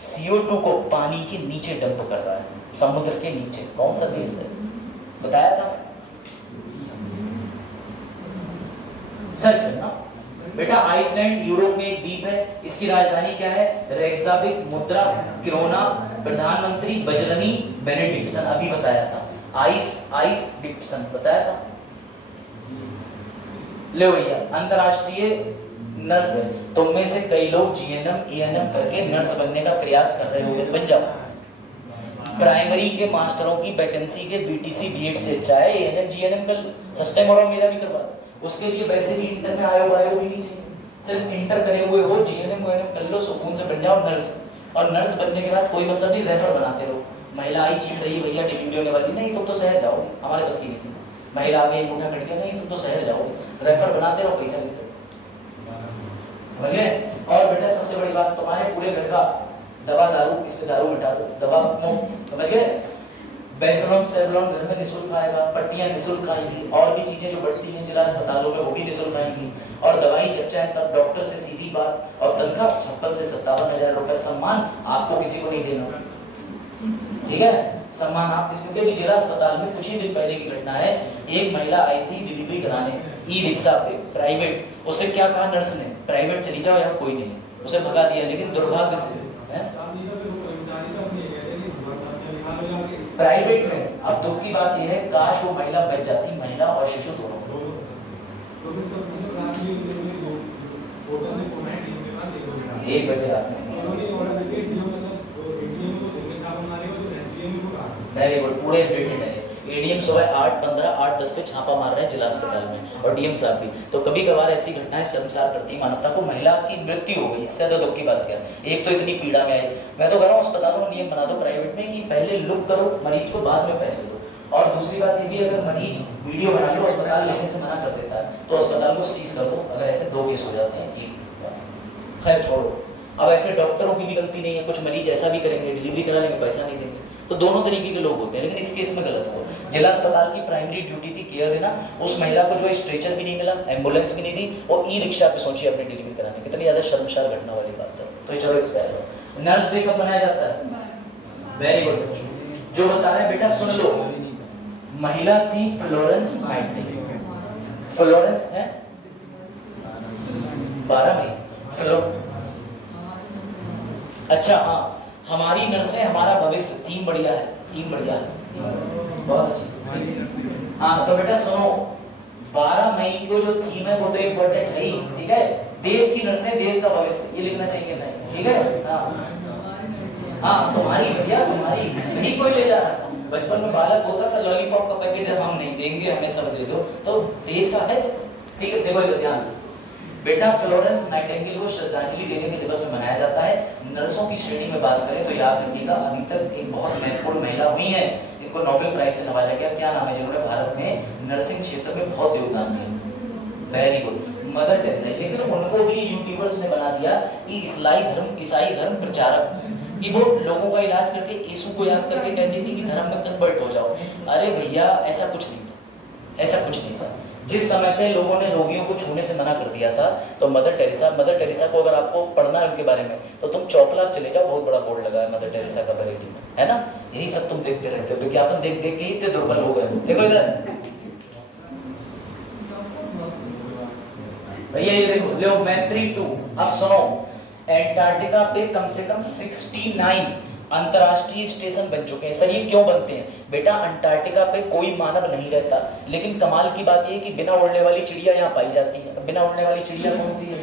CO2 को पानी के नीचे डंप कर रहा है, समुद्र के नीचे। कौन सा देश है? बताया था सर्च करना बेटा। आइसलैंड यूरोप में एक द्वीप है, इसकी राजधानी क्या है? रेक्साविक। मुद्रा किरोना। प्रधानमंत्री बजरनी बेनेडिक्सन, अभी बताया था। आइस डिक्सन बताया था। ले भैया, अंतरराष्ट्रीय नर्स, तुम में से कई लोग GNM ANM करके नर्स बनने का प्रयास कर रहे होंगे, बन जाओ। प्राइमरी के मास्टरों की वैकेंसी के BTC B.Ed से अच्छा है ANM GNM कर, सस्ते में मेरा भी करवा। उसके लिए वैसे भी इंटर में आयोग भी नहीं चाहिए, सिर्फ इंटर करे हुए हो, GNM ONM कर लो, सुकून से बन जाओ नर्स। और नर्स बनने के बाद कोई मतलब नहीं, रेफर बनाते रहो। महिला आई चीख रही भैया डिलीवरी होने वाली, नहीं तुम तो शहर जाओ, हमारे बस की नहीं। महिला आगे मुठा खड़ गया, नहीं तुम तो शहर जाओ, रेफर बनाते रहो, पैसा लेते रहो, समझ गए? और बेटा सबसे बड़ी बात, तुम्हारे पूरे घर का दवा दारू, इसमें दारू मिटा दो, दवा मुफ्त, समझ गए? बैसलॉन सेवलॉन घर में निःशुल्क आएगा, पट्टियां निःशुल्क आएंगी, और भी चीजें जो बढ़ती हैं जिला अस्पतालों में वो भी निःशुल्क आएंगी। और दवाई जब चाहे तब डॉक्टर से सीधी बात, और तनख्वाह 56 से 57,000 रुपए। सम्मान आपको किसी को नहीं देना, ठीक है? सम्मान आप किसी को, क्योंकि जिला अस्पताल में कुछ ही दिन पहले की घटना है, एक महिला आई थी डिलीवरी कराने ई-रिक्शा पे, प्राइवेट। उसे क्या कहा नर्स ने? प्राइवेट चली जाओ, यहाँ कोई नहीं, उसे भगा दिया। लेकिन दुर्भाग्य से प्राइवेट में, अब दुख की बात यह है, काश वो महिला बच जाती, महिला और शिशु दोनों। 1 बजे रात में, वेरी गुड, पूरे अपडेटेड है। ADM सुबह 8:15 8:10 पे छापा मार रहे हैं जिला अस्पताल में, और DM साहब भी। तो कभी कभार ऐसी घटनाएं शर्मसार करती है मानवता को। महिला की मृत्यु हो गई, इससे तो दुख की बात क्या? एक तो इतनी पीड़ा में आई। मैं तो कह रहा हूँ अस्पतालों में नियम बना दो प्राइवेट में कि पहले लुक करो मरीज को, बाद में पैसे दो। और दूसरी बात ये भी, अगर मरीज वीडियो बना लो, अस्पताल लेने से मना कर देता है, तो अस्पताल को सीज कर दो। अगर ऐसे 2 केस हो जाते हैं, खैर छोड़ो। अब ऐसे डॉक्टरों की भी गलती नहीं है, कुछ मरीज ऐसा भी करेंगे, डिलीवरी करा लेंगे, पैसा नहीं देंगे, तो दोनों तरीके के लोग होते हैं। लेकिन इस केस में गलत हो। जिला अस्पताल की प्राइमरी ड्यूटी थी केयर देना, उस महिला को जो स्ट्रेचर भी नहीं मिला, एम्बुलेंस भी नहीं दी, और ई-रिक्शा पे सोचिए अपनी डिलीवरी कराने, कितनी ज्यादा शर्मसार घटना वाली बात है। तो चलो एक्सपायर नर्स डे कब मनाया जाता है? वेरी गुड, जो बता रहे हैं बेटा सुन लो। महिला थी फ्लोरेंस नाइटिंगेल। फ्लोरेंस है 12 मई। अच्छा हाँ, हमारी नर्सें हमारा भविष्य। थीम बढ़िया है, थीम बढ़िया है, बहुत अच्छी। हाँ तो बेटा सुनो, 12 मई को जो थीम है वो तो इम्पोर्टेंट है ही, ठीक है? देश की नर्सें देश का भविष्य, ये लिखना चाहिए ना, ठीक है? हाँ तुम्हारी भैया, तुम्हारी नहीं कोई ले जा रहा। बचपन में बालक होता था, लॉलीपॉप का पैकेट हम नहीं देंगे, हमें सब दे दो, तो देश का है, ठीक है? देखो ध्यान से बेटा, फ्लोरेंस नाइटिंगेल को श्रद्धांजलि देने के दिवस में मनाया जाता है। नर्सों की श्रेणी में बात करें तो याद रखिएगा, अभी तक एक बहुत महत्वपूर्ण महिला हुई है, इनको नोबेल प्राइज से नवाजा गया। क्या नाम है? जिन्होंने भारत में नर्सिंग क्षेत्र में बहुत योगदान दिया। Very good, mother Teresa. लेकिन उनको भी यूट्यूबर्स ने बना दिया कि ईसाई धर्म प्रचारक, कि वो लोगों का इलाज करके यीशु को याद करके कहती थी कि धर्म में कन्वर्ट हो जाओ। अरे भैया ऐसा कुछ नहीं था, ऐसा कुछ नहीं था। जिस समय पे लोगों ने रोगियों को छूने से मना कर दिया था, तो मदर टेरेसा को अगर आपको पढ़ना है उनके बारे में, तो तुम चौकलात चले जाओ, बहुत बड़ा बोर्ड लगा है मदर टेरेसा का बरेली में, है ना? यही सब तुम देखते रहते हो, विज्ञापन देख देख के इतने दुर्बल हो गए। देखो इधर भैया, ये देखो, लो मैत्री 2। अब सुनो, एंटार्क्टिका पे कम से कम 69 अंतरराष्ट्रीय स्टेशन बन चुके हैं। सर ये क्यों बनते हैं? बेटा अंटार्कटिका पे कोई मानव नहीं रहता, लेकिन कमाल की बात ये है कि बिना उड़ने वाली चिड़िया यहाँ पाई जाती है। बिना उड़ने वाली चिड़िया कौन सी है?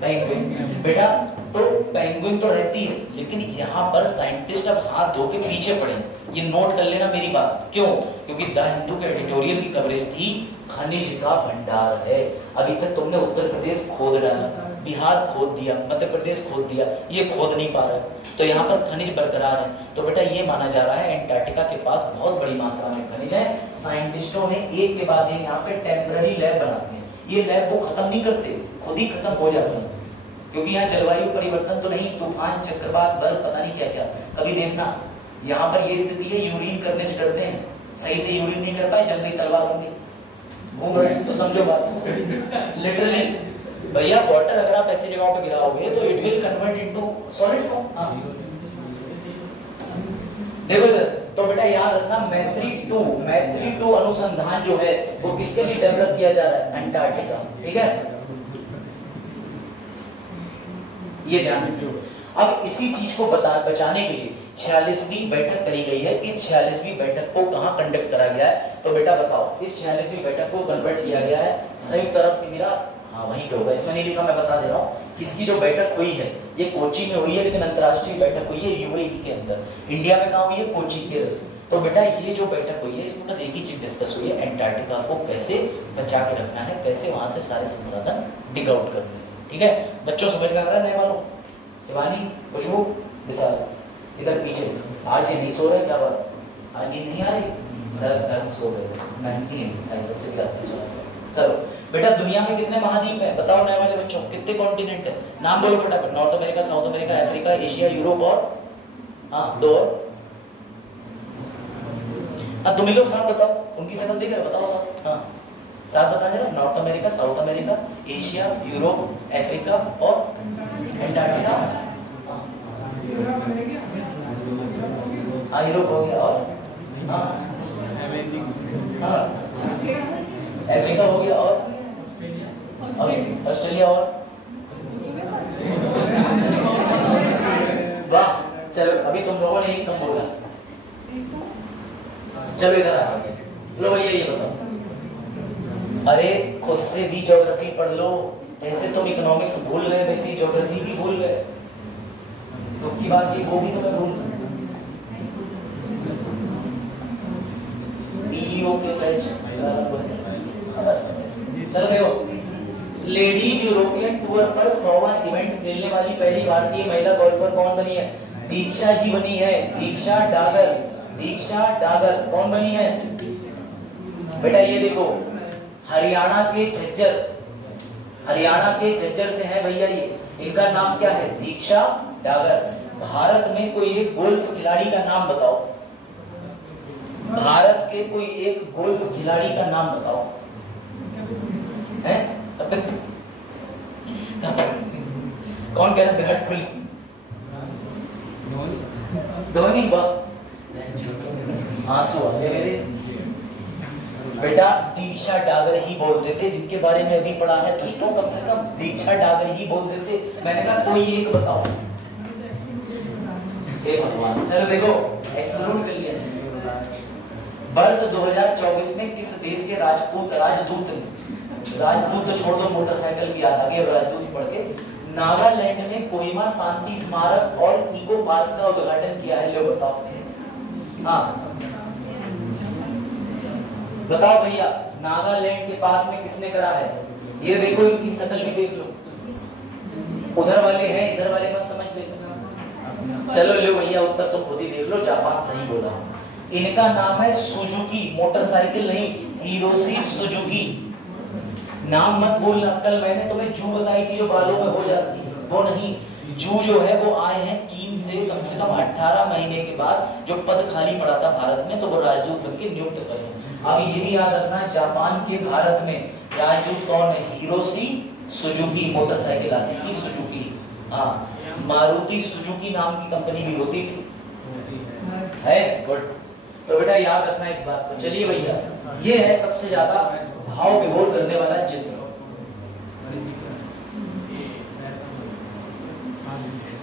पेंगुइन। बेटा तो पेंगुइन तो रहती है, लेकिन यहाँ पर साइंटिस्ट अब हाथ धो के पीछे पड़े। ये नोट कर लेना मेरी बात। क्यों? क्योंकि द हिंदू के एडिटोरियल की कवरेज थी, खनिज का भंडार है। अभी तक तुमने उत्तर प्रदेश खोद डाला, बिहार खोद दिया, मध्य प्रदेश खोद दिया, ये खोद नहीं पा रहे, तो यहाँ पर खनिज बरकरार है। तो बेटा ये माना जा रहा है एंटार्क्टिका के पास बहुत बड़ी मात्रा में खनिज है। साइंटिस्टों ने एक के बाद एक यहाँ पे टेम्पररी लैब बना दी है। ये लैब वो खत्म नहीं करते, खुद ही खत्म हो जाता है, क्योंकि यहाँ जलवायु परिवर्तन तो नहीं, तूफान, चक्रवात, बर्फ, पता नहीं क्या क्या। कभी देखना यहाँ पर ये स्थिति है, यूरिन करने से डरते हैं, सही से यूरिन नहीं कर पाए, जंगली तलवार होंगे, घूम रहे हैं, तो समझो बात लिटरली भैया। वाटर अगर आप ऐसी जगहों पे गिराओगे तो it will convert into solid form. देखो इधर, तो बेटा याद रखना मैत्री 2 अनुसंधान जो है वो किसके लिए डेवलप किया जा रहा है, अंटार्कटिका, ठीक है, ये ध्यान रखियो। अब इसी चीज को बचाने के लिए 46वीं बैठक करी गई है। इस 46वीं बैठक को कहां कंडक्ट करा गया है, तो बेटा बताओ, इस 46वीं बैठक को कन्वर्ट किया गया है संयुक्त अरब अमीरात, हाँ वहीं पे होगा, इसमें नहीं लिखा, मैं बता दे रहा हूँ। किसकी जो बैठक हुई है, ये कोची में हुई है, लेकिन अंतरराष्ट्रीय बैठक हुई है यूएई के अंदर। इंडिया में कहाँ हुई है, कोची के। तो बेटा ये जो बैठक हुई है इसमें बस एक ही चीज डिस्कस हुई है, एंटार्क्टिका को कैसे बचा के रखना है, कैसे वहां से सारे संसाधन डिग आउट करने हैं, ठीक है बच्चों, समझ में आ रहा है? नहीं मालूम? शिवानी, खुशबू, विशाल, इधर पीछे। आज ये नहीं सो रहे, क्या बात, आज ये नहीं आ रही सर, गर्म सो गए, नहीं साइकिल से चला। चलो बेटा, दुनिया में कितने महाद्वीप हैं बताओ नए वाले बच्चों, कितने कॉन्टिनेंट है, नाम बोलो फटाफट। North America, south America, Africa, Asia, Europe और हाँ 2 और। तुम ही लोग साथ बताओ, उनकी शक्ल देख रहे बताओ साथ, हाँ साथ बता जरा। North America, south America, Asia, Europe, Africa और अंटार्कटिका। हाँ यूरोप हो गया और हाँ अफ्रीका हो गया और ऑस्ट्रेलिया और वाह। चलो अभी तुम लोगों ने एक कम बोला, चलो इधर आ लो भैया, ये बताओ। अरे खुद से भी ज्योग्राफी पढ़ लो, जैसे तुम इकोनॉमिक्स भूल गए वैसे ज्योग्राफी भी भूल गए। तो की बात ये, वो भी तो मैं भूल गया। के बैच चलो देखो, लेडीज यूरोपियन टूर पर 100वां इवेंट खेलने वाली पहली भारतीय महिला गोल्फर कौन बनी है? दीक्षा जी बनी है, दीक्षा डागर। दीक्षा डागर कौन बनी है बेटा? ये देखो, हरियाणा के झज्जर, हरियाणा के झज्जर से है भैया ये। इनका नाम क्या है? दीक्षा डागर। भारत में कोई एक गोल्फ खिलाड़ी का नाम बताओ, भारत के कोई एक गोल्फ खिलाड़ी का नाम बताओ, है? कौन कह रहा है? विराट कोहली, धोनी। आंसू आ गए मेरे बेटा। दीक्षा डागर ही बोल देते, जिनके बारे में अभी पढ़ा है दोस्तों, कम से कम दीक्षा डागर ही बोल देते। मैंने कहा कोई एक बताओ। हे भगवान, चलो देखो एक्सक्लूड कर लिया। वर्ष 2024 में किस देश के राजदूत तो छोड़ दो, मोटरसाइकिल भी याद आ गई, राजदूत पढ़ के, नागालैंड में कोहिमा शांति स्मारक और इको पार्क का उद्घाटन किया है? लो बताओ। हाँ बताओ भैया, नागालैंड के पास में किसने करा है? ये देखो, इनकी शक्ल भी देख लो, उधर वाले हैं, इधर वाले मत समझ लेना। चलो लो भैया, उत्तर तुम खुद ही देख लो, जापान सही बोला। इनका नाम है सुजुकी, मोटरसाइकिल नहीं, हिरोशी सुजुकी। नाम मत भूलना, कल मैंने तुम्हें जू बताई थी जो बालों में हो जाती है, वो नहीं। जू जो है वो आए हैं चीन से, कम 18 महीने के बाद जो पद खाली पड़ा था भारत में, तो वो राजदूत बनके नियुक्त करे। अब ये भी याद रखना, जापान के भारत में राजदूत कौन है? Hiroshi Suzuki. मोटरसाइकिल आती थी सुजुकी, हाँ, मारुति सुजुकी नाम की कंपनी भी होती थी, है गुड। तो बेटा याद रखना इस बात को। चलिए भैया, ये है सबसे ज्यादा भाव विभोर करने वाला चित्र।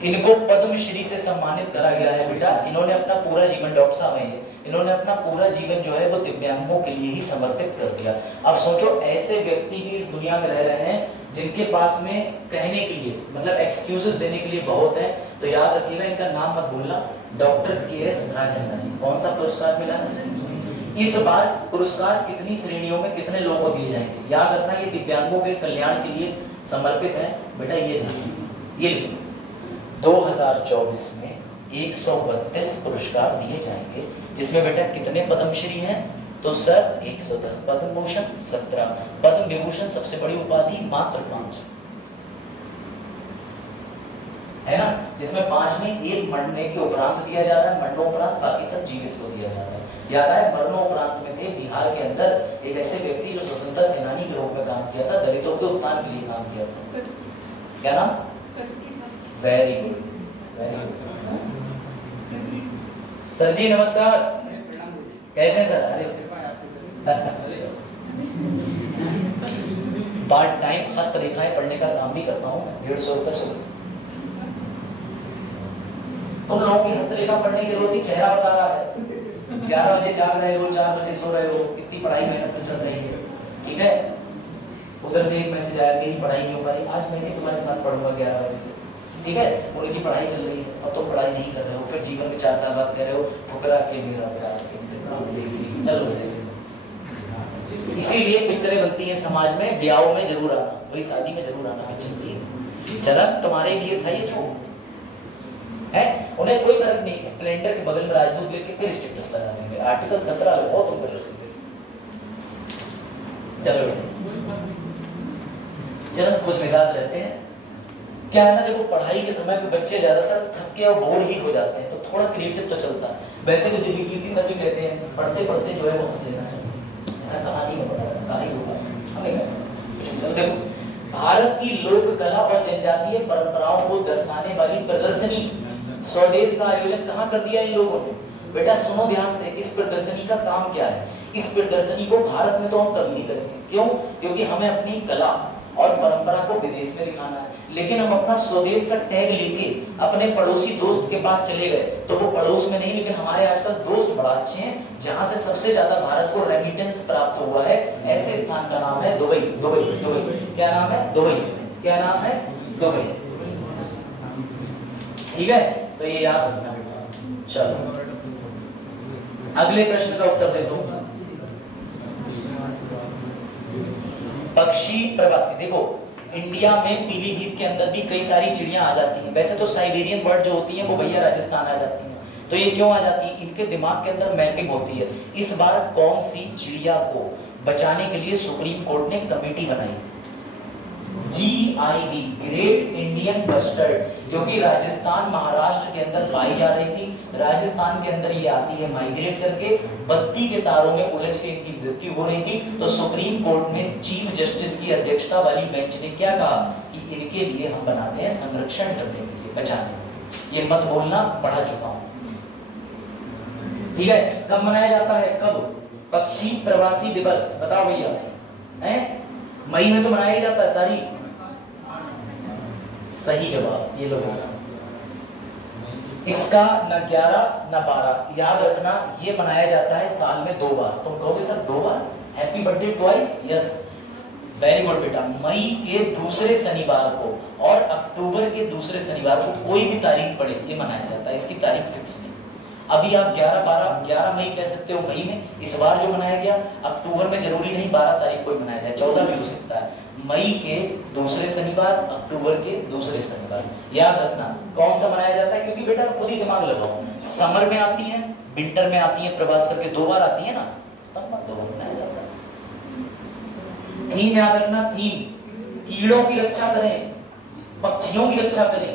इनको पद्मश्री से सम्मानित करा गया है बेटा। इन्होंने अपना पूरा जीवन, डॉक्टर साहब हैं, इन्होंने अपना पूरा जीवन जो है वो दिव्यांगों के लिए ही समर्पित कर दिया। अब सोचो, ऐसे व्यक्ति भी इस दुनिया में रह रहे हैं जिनके पास में कहने के लिए, मतलब एक्सक्यूजेस देने के लिए बहुत है। तो याद रखिएगा, इनका नाम मत भूलना, डॉक्टर के.एस. राजन्ना जी। कौन सा पुरस्कार मिला है इस बार? पुरस्कार कितनी श्रेणियों में कितने लोगों को दिए जाएंगे? याद रखना, ये दिव्यांगों के कल्याण के लिए समर्पित है बेटा। ये 2024 में 132 पुरस्कार दिए जाएंगे, जिसमें बेटा कितने पद्मश्री हैं? तो सर 110, पद्म भूषण 17, पद्म विभूषण सबसे बड़ी उपाधि मात्र 5 है ना, जिसमें 5 में एक मरने के उपरांत दिया जा रहा है, मरणोपरांत बाकी सब जीवित को दिया जा रहा है। याद है मरणोपरांत में थे बिहार के अंदर एक ऐसे व्यक्ति जो स्वतंत्रता सेनानी के रूप में काम किया था, दलितों के उत्थान के लिए काम किया था, क्या नाम? Very good, very good. Sir ji नमस्कार, कैसे हैं सर? पार्ट टाइम हस्तरेखाएं पढ़ने का काम भी करता हूँ, 150 रुपए सुबह। तुम लोगों की हस्तरेखा पढ़ने की जरूरत ही चेहरा बता रहा है। 11 बजे जाग रहे हो, 4 बजे सो रहे हो, कितनी पढ़ाई मेहनत से चल रही है, ठीक है। उधर से एक मैसेज आया, मेरी पढ़ाई नहीं हो पाई, आज मैं तुम्हारे साथ पढ़ूंगा 11 बजे से, ठीक है। उनकी पढ़ाई चल रही है और तुम पढ़ाई नहीं कर रहे हो, फिर जीवन में 4 साल बाद कह रहे हो ठुकरा के मेरा प्यार, चलो। इसीलिए पिक्चरें बनती हैं समाज में, ब्याहों में जरूर आना, वही शादी में जरूर आना पिक्चर। चलन तुम्हारे लिए था ये जो है, उन्हें कोई फर्क नहीं, स्प्लेंडर के बगल में राजदूत लिख के फिर स्टेटस लगा देंगे, आर्टिकल 17 लगाओ तुम कर सकते। चलो चलो खुश मिजाज रहते हैं। क्या है ना, देखो पढ़ाई के समय पे बच्चे ज्यादातर थक के और बोर ही हो जाते हैं, तो थोड़ा क्रिएटिव तो चलता है। वैसे भी दिव्यकीर्ति सभी कहते हैं पढ़ते पढ़ते जो है वो हंस लेना चाहिए, ऐसा कहानी में पढ़ा कहानी होगा हमें। देखो भारत की लोक कला और जनजातीय परंपराओं को दर्शाने वाली प्रदर्शनी स्वदेश का आयोजन कहाँ कर दिया इन लोगों ने? बेटा सुनो ध्यान से, इस प्रदर्शनी का काम क्या है? इस प्रदर्शनी को भारत में तो हम कभी नहीं करेंगे, क्यों? क्योंकि हमें अपनी कला और परंपरा को विदेश में दिखाना है, लेकिन हम अपना स्वदेश का टैग लेके अपने पड़ोसी दोस्त के पास चले गए, तो वो पड़ोस में नहीं, लेकिन हमारे आजकल दोस्त बड़ा अच्छे हैं, जहां से सबसे ज्यादा भारत को रेमिटेंस प्राप्त हुआ है, ऐसे स्थान का नाम है दुबई। दुबई, दुबई, क्या नाम है? दुबई। क्या नाम है? दुबई, ठीक है, तो ये याद रखना। चलो अगले प्रश्न का उत्तर दे दो। पक्षी प्रवासी, देखो इंडिया में पीलीभीत के अंदर भी कई सारी चिड़ियां आ जाती हैं। वैसे तो साइबेरियन बर्ड जो होती हैं वो भैया राजस्थान आ जाती हैं, तो ये क्यों आ जाती है? इनके दिमाग के अंदर मैपिंग होती है। इस बार कौन सी चिड़िया को बचाने के लिए सुप्रीम कोर्ट ने कमेटी बनाई? GID, ग्रेट इंडियन बस्टर्ड, क्योंकि राजस्थान महाराष्ट्र के अंदर पाई जा रही थी। राजस्थान के अंदर ये आती है माइग्रेट करके, बत्ती के तारों में उलझ के इनकी मृत्यु हो रही थी। तो सुप्रीम कोर्ट में चीफ जस्टिस की अध्यक्षता वाली बेंच ने क्या कहा कि इनके लिए हम बनाते हैं संरक्षण करने के लिए, बचाने। ये मत बोलना, पढ़ा चुका हूं, ठीक है। कब मनाया जाता है? कब? पक्षी प्रवासी दिवस, बताओ भैया, है मई में तो मनाया ही जाता है। तारीख? सही जवाब, ये लोग इसका न 11 न 12, याद रखना ये मनाया जाता है साल में 2 बार। तुम कहोगे सर 2 बार? Happy birthday twice? Yes, very good बेटा। मई के दूसरे शनिवार को और अक्टूबर के दूसरे शनिवार को कोई भी तारीख पड़े ये मनाया जाता है, इसकी तारीख फिक्स नहीं। अभी आप 11 मई कह सकते हो मई में, इस बार जो मनाया गया अक्टूबर में, जरूरी नहीं 12 तारीख को ही मनाया जाए, 14 भी हो सकता है। मई के दूसरे शनिवार, अक्टूबर के दूसरे शनिवार, याद रखना कौन सा मनाया जाता है। क्योंकि बेटा खुद ही दिमाग लगाओ, समर में आती है, विंटर में आती है, प्रवास करके 2 बार आती है ना, तब 2 बार मनाया जाता है। थीम याद रखना, थीम कीड़ों की रक्षा करें, पक्षियों की रक्षा करें।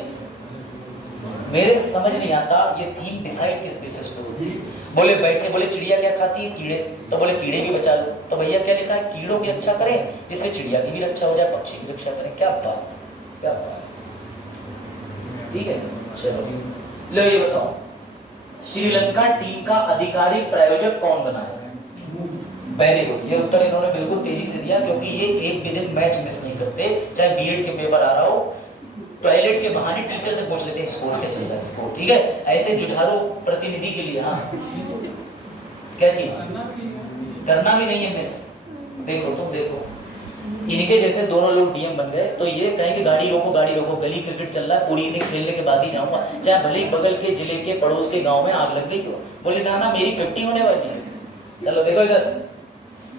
मेरे समझ नहीं आता ये थीम डिसाइड किस बेसिस पे होती है। बोले बैठे, बोले चिड़िया क्या खाती है? कीड़े, तो बोले कीड़े भी बचा लो, तो भैया क्या लिखा है? कीड़ों की रक्षा करें, जिससे चिड़िया की भी रक्षा हो जाए, पक्षी की रक्षा करें। क्या बात, क्या बात, ठीक है। चलो लो ये बताओ, श्रीलंका टीम का आधिकारिक प्रायोजक कौन बना है? वेरी गुड, ये उत्तर इन्होंने बिल्कुल तेजी से दिया, क्योंकि ये एक भी दिन मैच मिस नहीं करते, चाहे बीएड के पेपर आ रहा हो, टॉयलेट के बहाने टीचर से पूछ लेते हैं स्कोर क्या चल रहा है, स्कोर, ठीक है। ऐसे जुझारू प्रतिनिधि के लिए, हाँ क्या चीज करना भी नहीं है मिस। देखो तुम देखो, इनके जैसे दोनों लोग डीएम बन गए, तो ये कहें कि गाड़ी रोको, गाड़ी रोको, गली क्रिकेट चल रहा है, पूरी इनिंग खेलने के बाद ही जाऊंगा, चाहे भले बगल के जिले के पड़ोस के गाँव में आग लग गई तो। बोले ना मेरी 50 होने वाली है। चलो देखो इधर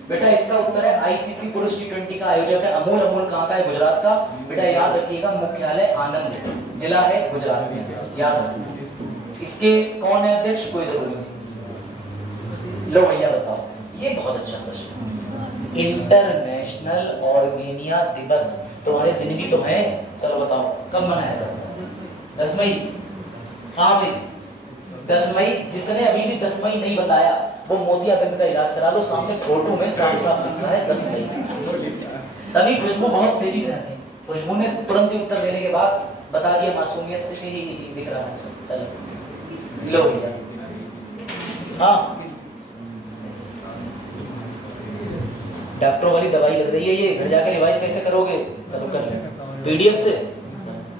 बेटा, इसका उत्तर है आईसीसी पुरुष T20 का आयोजक है अमूल। अमूल कहाँ का है? गुजरात का। बेटा याद रखिएगा, मुख्यालय आनंद, जिला है गुजरात में, याद रखिएगा। इसके कौन है अध्यक्ष? कोई जरूरी नहीं। लो भैया बताओ, ये बहुत अच्छा प्रश्न। इंटरनेशनल ऑर्गेनिया दिवस, तुम्हारे दिन भी तो है, चलो बताओ कब मनाया जाता है? 10 मई। हाँ भाई 10 मई। जिसने अभी भी 10 मई नहीं बताया वो मोतियाबिंद का इलाज करा लो, सामने फोटो में साफ साफ लिखा है 10 मई। तभी खुशबू बहुत तेजी से हंसी। खुशबू ने तुरंत ही उत्तर देने के बाद बता दिया मासूमियत से कि दिख रहा है। चलो लो भैया। हाँ डॉक्टरों वाली दवाई लग रही है ये, घर जाकर रिवाइज कैसे करोगे? चलो कर ले पीडीएफ से।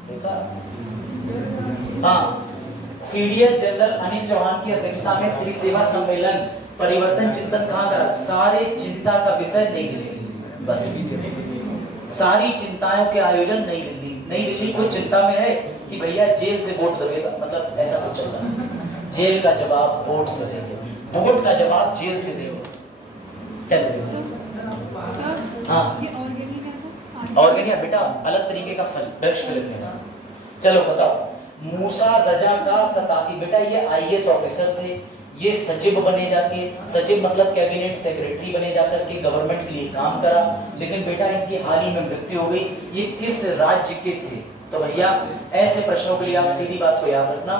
देखा? हाँ सीडीएस जनरल अनिल चौहान की अध्यक्षता में त्रिसेवा सम्मेलन परिवर्तन चिंतन कहाँ करा? सारे चिंता का विषय नई दिल्ली। बस सारी चिंताओं के आयोजन नई दिल्ली। नई दिल्ली कोई चिंता में है कि भैया जेल से वोट दबेगा, मतलब ऐसा कुछ चल रहा है। जेल का जवाब वोट से देंगे, वोट का जवाब जेल से देंगे। चल हाँ ऑर्गेनिया बेटा अलग तरीके का फल, वृक्ष फल। चलो बताओ मूसा रजा का 87 बेटा ये आईएएस ऑफिसर थे, ये सचिव बने जाके, सचिव मतलब कैबिनेट सेक्रेटरी बने जाकर के गवर्नमेंट के लिए काम करा, लेकिन बेटा इनकी हाल ही में मृत्यु हो गई। ये किस राज्य के थे? तो भैया ऐसे प्रश्नों के लिए आप सीधी बात को याद रखना,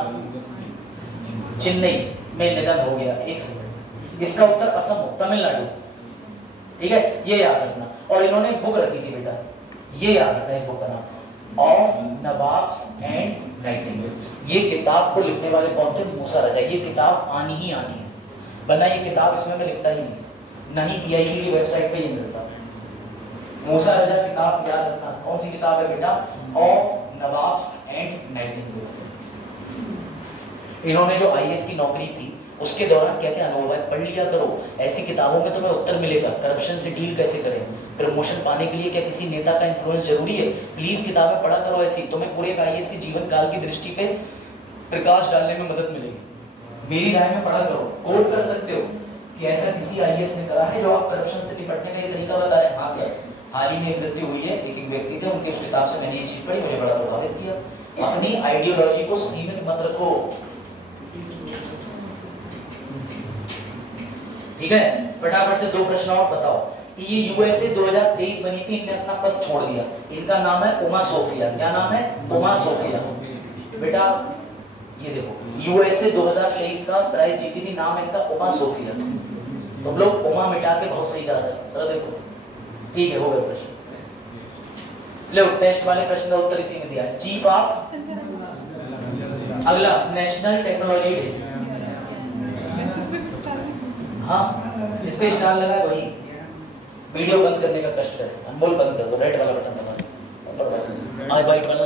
चेन्नई में निधन हो गया। एक सेकंड, इसका उत्तर असम हो, तमिलनाडु। ठीक है ये याद रखना। और इन्होंने बुक रखी थी बेटा, ये याद रखना इस बुक का नाम ऑफ नवाब्स एंड नाइटिंगेल। ये किताब को लिखने वाले कौन थे? मूसा रजा। ये किताब आनी ही आनी है, वरना ये किताब इसमें मैं लिखता ही नहीं पीआईबी की वेबसाइट पे ये मिलता है। मूसा रजा किताब याद रखना, कौन सी किताब है बेटा? Of nawabs and nightingales. इन्होंने जो आईएएस की नौकरी थी उसके दौरान क्या क्या अनुभव है पढ़ लिया करो, ऐसी किताबों में तुम्हें उत्तर मिलेगा। करप्शन से डील कैसे करें, प्रमोशन पाने के लिए क्या किसी नेता का इन्फ्लुएंस जरूरी है? प्लीज किताबें पढ़ा करो ऐसी, तुम्हें पूरे आईएएस के जीवन काल की दृष्टि पे प्रकाश डालने में मदद मिलेगी। मेरी राय में पढ़ा करो, कोट कर सकते हो कि ऐसा किसी आईएएस ने करा है जो आप करप्शन से निपटने का ये तरीका बता रहे हैं। हाँ सर हाल ही में मृत्यु हुई है, एक व्यक्ति थे, उनकी उस किताब से मैंने ये चीज पढ़ी, मुझे बड़ा प्रभावित किया। अपनी आइडियोलॉजी को सीमित मत रखो, ठीक है? फटाफट से 2 प्रश्न और बताओ। ये यूएसए 2023 बनी थी, इनने अपना पद छोड़ दिया, इनका नाम है उमा सोफिया। क्या नाम है? उमा सोफिया। बेटा ये देखो यूएसए 2023 का प्राइज जीती थी, नाम इनका उमा सोफिया। तुम लोग उमा मिटा के बहुत सही जा रहे हो, जरा देखो। ठीक है हो गए प्रश्न। लो टेस्ट वाले प्रश्न का उत्तर इसी में दिया है। चीफ ऑफ अगला नेशनल टेक्नोलॉजी डे। हाँ जिस पे स्टार लगा है वही। वीडियो बंद करने का कष्ट करें, अनमोल बंद कर दो, रेड वाला बटन दबा दो, आज व्हाइट वाला